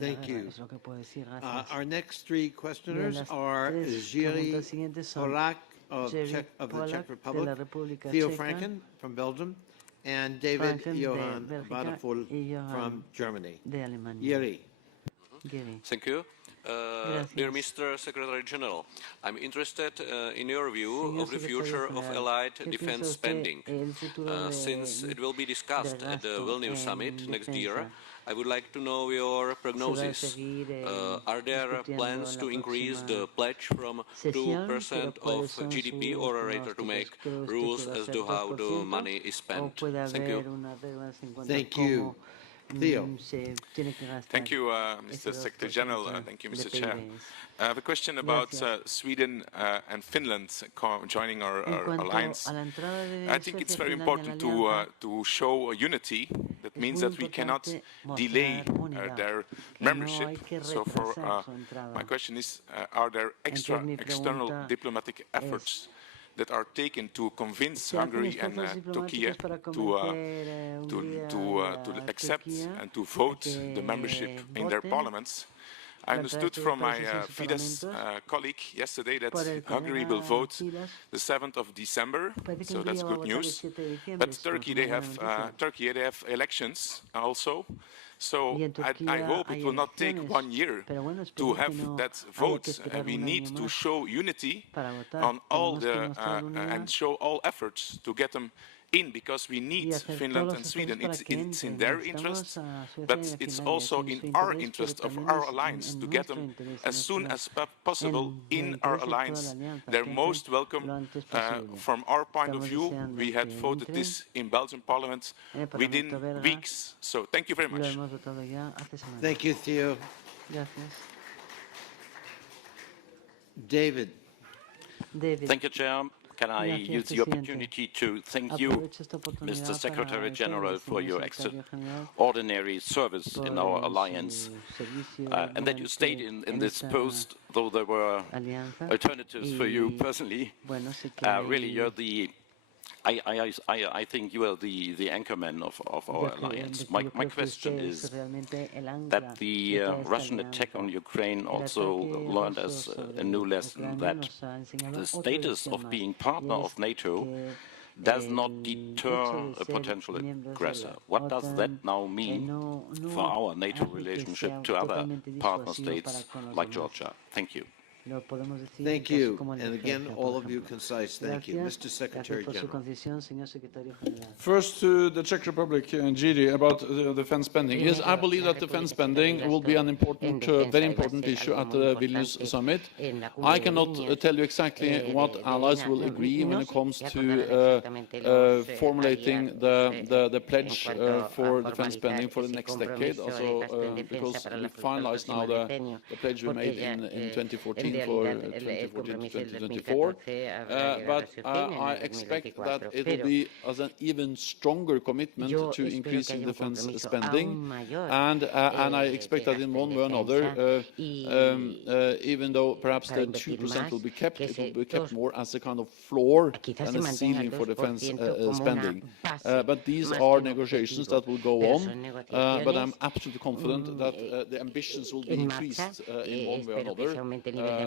Thank you. Our next three questioners are Jiří Horák of the Czech Republic, Theo Franken from Belgium, and David Johan Badaful from Germany. Jiří. Thank you. Dear Mr. Secretary General, I'm interested in your view of the future of allied defense spending. Since it will be discussed at the Vilnius summit next year, I would like to know your prognosis. Are there plans to increase the pledge from 2% of GDP or rather to make rules as to how the money is spent? Thank you. Thank you. Theo. Thank you, Mr. Secretary General. Thank you, Mr. Chair. I have a question about Sweden and Finland joining our alliance. I think it's very important to show unity. That means that we cannot delay their membership. So my question is, are there external diplomatic efforts that are taken to convince Hungary and Turkey to accept and to vote the membership in their parliaments? I understood from my Fidesz colleague yesterday that Hungary will vote the 7th of December, so that's good news. But Turkey, they have elections also. So I hope it will not take 1 year to have that vote. We need to show unity on all and show all efforts to get them in, because we need Finland and Sweden. It's in their interest, but it's also in our interest of our alliance to get them as soon as possible in our alliance. They're most welcome. From our point of view, we had voted this in Belgian Parliament within weeks. So thank you very much. Thank you, Theo. David. Thank you, Chair. Can I use the opportunity to thank you, Mr. Secretary General, for your extraordinary service in our alliance, and that you stayed in this post, though there were alternatives for you personally. Really, you're the I think you are the anchorman of our alliance. My question is that the Russian attack on Ukraine also learned us a new lesson, that the status of being partner of NATO does not deter a potential aggressor. What does that now mean for our NATO relationship to other partner states like Georgia? Thank you. Thank you. And again, all of you concise. Thank you. Mr. Secretary General. First to the Czech Republic, Jiří, about the defense spending. Yes, I believe that defense spending will be an important, very important issue at the Vilnius summit. I cannot tell you exactly what allies will agree when it comes to formulating the pledge for defense spending for the next decade. Also, because we finalized now the pledge we made in 2014. For 2014-2024, but I expect that it will be as an even stronger commitment to increasing defense spending, and I expect that in one way or another, even though perhaps the 2% will be kept, it will be kept more as a kind of floor and a ceiling for defense spending. But these are negotiations that will go on, but I'm absolutely confident that the ambitions will be increased in one way or another.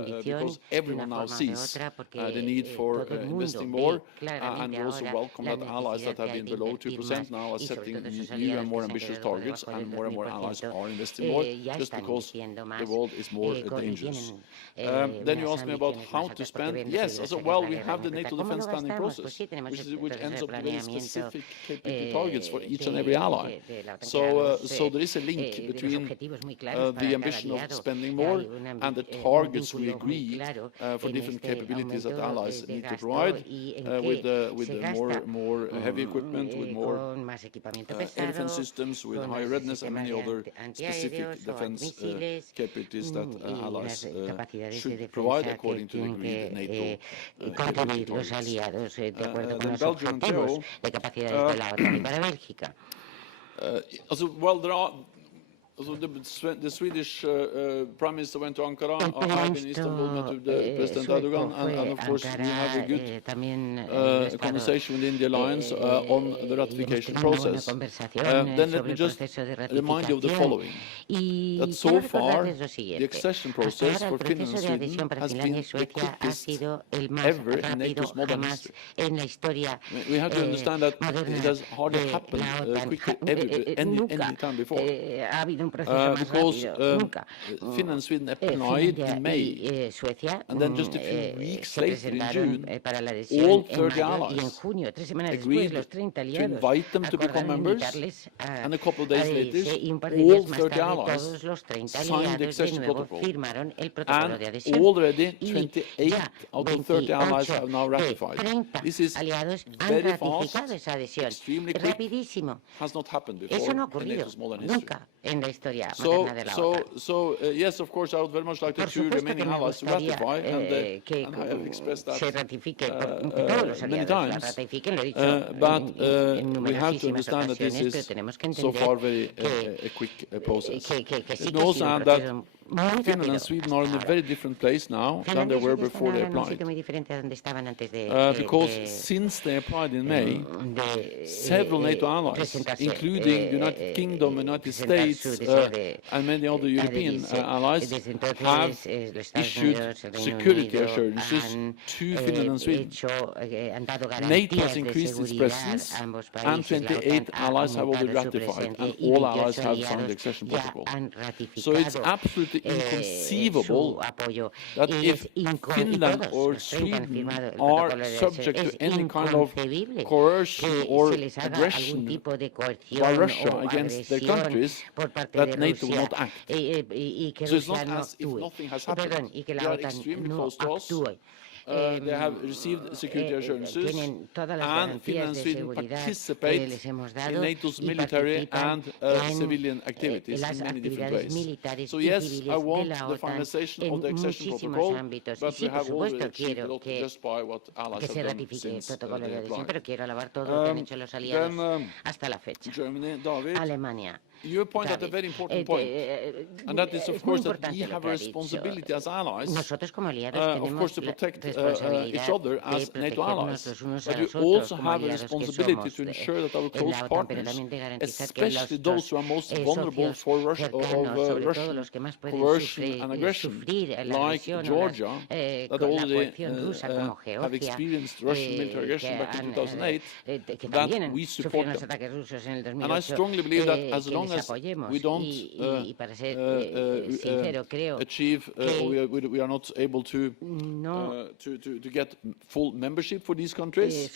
because everyone now sees the need for investing more, and we also welcome that allies that have been below 2% now are setting new and more ambitious targets, and more allies are investing more, just because the world is more dangerous. Then you asked me about how to spend. Yes, well, we have the NATO defense spending process, which ends up with very specific capability targets for each and every ally. So there is a link between the ambition of spending more and the targets we agreed for different capabilities that allies need to provide, with more heavy equipment, with more air defense systems, with high readiness, and many other specific defense capabilities that allies should provide according to the agreed NATO capability targets. Then Belgium and Theo, well, there are. So the Swedish Prime Minister went to Ankara. I've been in Istanbul, met with the President Erdogan, and of course we have a good conversation within the alliance on the ratification process. Then let me just remind you of the following: that so far the accession process for Finland and Sweden has been the quickest ever in NATO's modern history. We have to understand that it has hardly happened quicker any time before. Because Finland and Sweden applied in May, and then just a few weeks later in June, all 30 allies agreed to invite them to become members, and a couple of days later, all 30 allies signed the accession protocol, and already 28 out of 30 allies have now ratified. This is very fast, extremely quick, has not happened before in NATO's modern history. So yes, of course, I would very much like the two remaining allies to ratify, and I have expressed that many times. But we have to understand that this is so far very a quick process. It may also add that Finland and Sweden are in a very different place now than they were before they applied. Because since they applied in May, several NATO allies, including the United Kingdom, United States, and many other European allies, have issued security assurances to Finland and Sweden. NATO has increased its presence, and 28 allies have already ratified, and all allies have signed the accession protocol. So it's absolutely inconceivable that if Finland or Sweden are subject to any kind of coercion or aggression by Russia against their countries, that NATO will not act. So it's not as if nothing has happened. They are extremely close to us. They have received security assurances, and Finland and Sweden participate in NATO's military and civilian activities in many different ways. So yes, I want the finalization of the accession protocol, but we have already achieved a lot just by what allies have done since they applied. Then Germany, David. You point out a very important point, and that is, of course, that we have a responsibility as allies, of course, to protect each other as NATO allies, but we also have a responsibility to ensure that our close partners, especially those who are most vulnerable for Russian coercion and aggression, like Georgia, that already have experienced Russian military aggression back in 2008, that we support them. And I strongly believe that as long as we don't achieve, we are not able to get full membership for these countries,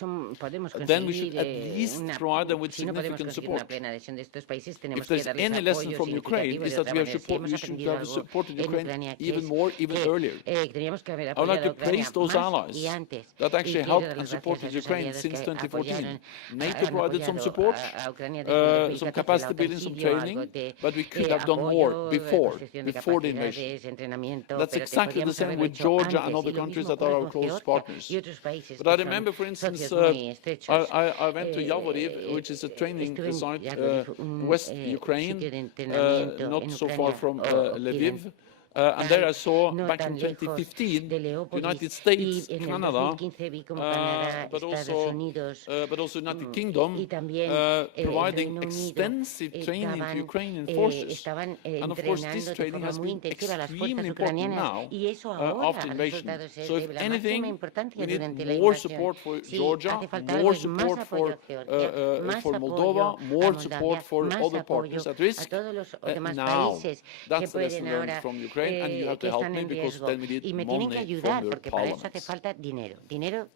then we should at least provide them with significant support. If there's any lesson from Ukraine, is that we should have supported Ukraine even more, even earlier. I would like to praise those allies that actually helped and supported Ukraine since 2014. NATO provided some support, some capacity building, some training, but we could have done more before the invasion. That's exactly the same with Georgia and other countries that are our close partners. But I remember, for instance, I went to Yavoriv, which is a training site in West Ukraine, not so far from Lviv, And there I saw back in 2015, United States, Canada, but also United Kingdom providing extensive training to Ukrainian forces. And of course, this training has been extremely important now after invasion. So if anything, we need more support for Georgia, more support for Moldova, more support for other partners at risk. Now, that's the lesson learned from Ukraine. And you have to help me because then we need money from your parliaments. Hace falta dinero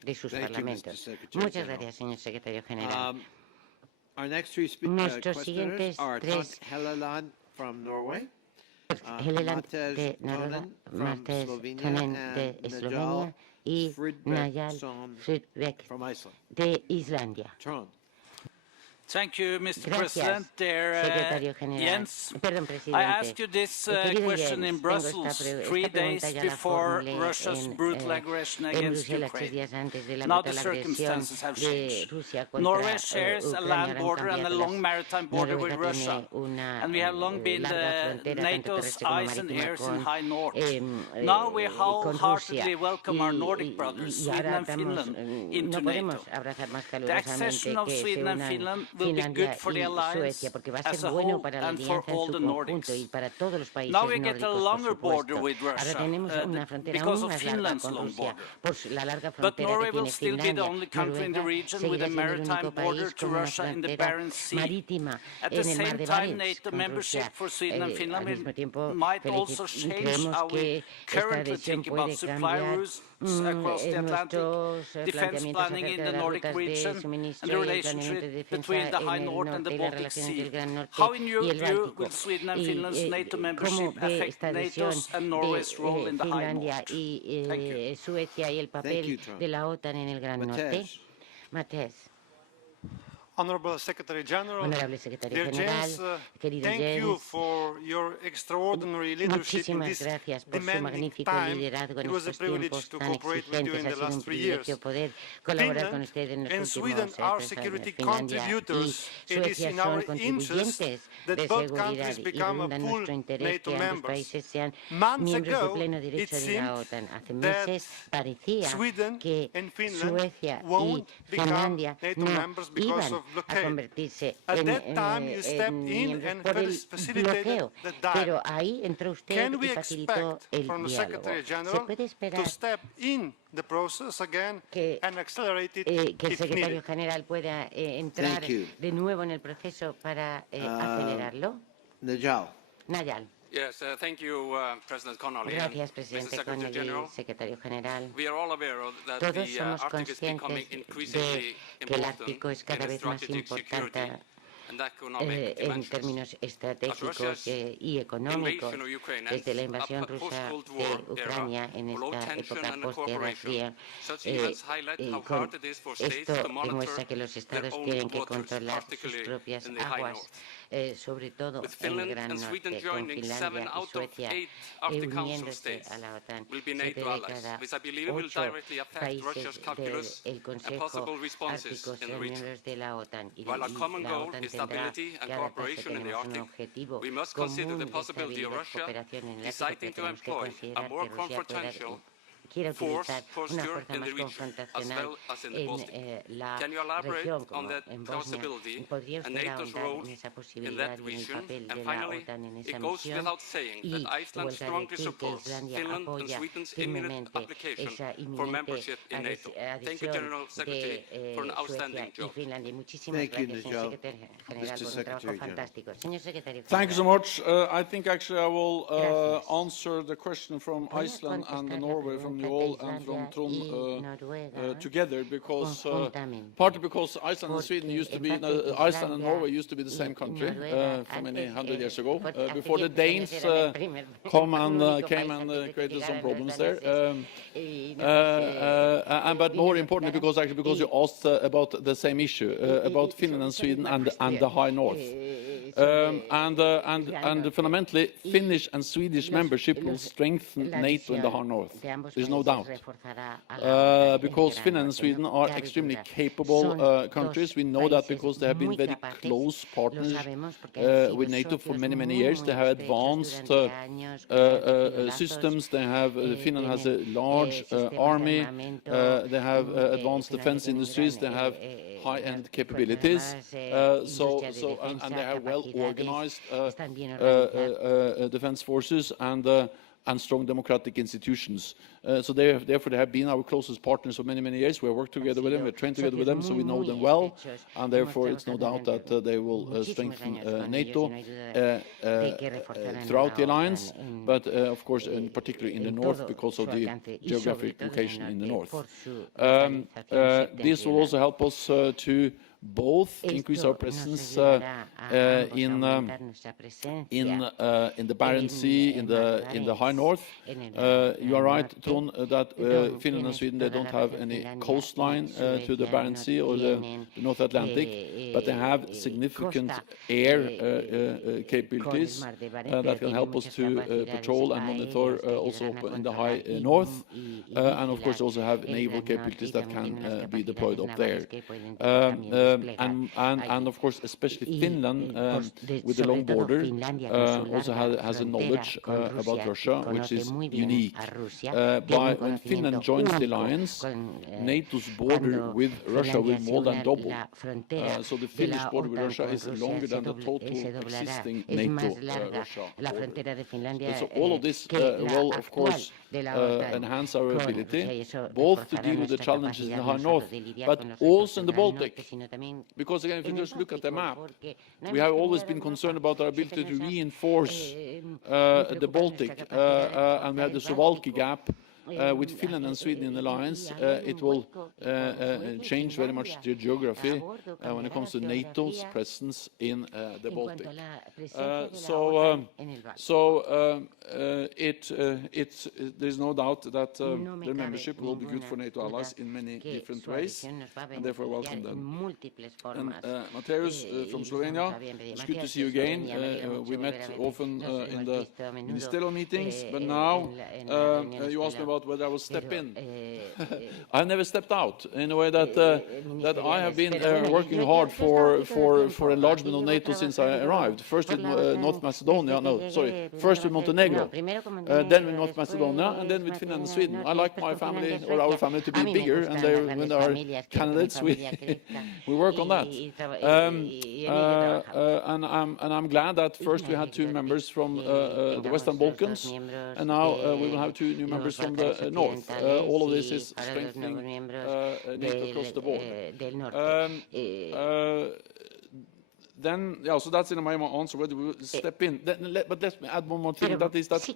de sus parlamentos. Muchas gracias, señor secretario general. Our next three questioners are Helleland from Norway, Helleland de Noruega, Martes Tonen de Eslovenia y Najal Fridbeck de Islandia. Thank you, Mr. Gracias, President. Secretario General. Jens, Perdón, I Presidente. asked you this Querido question Jens, in Brussels esta 3 days pregunta ya la before formulé Russia's brutal aggression en against Bruselas 3 Ukraine. días antes de la Now the brutal agresión circumstances have de changed. Rusia contra Norway shares a Ucrania. land Han border and a cambiado long las- maritime border with Noruega Russia. tiene una And we have long been larga the frontera, tanto NATO's terrestre como eyes and marítima, ears in con, High North. con Now we Rusia. wholeheartedly welcome our Y- Nordic brothers, y Sweden ahora and Finland, no into podemos NATO. abrazar más The calurosamente accession of que se Sweden and unan Finland will be Finlandia good for the y alliance Suecia, porque va a as ser a bueno whole para la and for alianza en all su the conjunto Nordics. y para todos los países Now we get a nórdicos, por longer border supuesto. with Ahora Russia tenemos una frontera because aún of más larga Finland's con long Rusia, border. por la larga But frontera Norway que will tiene still be the Finlandia. only country in the Noruega region with seguirá a siendo el maritime único border país to con una Russia in the frontera Barents Sea. marítima At the en el mar same de time, Barents NATO con membership Rusia. for Sweden and Al Finland mismo tiempo, might also change creemos how we que esta currently adhesión think about puede supply cambiar routes across the Atlantic, nuestros defense planteamientos planning in acerca de the las Nordic rutas de region, and suministro the y el planeamiento de relationship defensa between the High en el North and the norte y las Baltic relaciones Sea. del Gran Norte How, in your y el view, Báltico. will Sweden and Y, Finland's NATO ¿cómo membership ve affect esta adhesión NATO's and de Norway's role in the High Finlandia North? y Suecia y el papel de la OTAN en el Gran Norte? Matés. Honorable Secretary General, Honorable Secretario dear General, Jens, querido thank you Jens, for your extraordinary leadership in muchísimas this gracias por su demanding magnífico time. liderazgo en It was a estos privilege tiempos to tan cooperate with you exigentes. in Ha the sido un last 3 years. privilegio poder colaborar con Finland usted en los and últimos Sweden are 3 security años. Finlandia y contributors. It is Suecia in our son interest contribuyentes that de both seguridad countries y become a ronda full nuestro interés NATO que ambos members. países sean Months miembros de ago, pleno it derecho de seemed la OTAN. Hace that meses parecía Sweden que and Finland Suecia y won't become Finlandia NATO no members because iban of a blockade. convertirse At en, that time, you stepped in miembros and por el facilitated bloqueo. the Pero dialogue. ahí entró usted Can y we facilitó expect el from the diálogo. Secretary ¿Se General puede to esperar step in the process again and accelerate it que el if secretario needed? general pueda entrar Thank you. de nuevo en el proceso para acelerarlo? Nayal. Yes, thank you, President Connolly. Gracias, Mr. presidente Secretary Connolly, General. secretario general. We are all aware that Todos the somos Arctic is becoming conscientes increasingly de que el important Ártico es cada in vez más strategic security importante and economic en dimensions. términos estratégicos Russia's y económicos. invasion of Ukraine Desde la ends invasión a rusa post-Cold de War Ucrania en era, low esta tension época and postguerra fría, Such events highlight how hard it is for states esto to monitor demuestra que los their estados own tienen que waters, controlar sus particularly propias in the High aguas, North. sobre todo With en el Finland Gran and Sweden Norte, con joining 7 Finlandia y out of Suecia 8 Arctic Council uniéndose states a la OTAN, will be 7 NATO de allies, cada which I believe will 8 directly affect Russia's países calculus del and Consejo possible responses Ártico in the serán region. miembros de la OTAN y While our common la goal OTAN is tendrá stability and que adaptarse. cooperation in the Tenemos un Arctic, objetivo we must consider común the de possibility of estabilidad y Russia cooperación en el Ártico, deciding pero to tenemos que employ a considerar more que Rusia confrontational quiere utilizar una posture fuerza in más the region, as confrontacional well as in the Baltic. en la Can you elaborate región, on como that en Bosnia. possibility ¿Podría and usted NATO's ahondar role en esa in posibilidad that y en el region? papel de And la finally, OTAN en esa it goes misión? without saying Y that Iceland huelga strongly decir que supports Islandia Finland and apoya Sweden's imminent firmemente application esa for inminente membership in NATO. Thank you, adhesión General Secretary, for an de outstanding Suecia y job. Finlandia. Muchísimas Thank you, gracias, Ms. señor Joe. secretario general, Mr. por un trabajo Secretary General. fantástico. Señor secretario Thank you so general. much. I think actually I will answer the question from Iceland and Norway, from you all, and from Trond together, because partly because Iceland and Sweden used to be, Iceland and Norway used to be the same country for many hundred years ago, before the Danes came and created some problems there. But more importantly, because you asked about the same issue, about Finland and Sweden and the High North. and fundamentally, Finnish and Swedish membership will strengthen NATO in the High North. There's no doubt. Because Finland and Sweden are extremely capable countries. We know that because they have been very close partners with NATO for many, many years. They have advanced systems. They have, Finland has a large army. They have advanced defense industries. They have high-end capabilities. And they have well-organized defense forces and strong democratic institutions. So therefore, they have been our closest partners for many, many years. We have worked together with them, we have trained together with them, so we know them well. And therefore, it's no doubt that they will strengthen NATO throughout the alliance, but of course, particularly in the north, because of the geographic location in the north. This will also help us to both increase our presence in the Barents Sea, in the High North. You are right, Trond, that Finland and Sweden, they don't have any coastline to the Barents Sea or the North Atlantic, but they have significant air capabilities that can help us to patrol and monitor also in the High North, and of course also have naval capabilities that can be deployed up there. And of course, especially Finland, with the long border, also has a knowledge about Russia, which is unique. When Finland joins the alliance, NATO's border with Russia will more than double. So the Finnish border with Russia is longer than the total existing NATO-Russia border. So all of this will, of course, enhance our ability, both to deal with the challenges in the High North, but also in the Baltic. Because again, if you just look at the map, we have always been concerned about our ability to reinforce the Baltic, and we have the Suwalki gap. With Finland and Sweden in the alliance, it will change very much the geography when it comes to NATO's presence in the Baltic. There's no doubt that their membership will be good for NATO allies in many different ways, and therefore welcome them. And Mateusz from Slovenia, it's good to see you again. We met often in the ministerial meetings, but now you asked me about whether I will step in. I never stepped out in a way that I have been working hard for enlargement of NATO since I arrived. First with North Macedonia, first with Montenegro, then with North Macedonia, and then with Finland and Sweden. I like my family or our family to be bigger, and when there are candidates, we work on that. And I'm glad that first we had 2 members from the Western Balkans, and now we will have 2 new members from the north. All of this is strengthening NATO across the board. So that's in my answer, whether we will step in. But let me add one more thing, that is that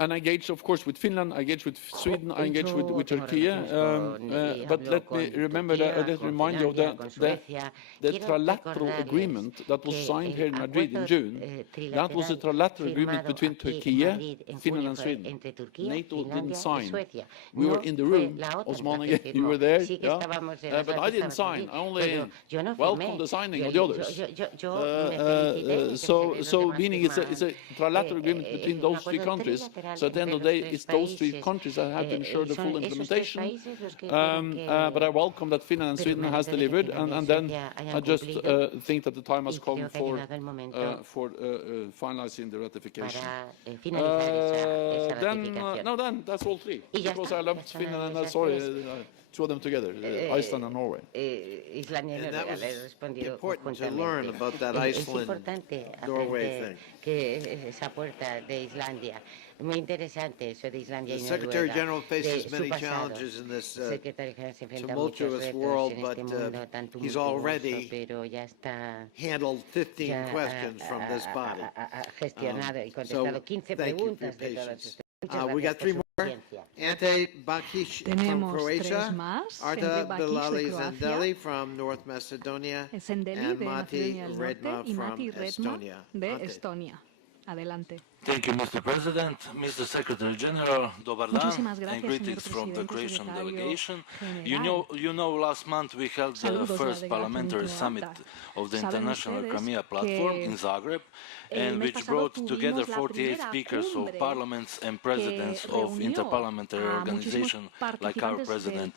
and I engage, of course, with Finland, I engage with Sweden, I engage with Turkey. But let me remind you of the trilateral agreement that was signed here in Madrid in June. That was a trilateral agreement between Turkey, Finland and Sweden. NATO didn't sign. We were in the room. Osman, you were there. Yeah? But I didn't sign. I only welcomed the signing of the others. So meaning it's a trilateral agreement between those 3 countries. So at the end of the day, it's those 3 countries that have to ensure the full implementation. But I welcome that Finland and Sweden has delivered, and then I just think that the time has come for finalizing the ratification. Then that's all 3. Because I loved Finland and throw them together, Iceland and Norway. And that was important to learn about that Iceland-Norway thing. The Secretary General faces many challenges in this tumultuous world, but he's already handled 15 questions from this body. So thank you for your patience. We got 3 more. Ante Bakic from Croatia, Arta Bilali Zendeli from North Macedonia, and Mati Redma from Estonia. Adelante. Thank you, Mr. President, Mr. Secretary General, Dobar dan, and greetings from the Croatian delegation. You know, last month we held the first parliamentary summit of the International Crimea Platform in Zagreb, and which brought together 48 speakers of parliaments and presidents of interparliamentary organizations, like our president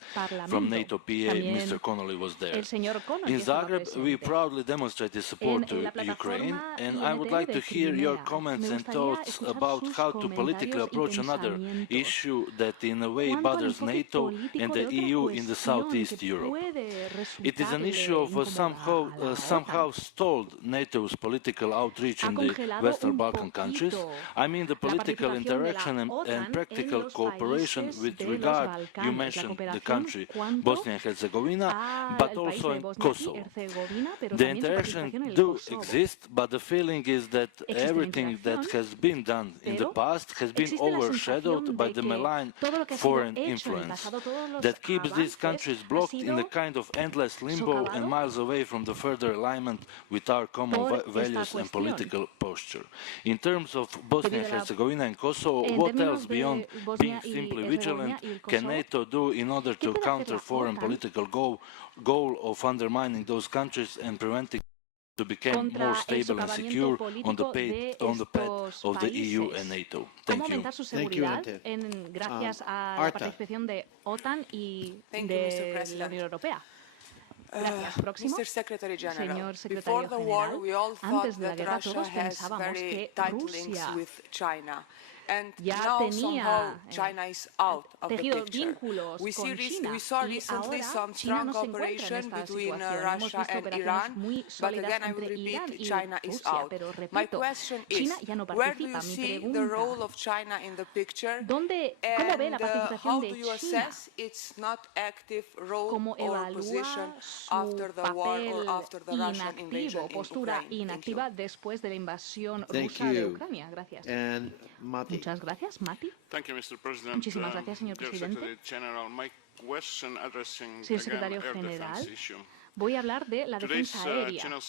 from NATO PA, Mr. Connolly, was there. In Zagreb, we proudly demonstrated support to Ukraine, and I would like to hear your comments and thoughts about how to politically approach another issue that in a way bothers NATO and the EU in the Southeast Europe. It is an issue of somehow stalled NATO's political outreach in the Western Balkan countries. I mean the political interaction and practical cooperation with regard, you mentioned the country, Bosnia and Herzegovina, but also in Kosovo. The interaction do exist, but the feeling is that everything that has been done in the past has been overshadowed by the malign foreign influence that keeps these countries blocked in a kind of endless limbo and miles away from the further alignment with our common values and political posture. In terms of Bosnia and Herzegovina and Kosovo, what else beyond being simply vigilant can NATO do in order to counter foreign political goal of undermining those countries and preventing to become more stable and secure on the path of the EU and NATO? Thank you. Thank you, Ante. Gracias a la participación de OTAN y de la Unión Europea. Gracias. Próximo. Señor Secretario General, antes de la guerra todos pensábamos que Rusia ya tenía tejido vínculos con China y ahora China no se encuentra en esta situación. Hemos visto operaciones muy sólidas entre Irán y Rusia, pero repito, China ya no participa. Mi pregunta, ¿cómo ve la participación de China? ¿Cómo evalúa su papel inactivo, postura inactiva después de la invasión rusa de Ucrania? Gracias. Muchas gracias, Mati. Muchísimas gracias, señor presidente. Señor secretario general, voy a hablar de la defensa aérea. La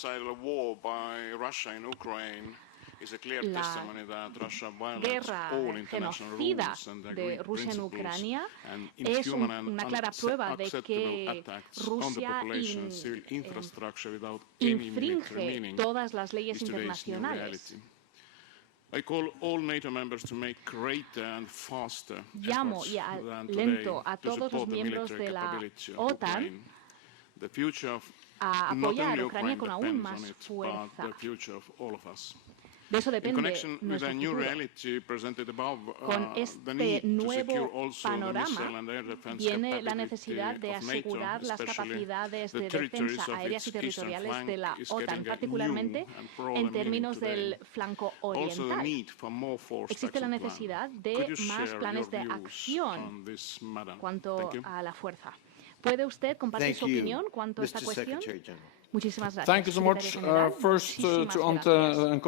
guerra genocida de Rusia en Ucrania es una clara prueba de que Rusia infringe todas las leyes internacionales. Llamo y alento a todos los miembros de la OTAN a apoyar a Ucrania con aún más fuerza. De eso depende nuestro futuro. Con este nuevo panorama viene la necesidad de asegurar las capacidades de defensa aéreas y territoriales de la OTAN, particularmente en términos del flanco oriental. Existe la necesidad de más planes de acción cuanto a la fuerza. ¿Puede usted compartir su opinión cuanto a esta cuestión? Muchísimas gracias. Thank you so much. First to Ante and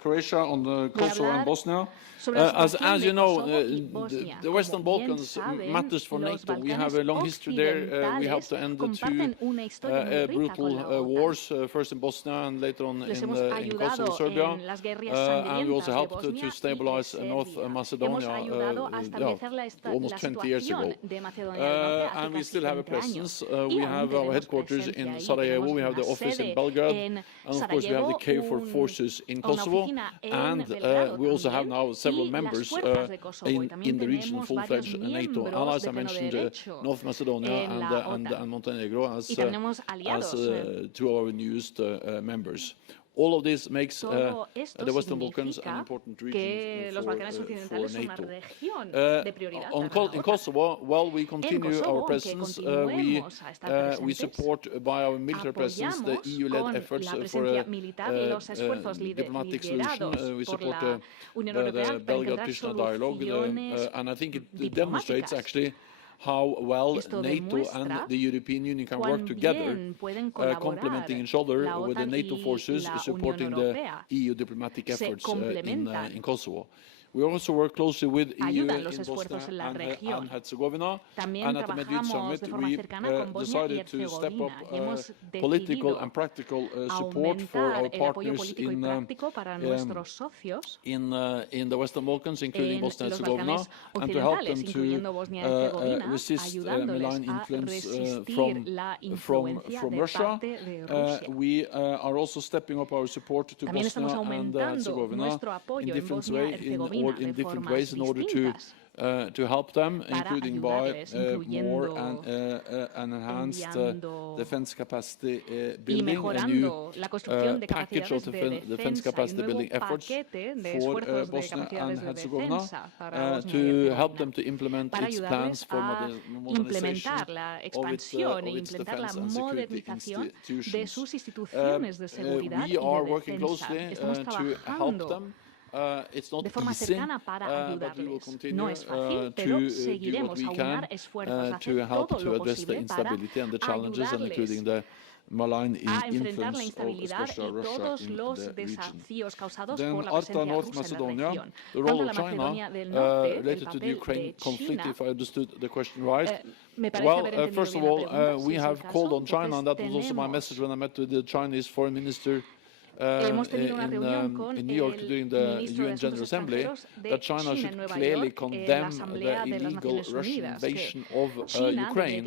Croatia on the Kosovo and Bosnia. As you know, the Western Balkans matters for NATO. We have a long history there. We helped to end the two brutal wars, first in Bosnia and later on in Kosovo, Serbia. And we also helped to stabilize North Macedonia almost 20 years ago. And we still have a presence. We have our headquarters in Sarajevo, we have the office in Belgrade, and of course we have the KFOR forces in Kosovo, and we also have now several members in the region, full-fledged NATO allies. I mentioned North Macedonia and Montenegro as two of our newest members. All of this makes the Western Balkans an important region for NATO. In Kosovo, while we continue our presence, we support by our military presence the EU-led efforts for a diplomatic solution. We support the Belgrade-Pristina dialogue, and I think it demonstrates actually how well NATO and the European Union can work together, complementing each other with the NATO forces supporting the EU diplomatic efforts in Kosovo. We also work closely with EU in Bosnia and Herzegovina, and at the Madrid summit we decided to step up political and practical support for our partners in the Western Balkans, including Bosnia and Herzegovina, and to help them to resist malign influence from Russia. We are also stepping up our support to Bosnia and Herzegovina in different ways in order to help them, including by more and enhanced defense capacity building, a new package of defense capacity building efforts for Bosnia and Herzegovina to help them to implement its plans for modernization of its defense and security institutions. We are working closely to help them. It's not easy, but we will continue to do what we can to help to address the instability and the challenges, and including the malign influence of especially Russia in the region. Then Arta, North Macedonia, the role of China related to the Ukraine conflict, if I understood the question right. Well, first of all, we have called on China, and that was also my message when I met with the Chinese foreign minister in New York during the UN General Assembly, that China should clearly condemn the illegal Russian invasion of Ukraine.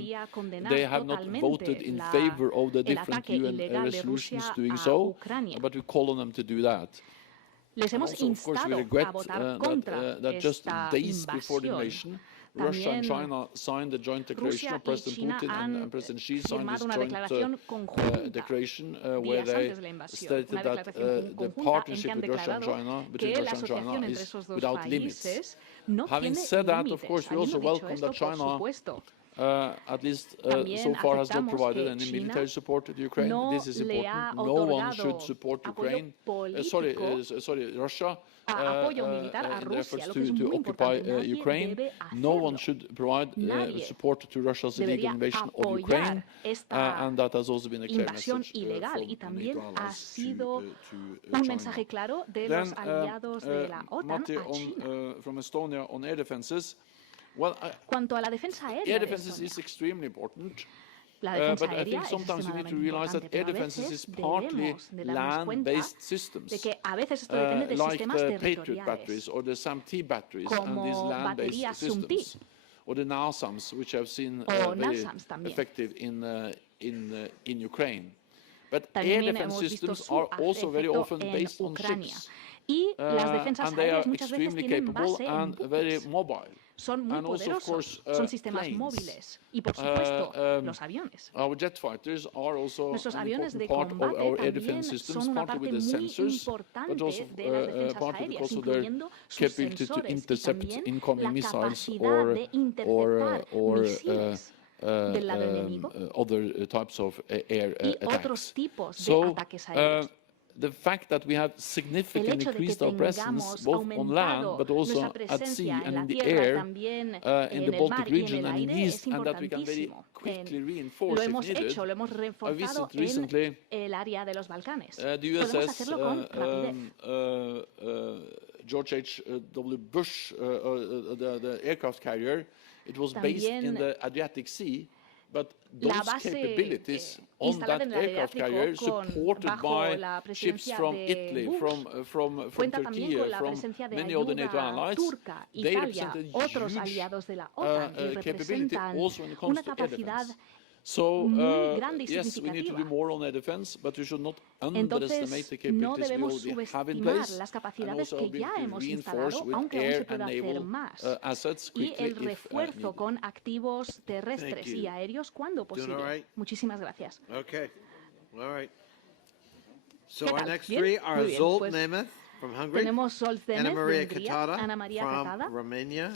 They have not voted in favor of the different UN resolutions doing so, but we call on them to do that. Also, of course, we regret that just days before the invasion, Russia and China signed the joint declaration, or President Putin and President Xi signed this joint declaration where they stated that the partnership with Russia and China, between Russia and China, is without limits. Having said that, of course, we also welcome that China at least so far has not provided any military support to Ukraine. This is important. No one should support Ukraine, Russia, in the efforts to occupy Ukraine. No one should provide support to Russia's illegal invasion of Ukraine, and that has also been a clear message from NATO allies to China. Then, Matti from Estonia on air defenses. Well, air defenses is extremely important, but I think sometimes we need to realize that air defenses is partly land-based systems, like the Patriot batteries or the SAM-T batteries and these land-based systems, or the NASAMS, which I've seen very effective in Ukraine. But air defense systems are also very often based on ships, and they are extremely capable and very mobile. Son muy poderosos, son sistemas móviles y, por supuesto, los aviones. Our jet fighters are also Nuestros aviones de part of combate our air también defense systems, son una partly parte with the muy sensors, but also importante de las defensas aéreas, their incluyendo sus capability to sensores y intercept también incoming la missiles capacidad de interceptar misiles del lado or enemigo other types of air y attacks. otros tipos de ataques aéreos. The fact that we have significantly increased our presence both on land but also at sea and in the air in the Baltic region and in the east, and that we can very quickly reinforce if needed. Lo hemos reforzado recently en el área de los Balcanes. The USS George H.W. Bush, the aircraft carrier, it was based in the Adriatic Sea, but those capabilities on that aircraft carrier, supported by ships from Italy, from Turkey, from many other NATO allies, they represented huge capability also when it comes to air defense. So, yes, we need to do more on air defense, but we should not underestimate the capabilities we already have in place, and also be reinforced with air and naval assets quickly if needed. Con activos terrestres y aéreos cuando posible. Muchísimas gracias. Okay. All right. So our next three are Zsolt Nemeth from Hungary, Anna Maria Katada from Romania,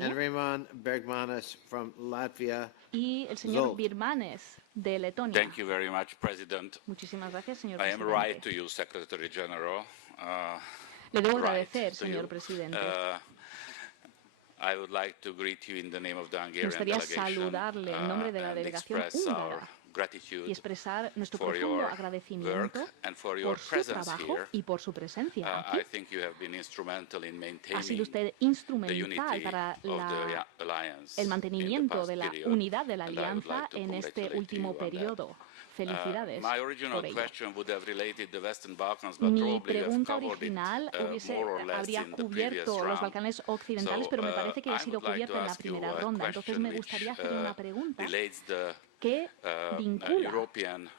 and Raymond Bergmanis from Latvia. Y el señor Birmanes de Letonia. Thank you very much, President. Muchísimas gracias, señor I am presidente. right to you, Secretary General. Le debo agradecer, señor presidente. I would like to greet you in the name of the Me Hungarian gustaría delegation saludarle en nombre de la and delegación express our húngara y gratitude expresar nuestro for profundo your agradecimiento work and for your por su presence trabajo here. y por su presencia aquí. I think you have been instrumental in Ha sido maintaining usted the instrumental unity para of the alliance el in the mantenimiento past de la period, unidad de la and I would like alianza to en este congratulate último you on that. periodo. Felicidades My original por ello. question would have related the Western Balkans, but Mi probably you have pregunta covered original it more or less habría in the previous cubierto los round. Balcanes occidentales, So, pero me parece que ha I sido would like to cubierta en la ask you primera a ronda. Entonces me question gustaría which, hacerle una pregunta relates the que vincula, European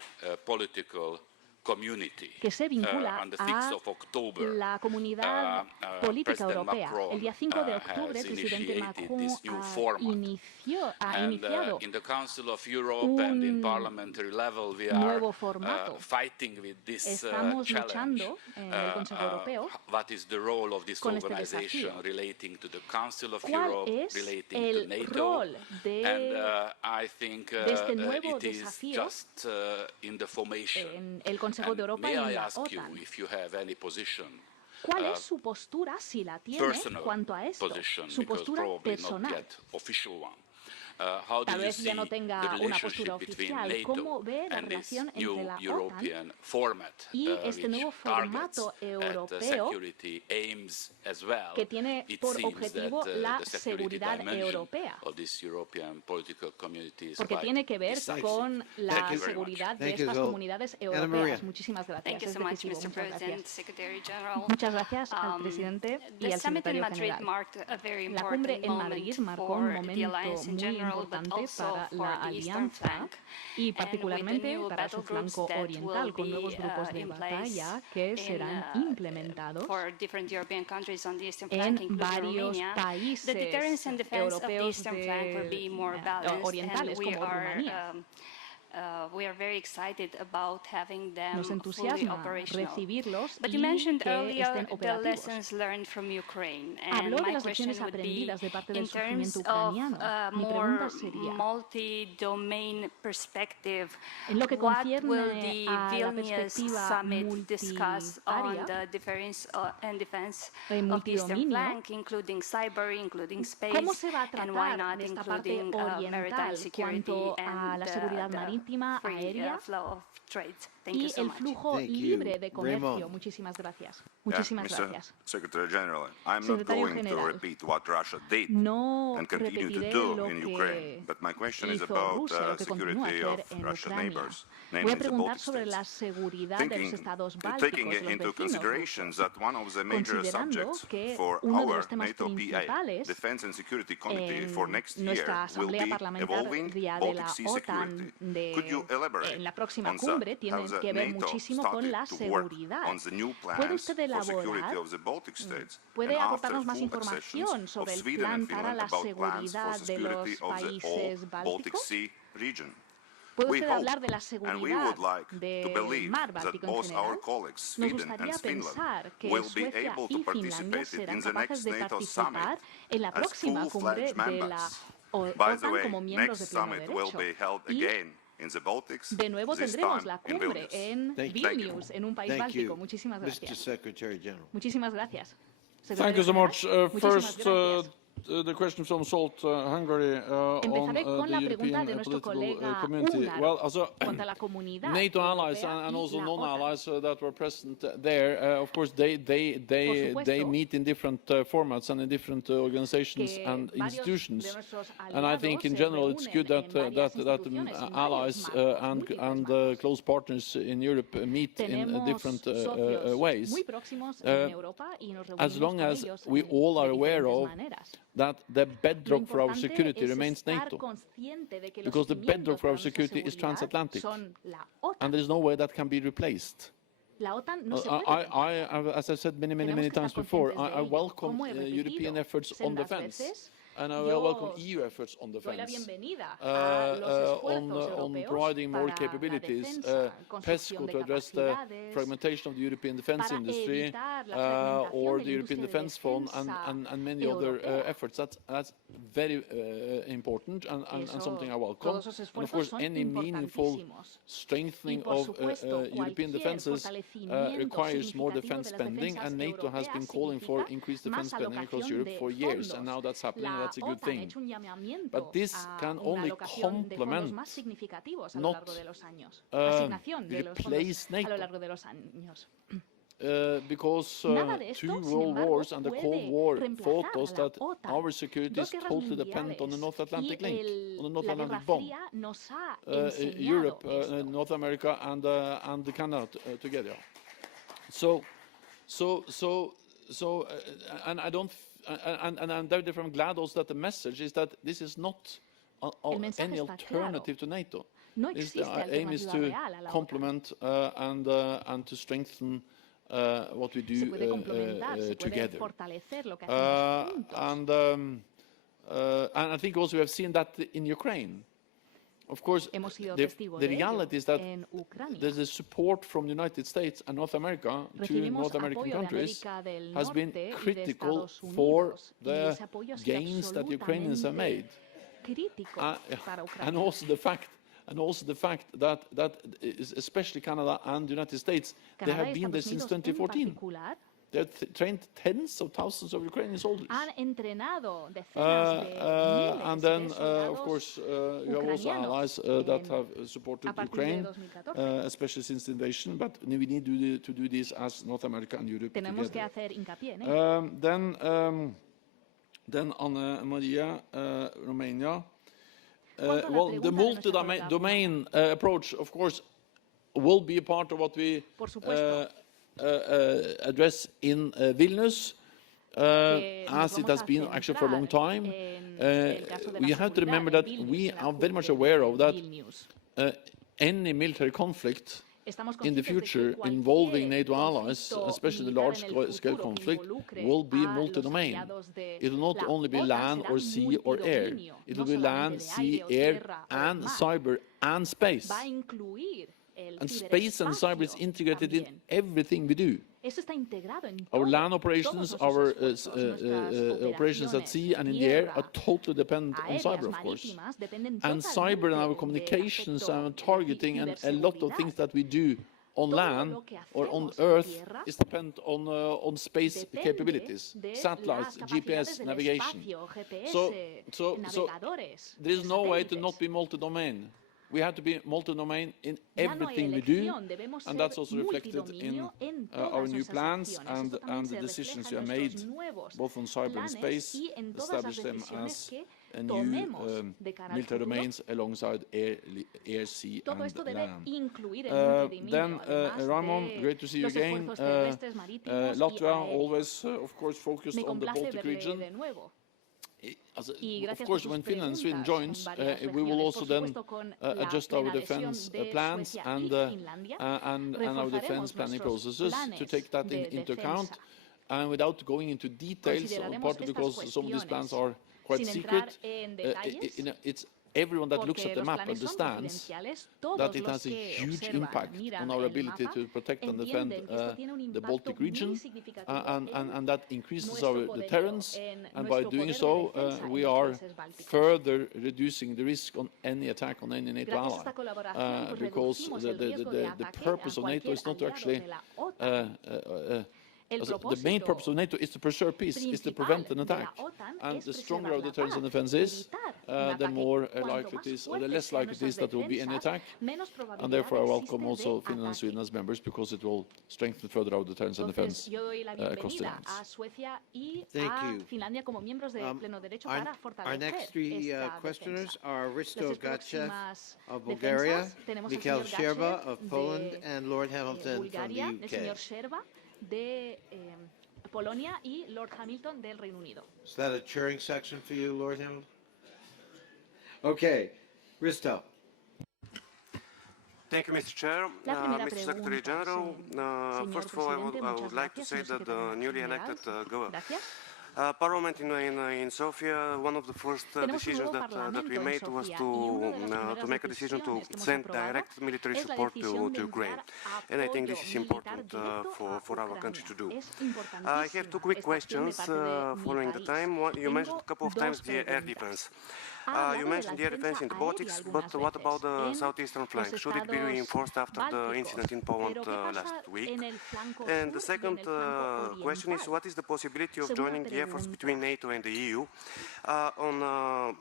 political community. que se vincula On the 6th a of October, la comunidad política President europea. Macron El día 5 de octubre, el has presidente initiated Macron this new ha format. iniciado In the Council of Europe and in parliamentary level, we are nuevo formato. fighting with this Estamos challenge. luchando en el Consejo Europeo What is the role of this con este organization desafío. relating to the Council of ¿Cuál Europe, es relating to el NATO? rol And I think de este nuevo it is desafío just in the formation. en el Consejo de Europa May y I en la ask you OTAN? if you have any position? ¿Cuál es su postura, si la tiene, Personal cuanto a esto? position, Su because postura probably not personal. yet official one. How do Tal you vez ya no see tenga the una postura relationship between oficial. NATO ¿Cómo ve la and this relación new entre la OTAN European format, y este which nuevo targets formato at europeo security aims as well? que tiene It por seems objetivo that, la the security seguridad dimension europea? of this European political community is Porque quite tiene que ver decisive. con la Thank you very seguridad much. de estas comunidades europeas. Muchísimas gracias. Thank you Es so much, decisivo. Mr. Muchas President, gracias. Secretary General. Muchas gracias al presidente y The al summit in secretario Madrid general. marked a very La cumbre important en Madrid moment marcó un for the momento alliance in muy general, but importante also para for la the eastern alianza flank. y And particularmente with the new para su battle groups flanco that oriental, will con nuevos be, grupos de in batalla place que in, serán implementados for different European countries on the eastern en flank, including varios Romania. países The deterrence and defense of the europeos eastern flank will be more balanced, orientales and we como are Rumanía. We are very excited about having them Nos fully entusiasma operational. recibirlos But y you mentioned que earlier estén the operativos. lessons learned from Ukraine, and Habló de my las question lecciones would be, aprendidas de parte in del surgimiento terms of ucraniano. Mi more pregunta sería, multi-domain perspective, en lo que what will concierne the a la Vilnius perspectiva summit discuss on multiárea, the defense of the eastern multidominio, flank, including cyber, including space, ¿cómo se va a and why tratar not de esta parte including maritime oriental security cuanto a and la seguridad the marítima, free aérea flow of trade? Thank you y so el much. flujo Thank you. libre de comercio? Raymond. Muchísimas gracias. Muchísimas gracias. Secretary General, I'm not Secretario going to General, repeat what Russia did No and continue to repetiré do lo in que Ukraine, but my question is hizo about Rusia, lo que continúa a security hacer of en Russia's Ucrania. neighbors, Voy namely a the preguntar Baltic sobre states. la seguridad de los estados Taking bálticos, los into vecinos consideration that one of the major considerando subjects que for uno de our los temas NATO PA, principales Defense and Security Committee for next year nuestra will Asamblea be evolving Parlamentaria de Baltic la Sea OTAN security. Could you elaborate en la próxima on cumbre how tiene the que ver NATO muchísimo con started la to work seguridad. on the new ¿Puede plans usted for security elaborar, of the Baltic states puede and after aportarnos más full información accession sobre of el Sweden plan and para Finland la about plans for seguridad de security los of the países whole Baltic bálticos? Sea region? ¿Puede We usted hope hablar de la and we seguridad would like to del believe mar that Báltico en both our general? colleagues, Nos Sweden gustaría and Finland, pensar que will be Suecia able y to Finlandia participate serán in the capaces next de NATO summit participar en la as próxima cumbre full-fledged de la members. By the OTAN way, como miembros de next pleno summit will derecho. be held Y again in the Baltics, de nuevo this tendremos time la in cumbre Vilnius. en Thank you. Vilnius, en un país Thank báltico. you, Muchísimas Mr. gracias. Secretary General. Muchísimas gracias. Thank you so Secretario much. General, muchísimas First, gracias. the question from Salt Hungary on Empezaré con the la pregunta de European nuestro political colega community. húngaro Well, also, cuanto a la comunidad NATO allies europea and y also la non-allies OTAN. that were present there, of course, they supuesto, meet in different formats and in different organizations que and varios institutions. de nuestros And I think, in aliados se general, it's good reúnen that en varias that instituciones, en allies varios marcos, and close partners in Europe meet in Tenemos different socios ways. muy próximos en Europa y nos As reunimos long con as ellos we en- all de are aware diferentes of maneras. that the Lo bedrock for our importante security es remains estar NATO, consciente de que los because the cimientos bedrock for para our nuestra security is seguridad transatlantic, son la OTAN. and there is no way that can be replaced. La OTAN no se puede As I said many Tenemos que times estar before, conscientes de I ello. welcome Como he repetido European efforts on sendas defense. veces, and I welcome EU efforts on defense, on providing more capabilities, PESCO to address the fragmentation of the European defense industry, or the European Defence Fund, and many other efforts. That's very important and something I welcome. And of course, any meaningful strengthening of European defences requires more defence spending, and NATO has been calling for increased defence spending across Europe for years, and now that's happening, and that's a good thing. But this can only complement, not replace NATO. Because 2 world wars and the Cold War taught us that our security is totally dependent on the North Atlantic link, on the North Atlantic bond. Europe, North America, and Canada together. And I'm very different. I'm glad also that the message is that this is not any alternative to NATO. The aim is to complement and to strengthen what we do together. And I think also we have seen that in Ukraine. Of course, the reality is that there's a support from the United States and North America to North American countries has been critical for the gains that the Ukrainians have made. And also the fact that especially Canada and the United States, they have been there since 2014. They have trained tens of thousands of Ukrainian soldiers. And then, of course, you have also allies that have supported Ukraine, especially since the invasion, but we need to do this as North America and Europe together. Then Anna Maria, Romania. Well, the multi-domain approach, of course, will be a part of what we address in Vilnius, as it has been actually for a long time. We have to remember that we are very much aware of that any military conflict in the future involving NATO allies, especially the large-scale conflict, will be multi-domain. It will not only be land or sea or air. It will be land, sea, air, and cyber, and space. And space and cyber is integrated in everything we do. Our land operations, our operations at sea and in the air are totally dependent on cyber, of course. And cyber and our communications and targeting and a lot of things that we do on land or on Earth is dependent on space capabilities, satellites, GPS, navigation. So there is no way to not be multi-domain. We have to be multi-domain in everything we do, and that's also reflected in our new plans and the decisions we have made, both on cyber and space, establish them as a new military domains alongside air, sea, and land. Then, Ramon, great to see you again. Latvia always, of course, focused on the Baltic region. Of course, when Finland and Sweden joins, we will also then adjust our defense plans and our defense planning processes to take that into account. And without going into details, partly because some of these plans are quite secret, it's everyone that looks at the map understands that it has a huge impact on our ability to protect and defend the Baltic region, and that increases our deterrence, and by doing so we are further reducing the risk on any attack on any NATO ally, because the purpose of NATO is not to actually the main purpose of NATO is to preserve peace, is to prevent an attack. And the stronger our deterrence and defense is, the more likely it is, or the less likely it is that there will be any attack. And therefore I welcome also Finland and Sweden as members, because it will strengthen further our deterrence and defense across the lands. Thank you. Our next three questioners are Risto Gatchev of Bulgaria, Mikhail Sherba of Poland, and Lord Hamilton from the UK. De Polonia y Lord Hamilton del Reino Unido. Is that a cheering section for you, Lord Hamilton? Okay, Risto. Thank you, Mr. Chair. Mr. Secretary General, first of all, I would like to say that the newly elected Parliament in Sofia, one of the first decisions that we made was to make a decision to send direct military support to Ukraine. And I think this is important for our country to do. I have two quick questions following the time. You mentioned a couple of times the air defense. You mentioned the air defense in the Baltics, but what about the southeastern flank? Should it be reinforced after the incident in Poland last week? And the second question is, what is the possibility of joining the efforts between NATO and the EU on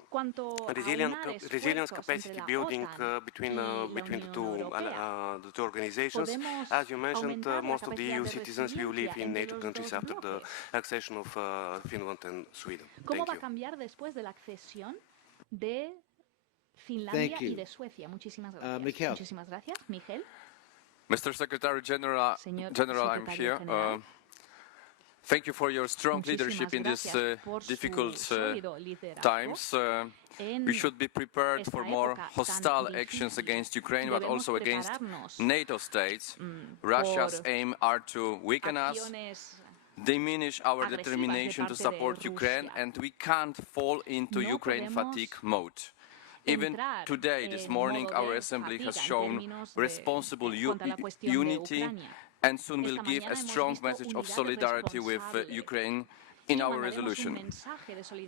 resilience capacity building between the two organizations? As you mentioned, most of the EU citizens will live in NATO countries after the accession of Finland and Sweden. ¿Cómo va a cambiar después de la accesión de Finlandia y de Suecia? Muchísimas gracias. Muchísimas gracias. Miguel. Mr. Secretary General, I'm here. Thank you for your strong leadership in these difficult times. We should be prepared for more hostile actions against Ukraine, but also against NATO states. Russia's aim are to weaken us, diminish our determination to support Ukraine, and we can't fall into Ukraine fatigue mode. Even today, this morning, our Assembly has shown responsible unity and soon will give a strong message of solidarity with Ukraine in our resolution.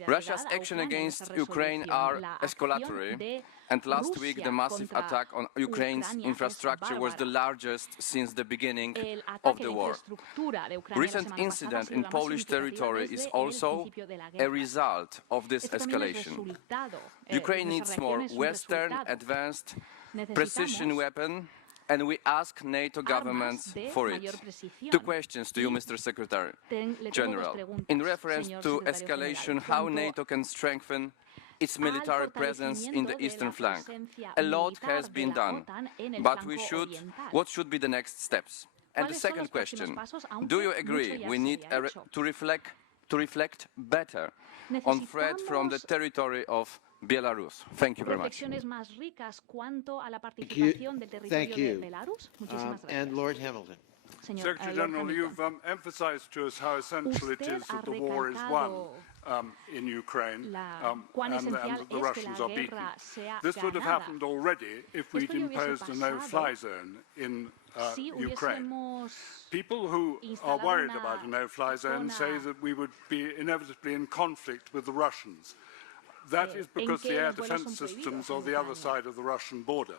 Russia's actions against Ukraine are escalatory, and last week the massive attack on Ukraine's infrastructure was the largest since the beginning of the war. Recent incident in Polish territory is also a result of this escalation. Ukraine needs more Western advanced precision weapons, and we ask NATO governments for it. Two questions to you, Mr. Secretary General. In reference to escalation, how NATO can strengthen its military presence in the eastern flank? A lot has been done, but what should be the next steps? And the second question, do you agree we need to reflect better on threat from the territory of Belarus? Thank you very much. Thank you. And Lord Hamilton. Secretary General, you've emphasized to us how essential it is that the war is won in Ukraine and the Russians are beaten. This would have happened already if we'd imposed a no-fly zone in Ukraine. People who are worried about a no-fly zone say that we would be inevitably in conflict with the Russians. That is because the air defense systems are on the other side of the Russian border.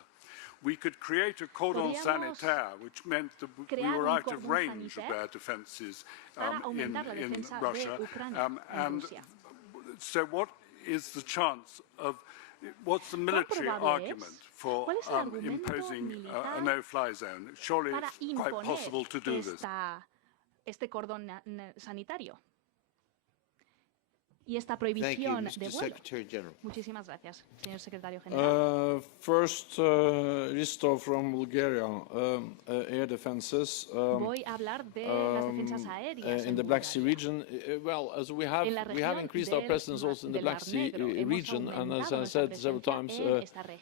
We could create a cordon sanitaire, which meant that we were out of range of air defenses in Russia. And so what is the chance of, what's the military argument for imposing a no-fly zone? Surely it's quite possible to do this. Este cordón sanitario y esta prohibición de vuelo. Muchísimas gracias, señor secretario general. First, Risto from Bulgaria, air defenses. Voy a hablar de las defensas aéreas in the Black Sea region. Well, as we have increased our presence also in the Black Sea region, and as I said several times,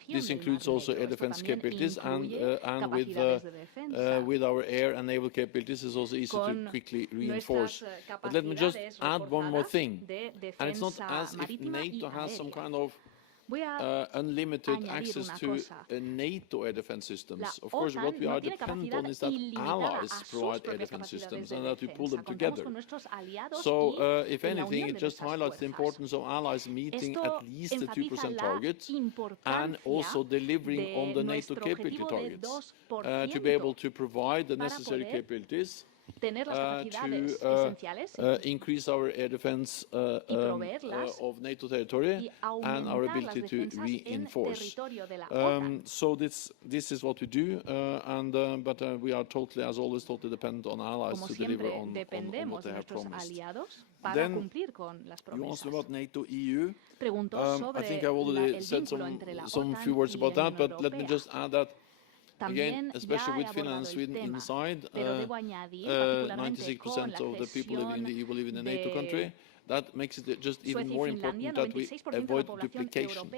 this includes also air defense capabilities, and with our air and naval capabilities, is also easy to quickly reinforce. But let me just add one more thing. And it's not as if NATO has some kind of unlimited access to NATO air defense systems. Of course, what we are dependent on is that allies provide air defense systems and that we pull them together. So, if anything, it just highlights the importance of allies meeting at least the 2% target and also delivering on the NATO capability targets to be able to provide the necessary capabilities to increase our air defense of NATO territory and our ability to reinforce. So this is what we do, but we are totally, as always, totally dependent on allies to deliver on what they have promised. Then you asked about NATO EU. I think I've already said some few words about that, but let me just add that. Again, especially with Finland and Sweden inside, 96% of the people living in the EU live in a NATO country. That makes it just even more important that we avoid duplication.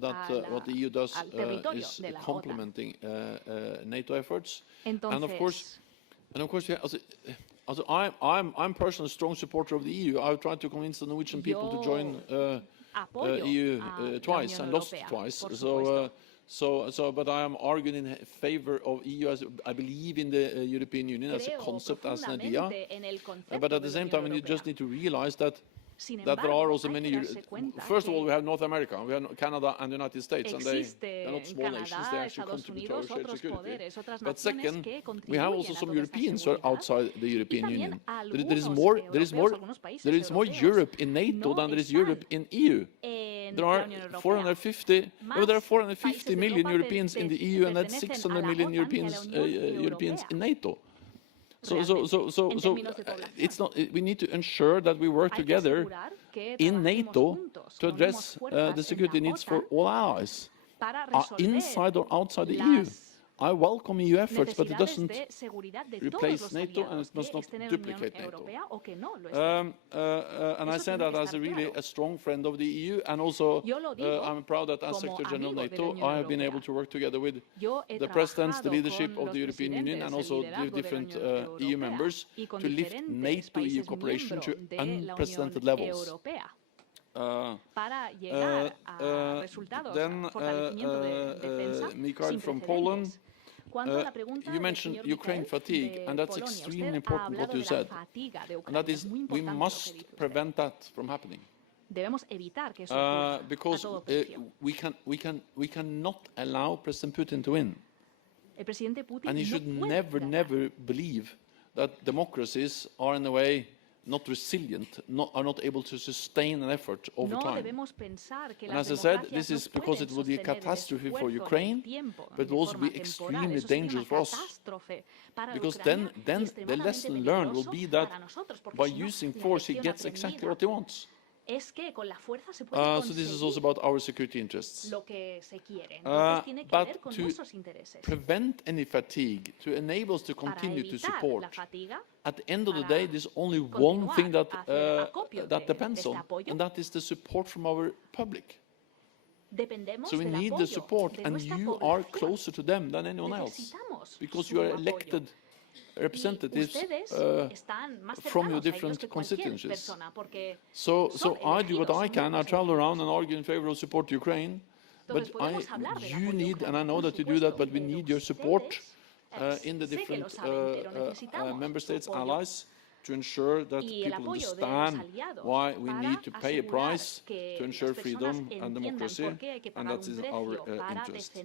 That what the EU does is complementing NATO efforts. And of course, I'm personally a strong supporter of the EU. I've tried to convince the Norwegian people to join EU twice and lost twice. But I am arguing in favor of EU as I believe in the European Union as a concept, as an idea. But at the same time, you just need to realize that there are also many. First of all, we have North America, we have Canada and the United States, and they're not small nations. They actually contribute to our shared security. But second, we have also some Europeans who are outside the European Union. There is more Europe in NATO than there is Europe in EU. There are 450 million Europeans in the EU, and that's 600 million Europeans in NATO. So it's not. We need to ensure that we work together in NATO to address the security needs for all allies, inside or outside the EU. I welcome EU efforts, but it doesn't replace NATO, and it must not duplicate NATO. And I say that as a strong friend of the EU, and also I'm proud that as Secretary General of NATO, I have been able to work together with the presidents, the leadership of the European Union, and also the different EU members to lift NATO-EU cooperation to unprecedented levels. Then Mikael from Poland, you mentioned Ukraine fatigue, and that's extremely important what you said. And that is, we must prevent that from happening. Because we cannot allow President Putin to win. And he should never believe that democracies are in a way not resilient, are not able to sustain an effort over time. And as I said, this is because it will be a catastrophe for Ukraine, but it will also be extremely dangerous for us. Because then the lesson learned will be that by using force, he gets exactly what he wants. So this is also about our security interests. But to prevent any fatigue, to enable us to continue to support, at the end of the day, there's only one thing that depends on, and that is the support from our public. So we need the support, and you are closer to them than anyone else, because you are elected representatives from your different constituencies. So I do what I can. I travel around and argue in favor of support to Ukraine. But you need, and I know that you do that, but we need your support in the different member states, allies, to ensure that people understand why we need to pay a price to ensure freedom and democracy, and that is our interest.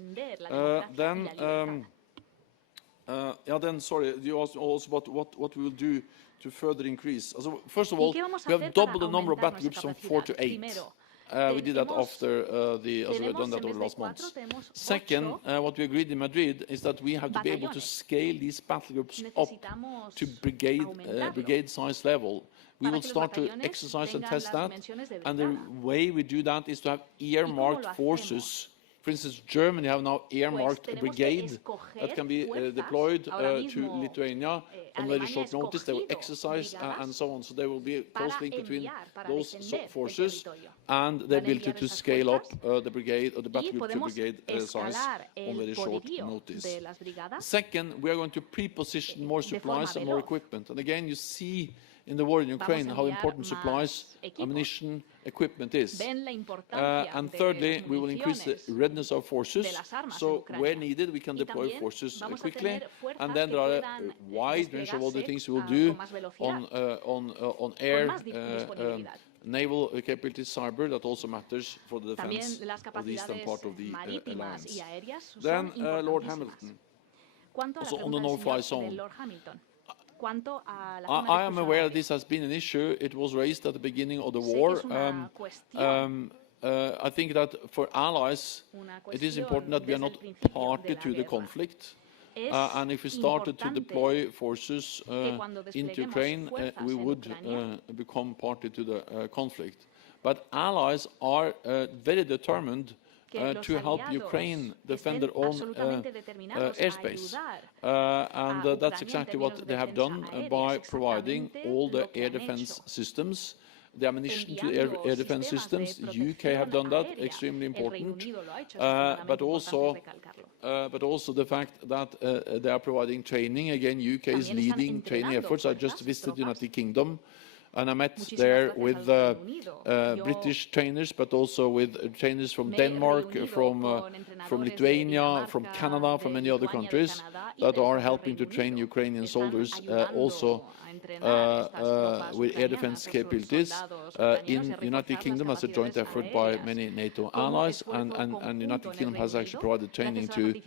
Then, sorry, you asked also about what we will do to further increase. So, first of all, we have doubled the number of battle groups from 4 to 8. We did that after we have done that over the last months. Second, what we agreed in Madrid is that we have to be able to scale these battle groups up to brigade size level. We will start to exercise and test that, and the way we do that is to have earmarked forces. For instance, Germany have now earmarked a brigade that can be deployed to Lithuania on very short notice. They will exercise and so on. So there will be a close link between those forces and the ability to scale up the brigade or the battle group to brigade size on very short notice. Second, we are going to pre-position more supplies and more equipment. And again, you see in the war in Ukraine how important supplies, ammunition, equipment is. And thirdly, we will increase the readiness of forces, so where needed we can deploy forces quickly. And then there are a wide range of other things we will do on air, naval capabilities, cyber, that also matters for the defense of the eastern part of the alliance. Then Lord Hamilton, also on the no-fly zone. I am aware that this has been an issue. It was raised at the beginning of the war. I think that for allies, it is important that we are not party to the conflict. And if we started to deploy forces into Ukraine, we would become party to the conflict. But allies are very determined to help Ukraine defend their own airspace. And that's exactly what they have done by providing all the air defense systems the ammunition to air defense systems. The UK have done that, extremely important. But also the fact that they are providing training. Again, UK is leading training efforts. I just visited the United Kingdom, and I met there with British trainers, but also with trainers from Denmark, from Lithuania, from Canada, from many other countries that are helping to train Ukrainian soldiers also with air defense capabilities in United Kingdom as a joint effort by many NATO allies, and United Kingdom has actually provided training to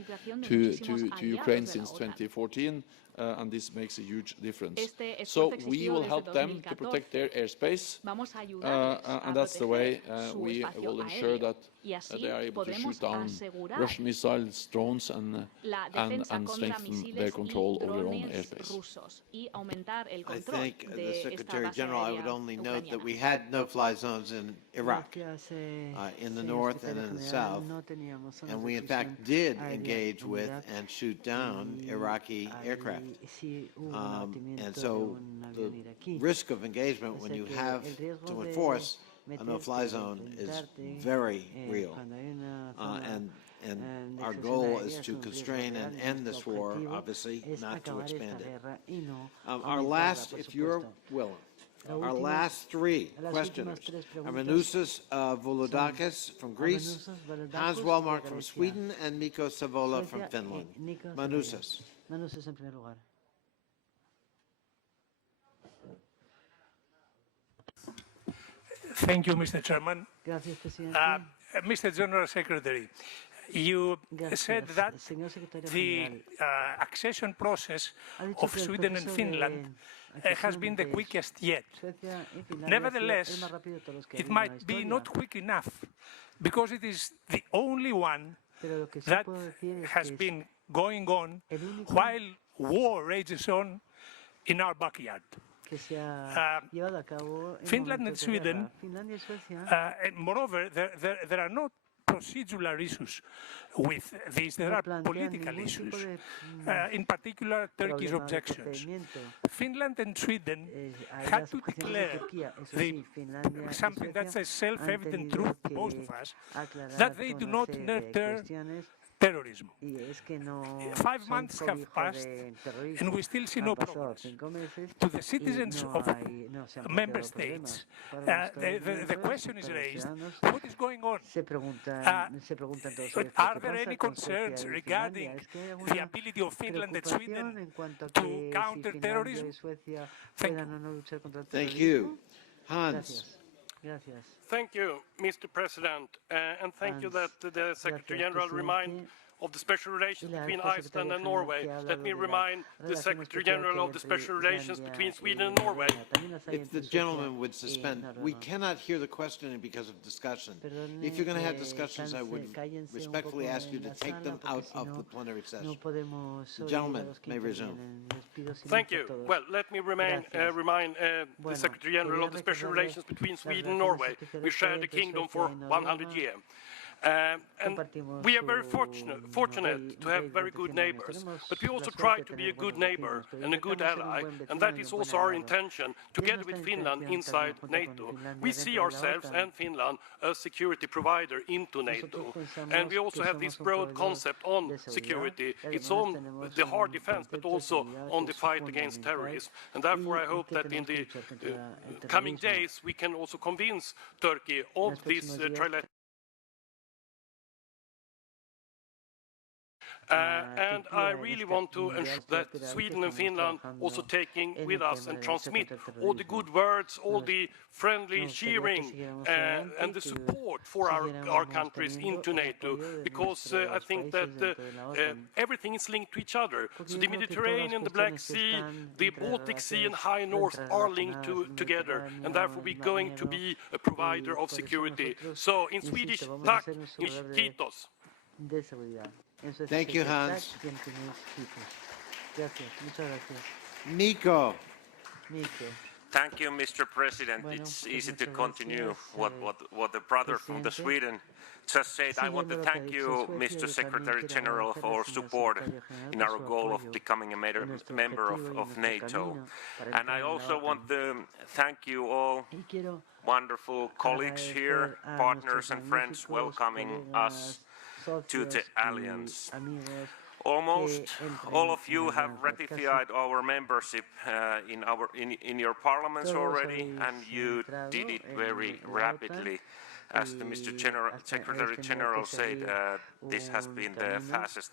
Ukraine since 2014. And this makes a huge difference. So we will help them to protect their airspace, and that's the way we will ensure that they are able to shoot down Russian missiles, drones, and strengthen their control over their own airspace. I think, the Secretary General, I would only note that we had no-fly zones in Iraq, in the north and in the south, and we in fact did engage with and shoot down Iraqi aircraft. And so the risk of engagement when you have to enforce a no-fly zone is very real. And our goal is to constrain and end this war, obviously, not to expand it. Our last, if you're willing, our last three questioners are Manousis Volodakis from Greece, Hans Wellmark from Sweden, and Mikko Savola from Finland. Manousis. Manousis en primer lugar. Thank you, Mr. Chairman. Gracias, Presidente. Mr. General Secretary, you said that the accession process of Sweden and Finland has been the quickest yet. Nevertheless, it might be not quick enough because it is the only one that has been going on while war rages on in our backyard. Finland and Sweden, and moreover, there are no procedural issues with this. There are political issues, in particular Turkey's objections. Finland and Sweden had to declare something that's a self-evident truth to most of us, that they do not nurture terrorism. 5 months have passed and we still see no progress. To the citizens of member states, the question is raised, what is going on? Are there any concerns regarding the ability of Finland and Sweden to counter terrorism? Thank you. Thank you. Hans. Thank you, Mr. President, and thank you that the Secretary General reminded of the special relations between Iceland and Norway. Let me remind the Secretary General of the special relations between Sweden and Norway. If the gentleman would suspend, we cannot hear the questioning because of discussion. If you're going to have discussions, I would respectfully ask you to take them out of the plenary session. The gentleman may resume. Thank you. Well, let me remind the Secretary General of the special relations between Sweden and Norway. We share the kingdom for 100 years. And we are very fortunate to have very good neighbors, but we also try to be a good neighbor and a good ally, and that is also our intention, together with Finland inside NATO. We see ourselves and Finland as security provider into NATO, and we also have this broad concept on security. It's on the hard defense, but also on the fight against terrorism, and therefore I hope that in the coming days we can also convince Turkey of this trilateral. And I really want to ensure that Sweden and Finland also taking with us and transmit all the good words, all the friendly cheering and the support for our countries into NATO, because I think that everything is linked to each other. So the Mediterranean, the Black Sea, the Baltic Sea and High North are linked together, and therefore we're going to be a provider of security. So in Swedish, tack, kiitos. Thank you, Hans. Mikko. Thank you, Mr. President. It's easy to continue what the brother from the Sweden just said. I want to thank you, Mr. Secretary General, for support in our goal of becoming a member of NATO. And I also want to thank you all wonderful colleagues here, partners and friends welcoming us to the Alliance. Almost all of you have ratified our membership in your parliaments already, and you did it very rapidly. As the Mr. Secretary General said, this has been the fastest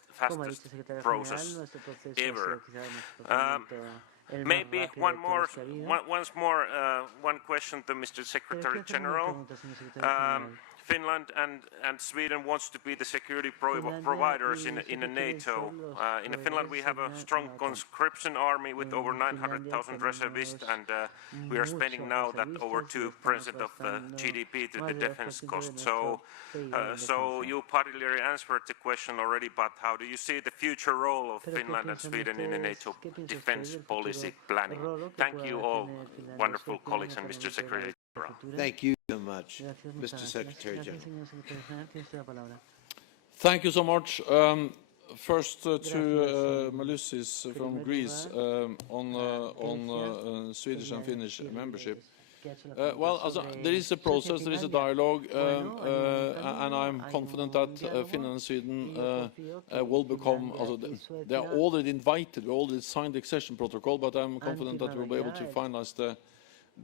process ever. Maybe one question to Mr. Secretary General. Finland and Sweden wants to be the security providers in NATO. In Finland we have a strong conscription army with over 900,000 reservists, and we are spending now that over 2% of the GDP to the defense cost. So you partly answered the question already, but how do you see the future role of Finland and Sweden in the NATO defense policy planning? Thank you all, wonderful colleagues, and Mr. Secretary General. Thank you so much, Mr. Secretary General. Thank you so much. First to Malusis from Greece on Swedish and Finnish membership. There is a process, there is a dialogue, and I'm confident that Finland and Sweden will become, they are already invited, we already signed the accession protocol, but I'm confident that we'll be able to finalize the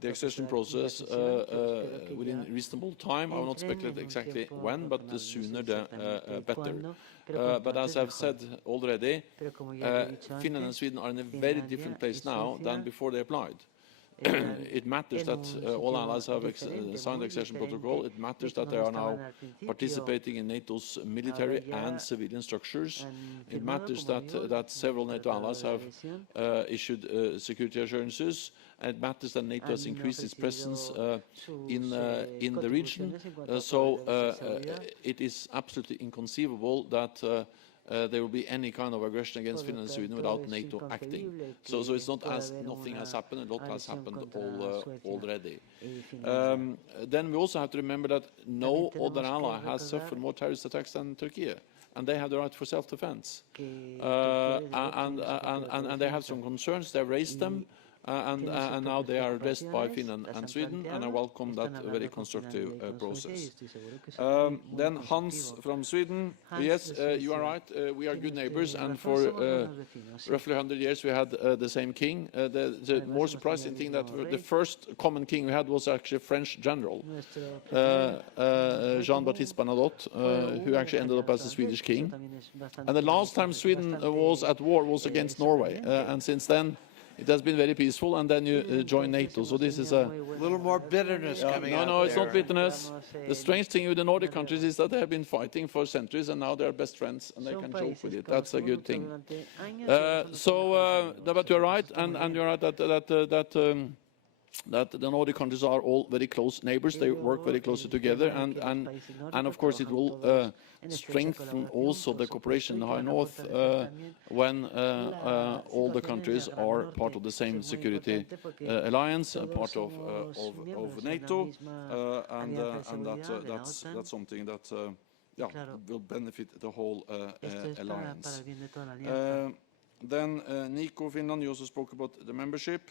accession process within reasonable time. I will not speculate exactly when, but the sooner the better. But as I've said already, Finland and Sweden are in a very different place now than before they applied. It matters that all allies have signed the accession protocol. It matters that they are now participating in NATO's military and civilian structures. It matters that several NATO allies have issued security assurances. And it matters that NATO has increased its presence in the region. So it is absolutely inconceivable that there will be any kind of aggression against Finland and Sweden without NATO acting. So it's not as nothing has happened, a lot has happened already. Then we also have to remember that no other ally has suffered more terrorist attacks than Turkey, and they have the right for self-defense. And they have some concerns, they raised them. And now they are addressed by Finland and Sweden, and I welcome that very constructive process. Then Hans from Sweden. Yes, you are right. We are good neighbors, and for roughly 100 years we had the same king. The more surprising thing that the first common king we had was actually a French general, Jean-Baptiste Bernadotte, who actually ended up as a Swedish king. And the last time Sweden was at war was against Norway, and since then it has been very peaceful, and then you join NATO. So this is a little more bitterness coming out. No, it's not bitterness. The strange thing with the Nordic countries is that they have been fighting for centuries, and now they are best friends, and they can joke with it. That's a good thing. But you're right, and you're right that the Nordic countries are all very close neighbors. They work very closely together, and of course it will strengthen also the cooperation in the High North when all the countries are part of the same security alliance, part of NATO, and that's something that will benefit the whole alliance. Then Nico, Finland, you also spoke about the membership.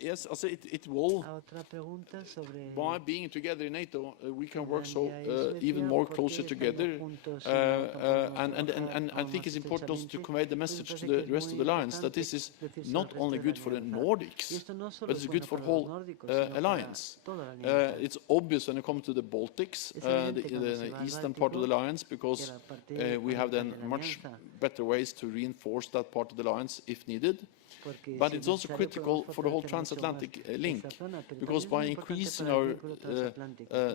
Yes, it will. By being together in NATO, we can work even more closer together. And I think it's important also to convey the message to the rest of the alliance that this is not only good for the Nordics, but it's good for the whole alliance. It's obvious when it comes to the Baltics, the eastern part of the alliance, because we have then much better ways to reinforce that part of the alliance if needed. But it's also critical for the whole transatlantic link, because by increasing our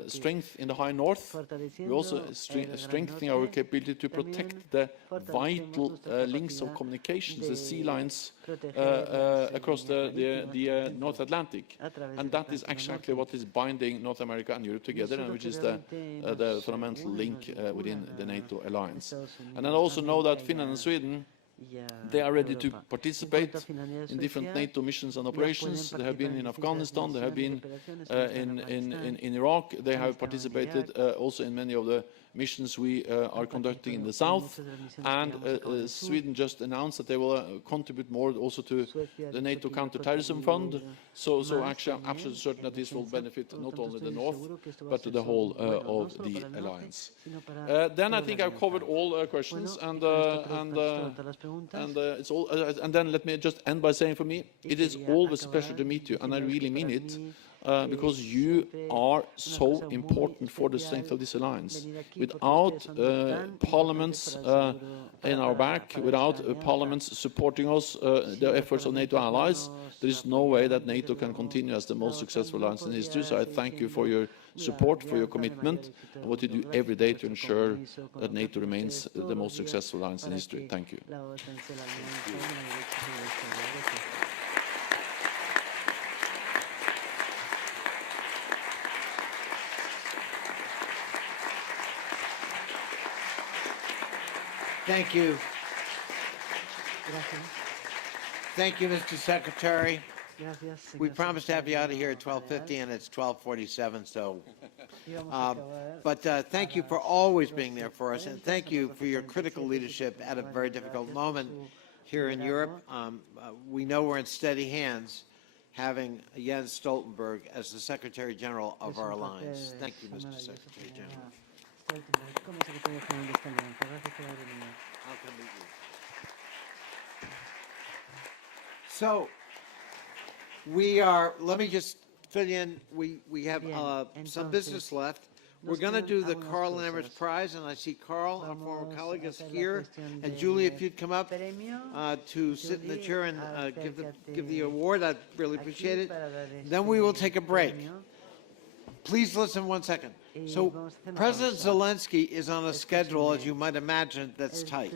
strength in the High North, we also strengthening our capability to protect the vital links of communications, the sea lines across the North Atlantic. And that is exactly what is binding North America and Europe together, and which is the fundamental link within the NATO alliance. And I also know that Finland and Sweden They are ready to participate in different NATO missions and operations. They have been in Afghanistan, they have been in Iraq, they have participated also in many of the missions we are conducting in the south, and Sweden just announced that they will contribute more also to the NATO counter-terrorism fund, so actually I'm absolutely certain that this will benefit not only the north, but the whole of the alliance. Then I think I've covered all questions, and it's all. And then let me just end by saying, for me, it is always a pleasure to meet you, and I really mean it, because you are so important for the strength of this alliance. Without parliaments in our back, without parliaments supporting us, the efforts of NATO allies, there is no way that NATO can continue as the most successful alliance in history. So I thank you for your support, for your commitment, and what you do every day to ensure that NATO remains the most successful alliance in history. Thank you. Thank you. Thank you, Mr. Secretary. We promised to have you out of here at 12:50, and it's 12:47. So, but thank you for always being there for us, and thank you for your critical leadership at a very difficult moment here in Europe. We know we're in steady hands, having Jens Stoltenberg as the Secretary General of our alliance. Thank you, Mr. Secretary General. So we are, let me just fill you in, we have some business left. We're going to do the Karl Lammerts Prize, and I see Karl, our former colleague, is here. And Julie, if you'd come up to sit in the chair and give the award, I'd really appreciate it. Then we will take a break. Please listen 1 second. So President Zelensky is on a schedule, as you might imagine, that's tight.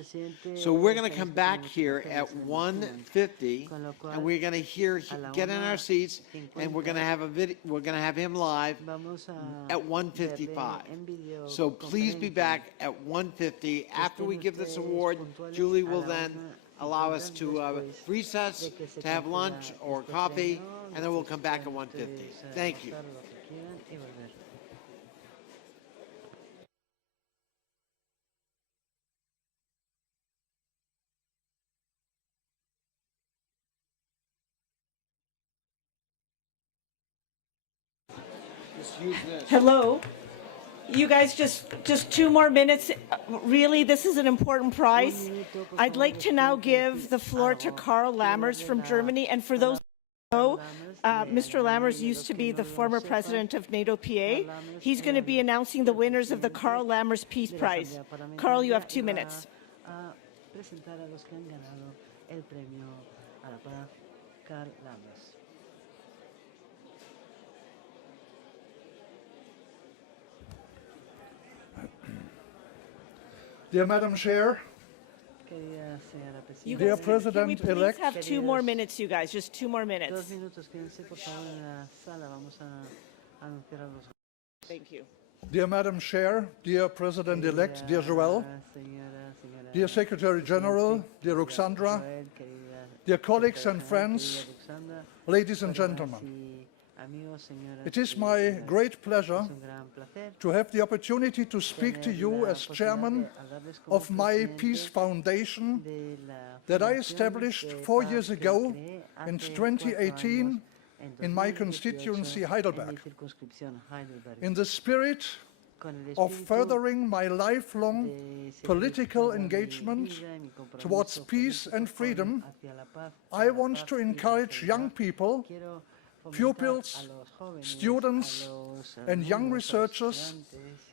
So we're going to come back here at 1:50, and we're going to get in our seats, and we're going to have we're going to have him live at 1:55. So please be back at 1:50 after we give this award. Julie will then allow us to recess, to have lunch or coffee, and then we'll come back at 1:50. Thank you. Hello. You guys, just 2 more minutes. Really, this is an important prize. I'd like to now give the floor to Karl Lammerts from Germany. And for those who know, Mr. Lammerts used to be the former president of NATO PA. He's going to be announcing the winners of the Karl Lammerts Peace Prize. Karl, you have 2 minutes. Dear Madam Chair, dear President-elect. Can we please have 2 more minutes, you guys? Just 2 more minutes. Thank you. Dear Madam Chair, dear President-elect, dear Joël, dear Secretary General, dear Ruxandra, dear colleagues and friends, ladies and gentlemen. It is my great pleasure to have the opportunity to speak to you as chairman of my Peace Foundation that I established 4 years ago in 2018 in my constituency Heidelberg. In the spirit of furthering my lifelong political engagement towards peace and freedom, I want to encourage young people, pupils, students, and young researchers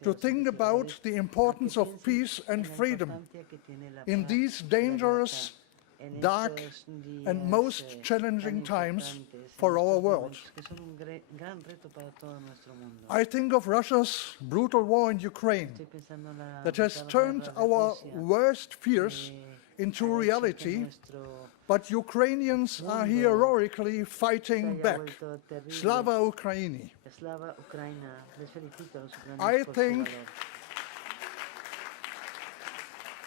to think about the importance of peace and freedom in these dangerous, dark, and most challenging times for our world. I think of Russia's brutal war in Ukraine that has turned our worst fears into reality, but Ukrainians are heroically fighting back. Slava Ukraini.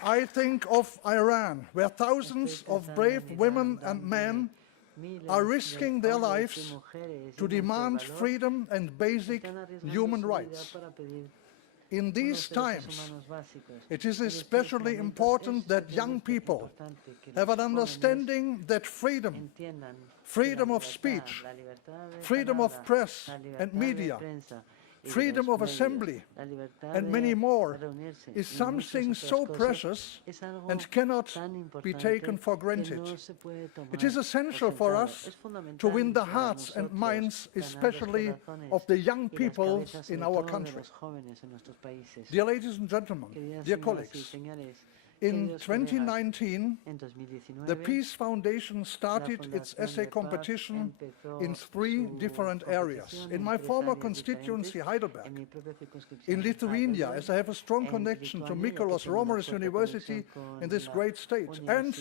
I think of Iran, where thousands of brave women and men are risking their lives to demand freedom and basic human rights. In these times, it is especially important that young people have an understanding that freedom, freedom of speech, freedom of press and media, freedom of assembly, and many more, is something so precious and cannot be taken for granted. It is essential for us to win the hearts and minds, especially of the young people in our country. Dear ladies and gentlemen, dear colleagues, in 2019, the Peace Foundation started its essay competition in 3 different areas. In my former constituency, Heidelberg, in Lithuania, as I have a strong connection to Mykolos Romeris University in this great state, and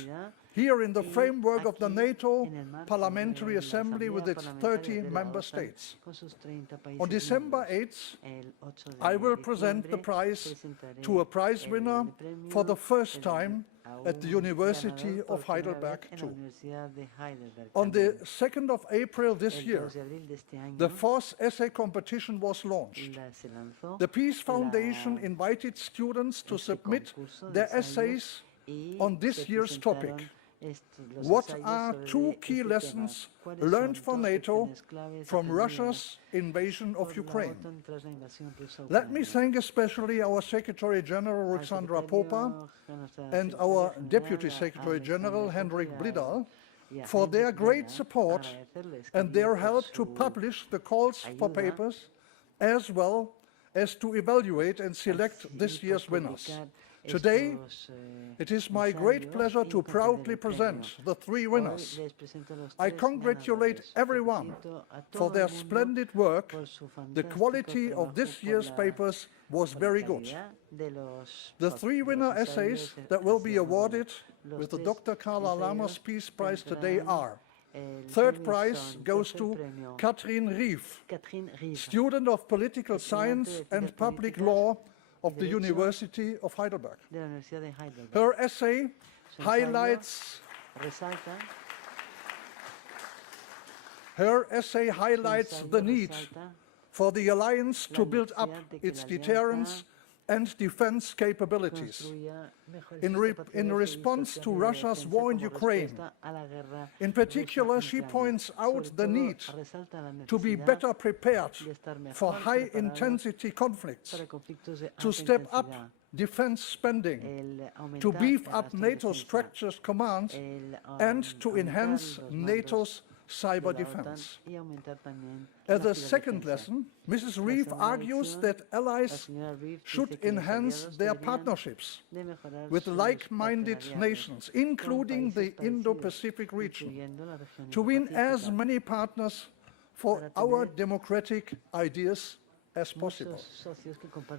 here in the framework of the NATO Parliamentary Assembly with its 30 member states. On December 8th, I will present the prize to a prize winner for the first time at the University of Heidelberg too. On the 2nd of April this year, the 4th essay competition was launched. The Peace Foundation invited students to submit their essays on this year's topic. What are 2 key lessons learned for NATO from Russia's invasion of Ukraine? Let me thank especially our Secretary General Ruxandra Popa and our Deputy Secretary General Henrik Blidal for their great support and their help to publish the calls for papers, as well as to evaluate and select this year's winners. Today, it is my great pleasure to proudly present the 3 winners. I congratulate everyone for their splendid work. The quality of this year's papers was very good. The 3 winner essays that will be awarded with the Dr. Carla Lammers Peace Prize today are: 3rd prize goes to Katrin Rief, student of political science and public law of the University of Heidelberg. Her essay highlights the need for the alliance to build up its deterrence and defense capabilities in response to Russia's war in Ukraine. In particular, she points out the need to be better prepared for high-intensity conflicts, to step up defense spending, to beef up NATO structures command, and to enhance NATO's cyber defense. As a second lesson, Mrs. Reeve argues that allies should enhance their partnerships with like-minded nations, including the Indo-Pacific region, to win as many partners for our democratic ideas as possible.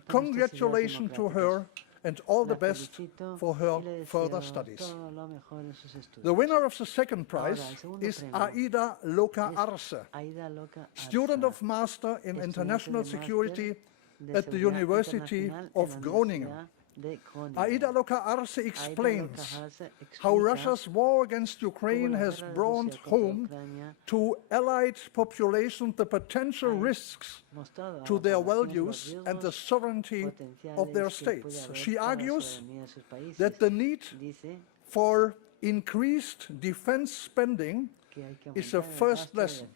Congratulations to her and all the best for her further studies. The winner of the 2nd prize is Aida Loka Arce, student of Master in International Security at the University of Groningen. Aida Loka Arce explains how Russia's war against Ukraine has brought home to allied populations the potential risks to their values and the sovereignty of their states. She argues that the need for increased defense spending is a first lesson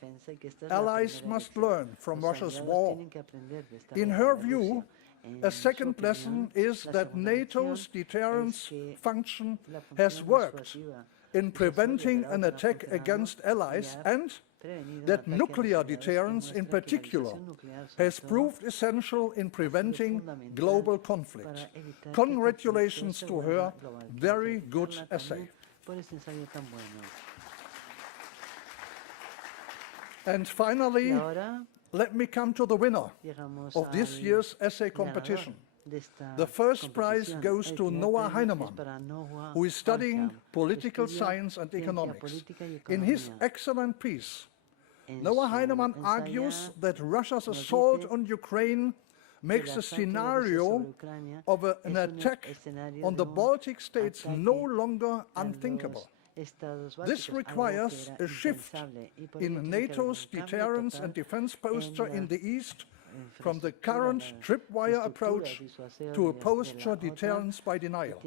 allies must learn from Russia's war. In her view, a second lesson is that NATO's deterrence function has worked in preventing an attack against allies, and that nuclear deterrence in particular has proved essential in preventing global conflict. Congratulations to her. Very good essay. And finally, let me come to the winner of this year's essay competition. The first prize goes to Noah Heinemann, who is studying political science and economics. In his excellent piece, Noah Heinemann argues that Russia's assault on Ukraine makes a scenario of an attack on the Baltic states no longer unthinkable. This requires a shift in NATO's deterrence and defense posture in the East from the current tripwire approach to a posture deterrence by denial.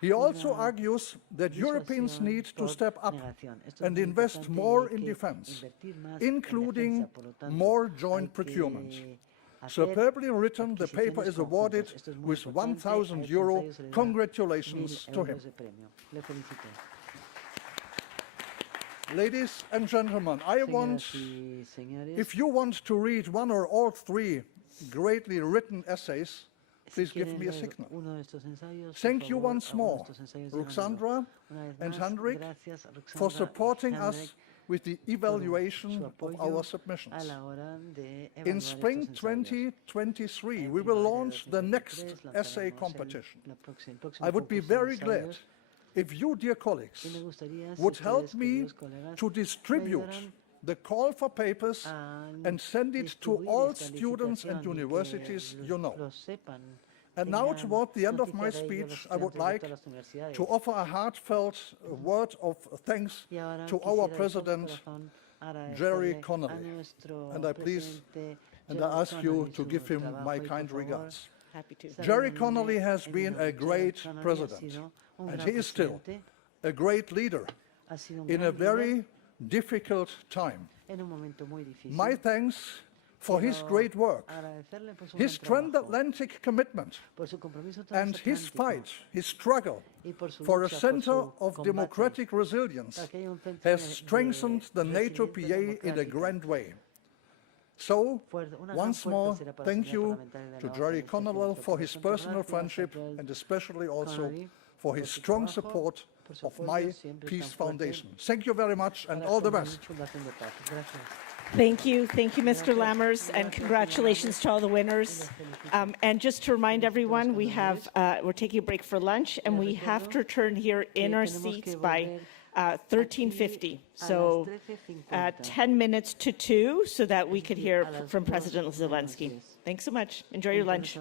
He also argues that Europeans need to step up and invest more in defense, including more joint procurement. Superbly written, the paper is awarded with €1,000. Congratulations to him. Ladies and gentlemen, if you want to read one or all three greatly written essays, please give me a signal. Thank you once more, Ruxandra and Hendrik, for supporting us with the evaluation of our submissions. In spring 2023, we will launch the next essay competition. I would be very glad if you, dear colleagues, would help me to distribute the call for papers and send it to all students and universities you know. And now, toward the end of my speech, I would like to offer a heartfelt word of thanks to our President, Jerry Connolly. And I ask you to give him my kind regards. Jerry Connolly has been a great president, and he is still a great leader in a very difficult time. My thanks for his great work, his transatlantic commitment, and his fight, his struggle for a center of democratic resilience has strengthened the NATO PA in a grand way. So, once more, thank you to Jerry Connolly for his personal friendship and especially also for his strong support of my Peace Foundation. Thank you very much and all the best. Thank you, Mr. Lammers, and congratulations to all the winners. And just to remind everyone, we're taking a break for lunch, and we have to return here in our seats by 13:50. So 10 minutes to 2, so that we could hear from President Zelensky. Thanks so much. Enjoy your lunch.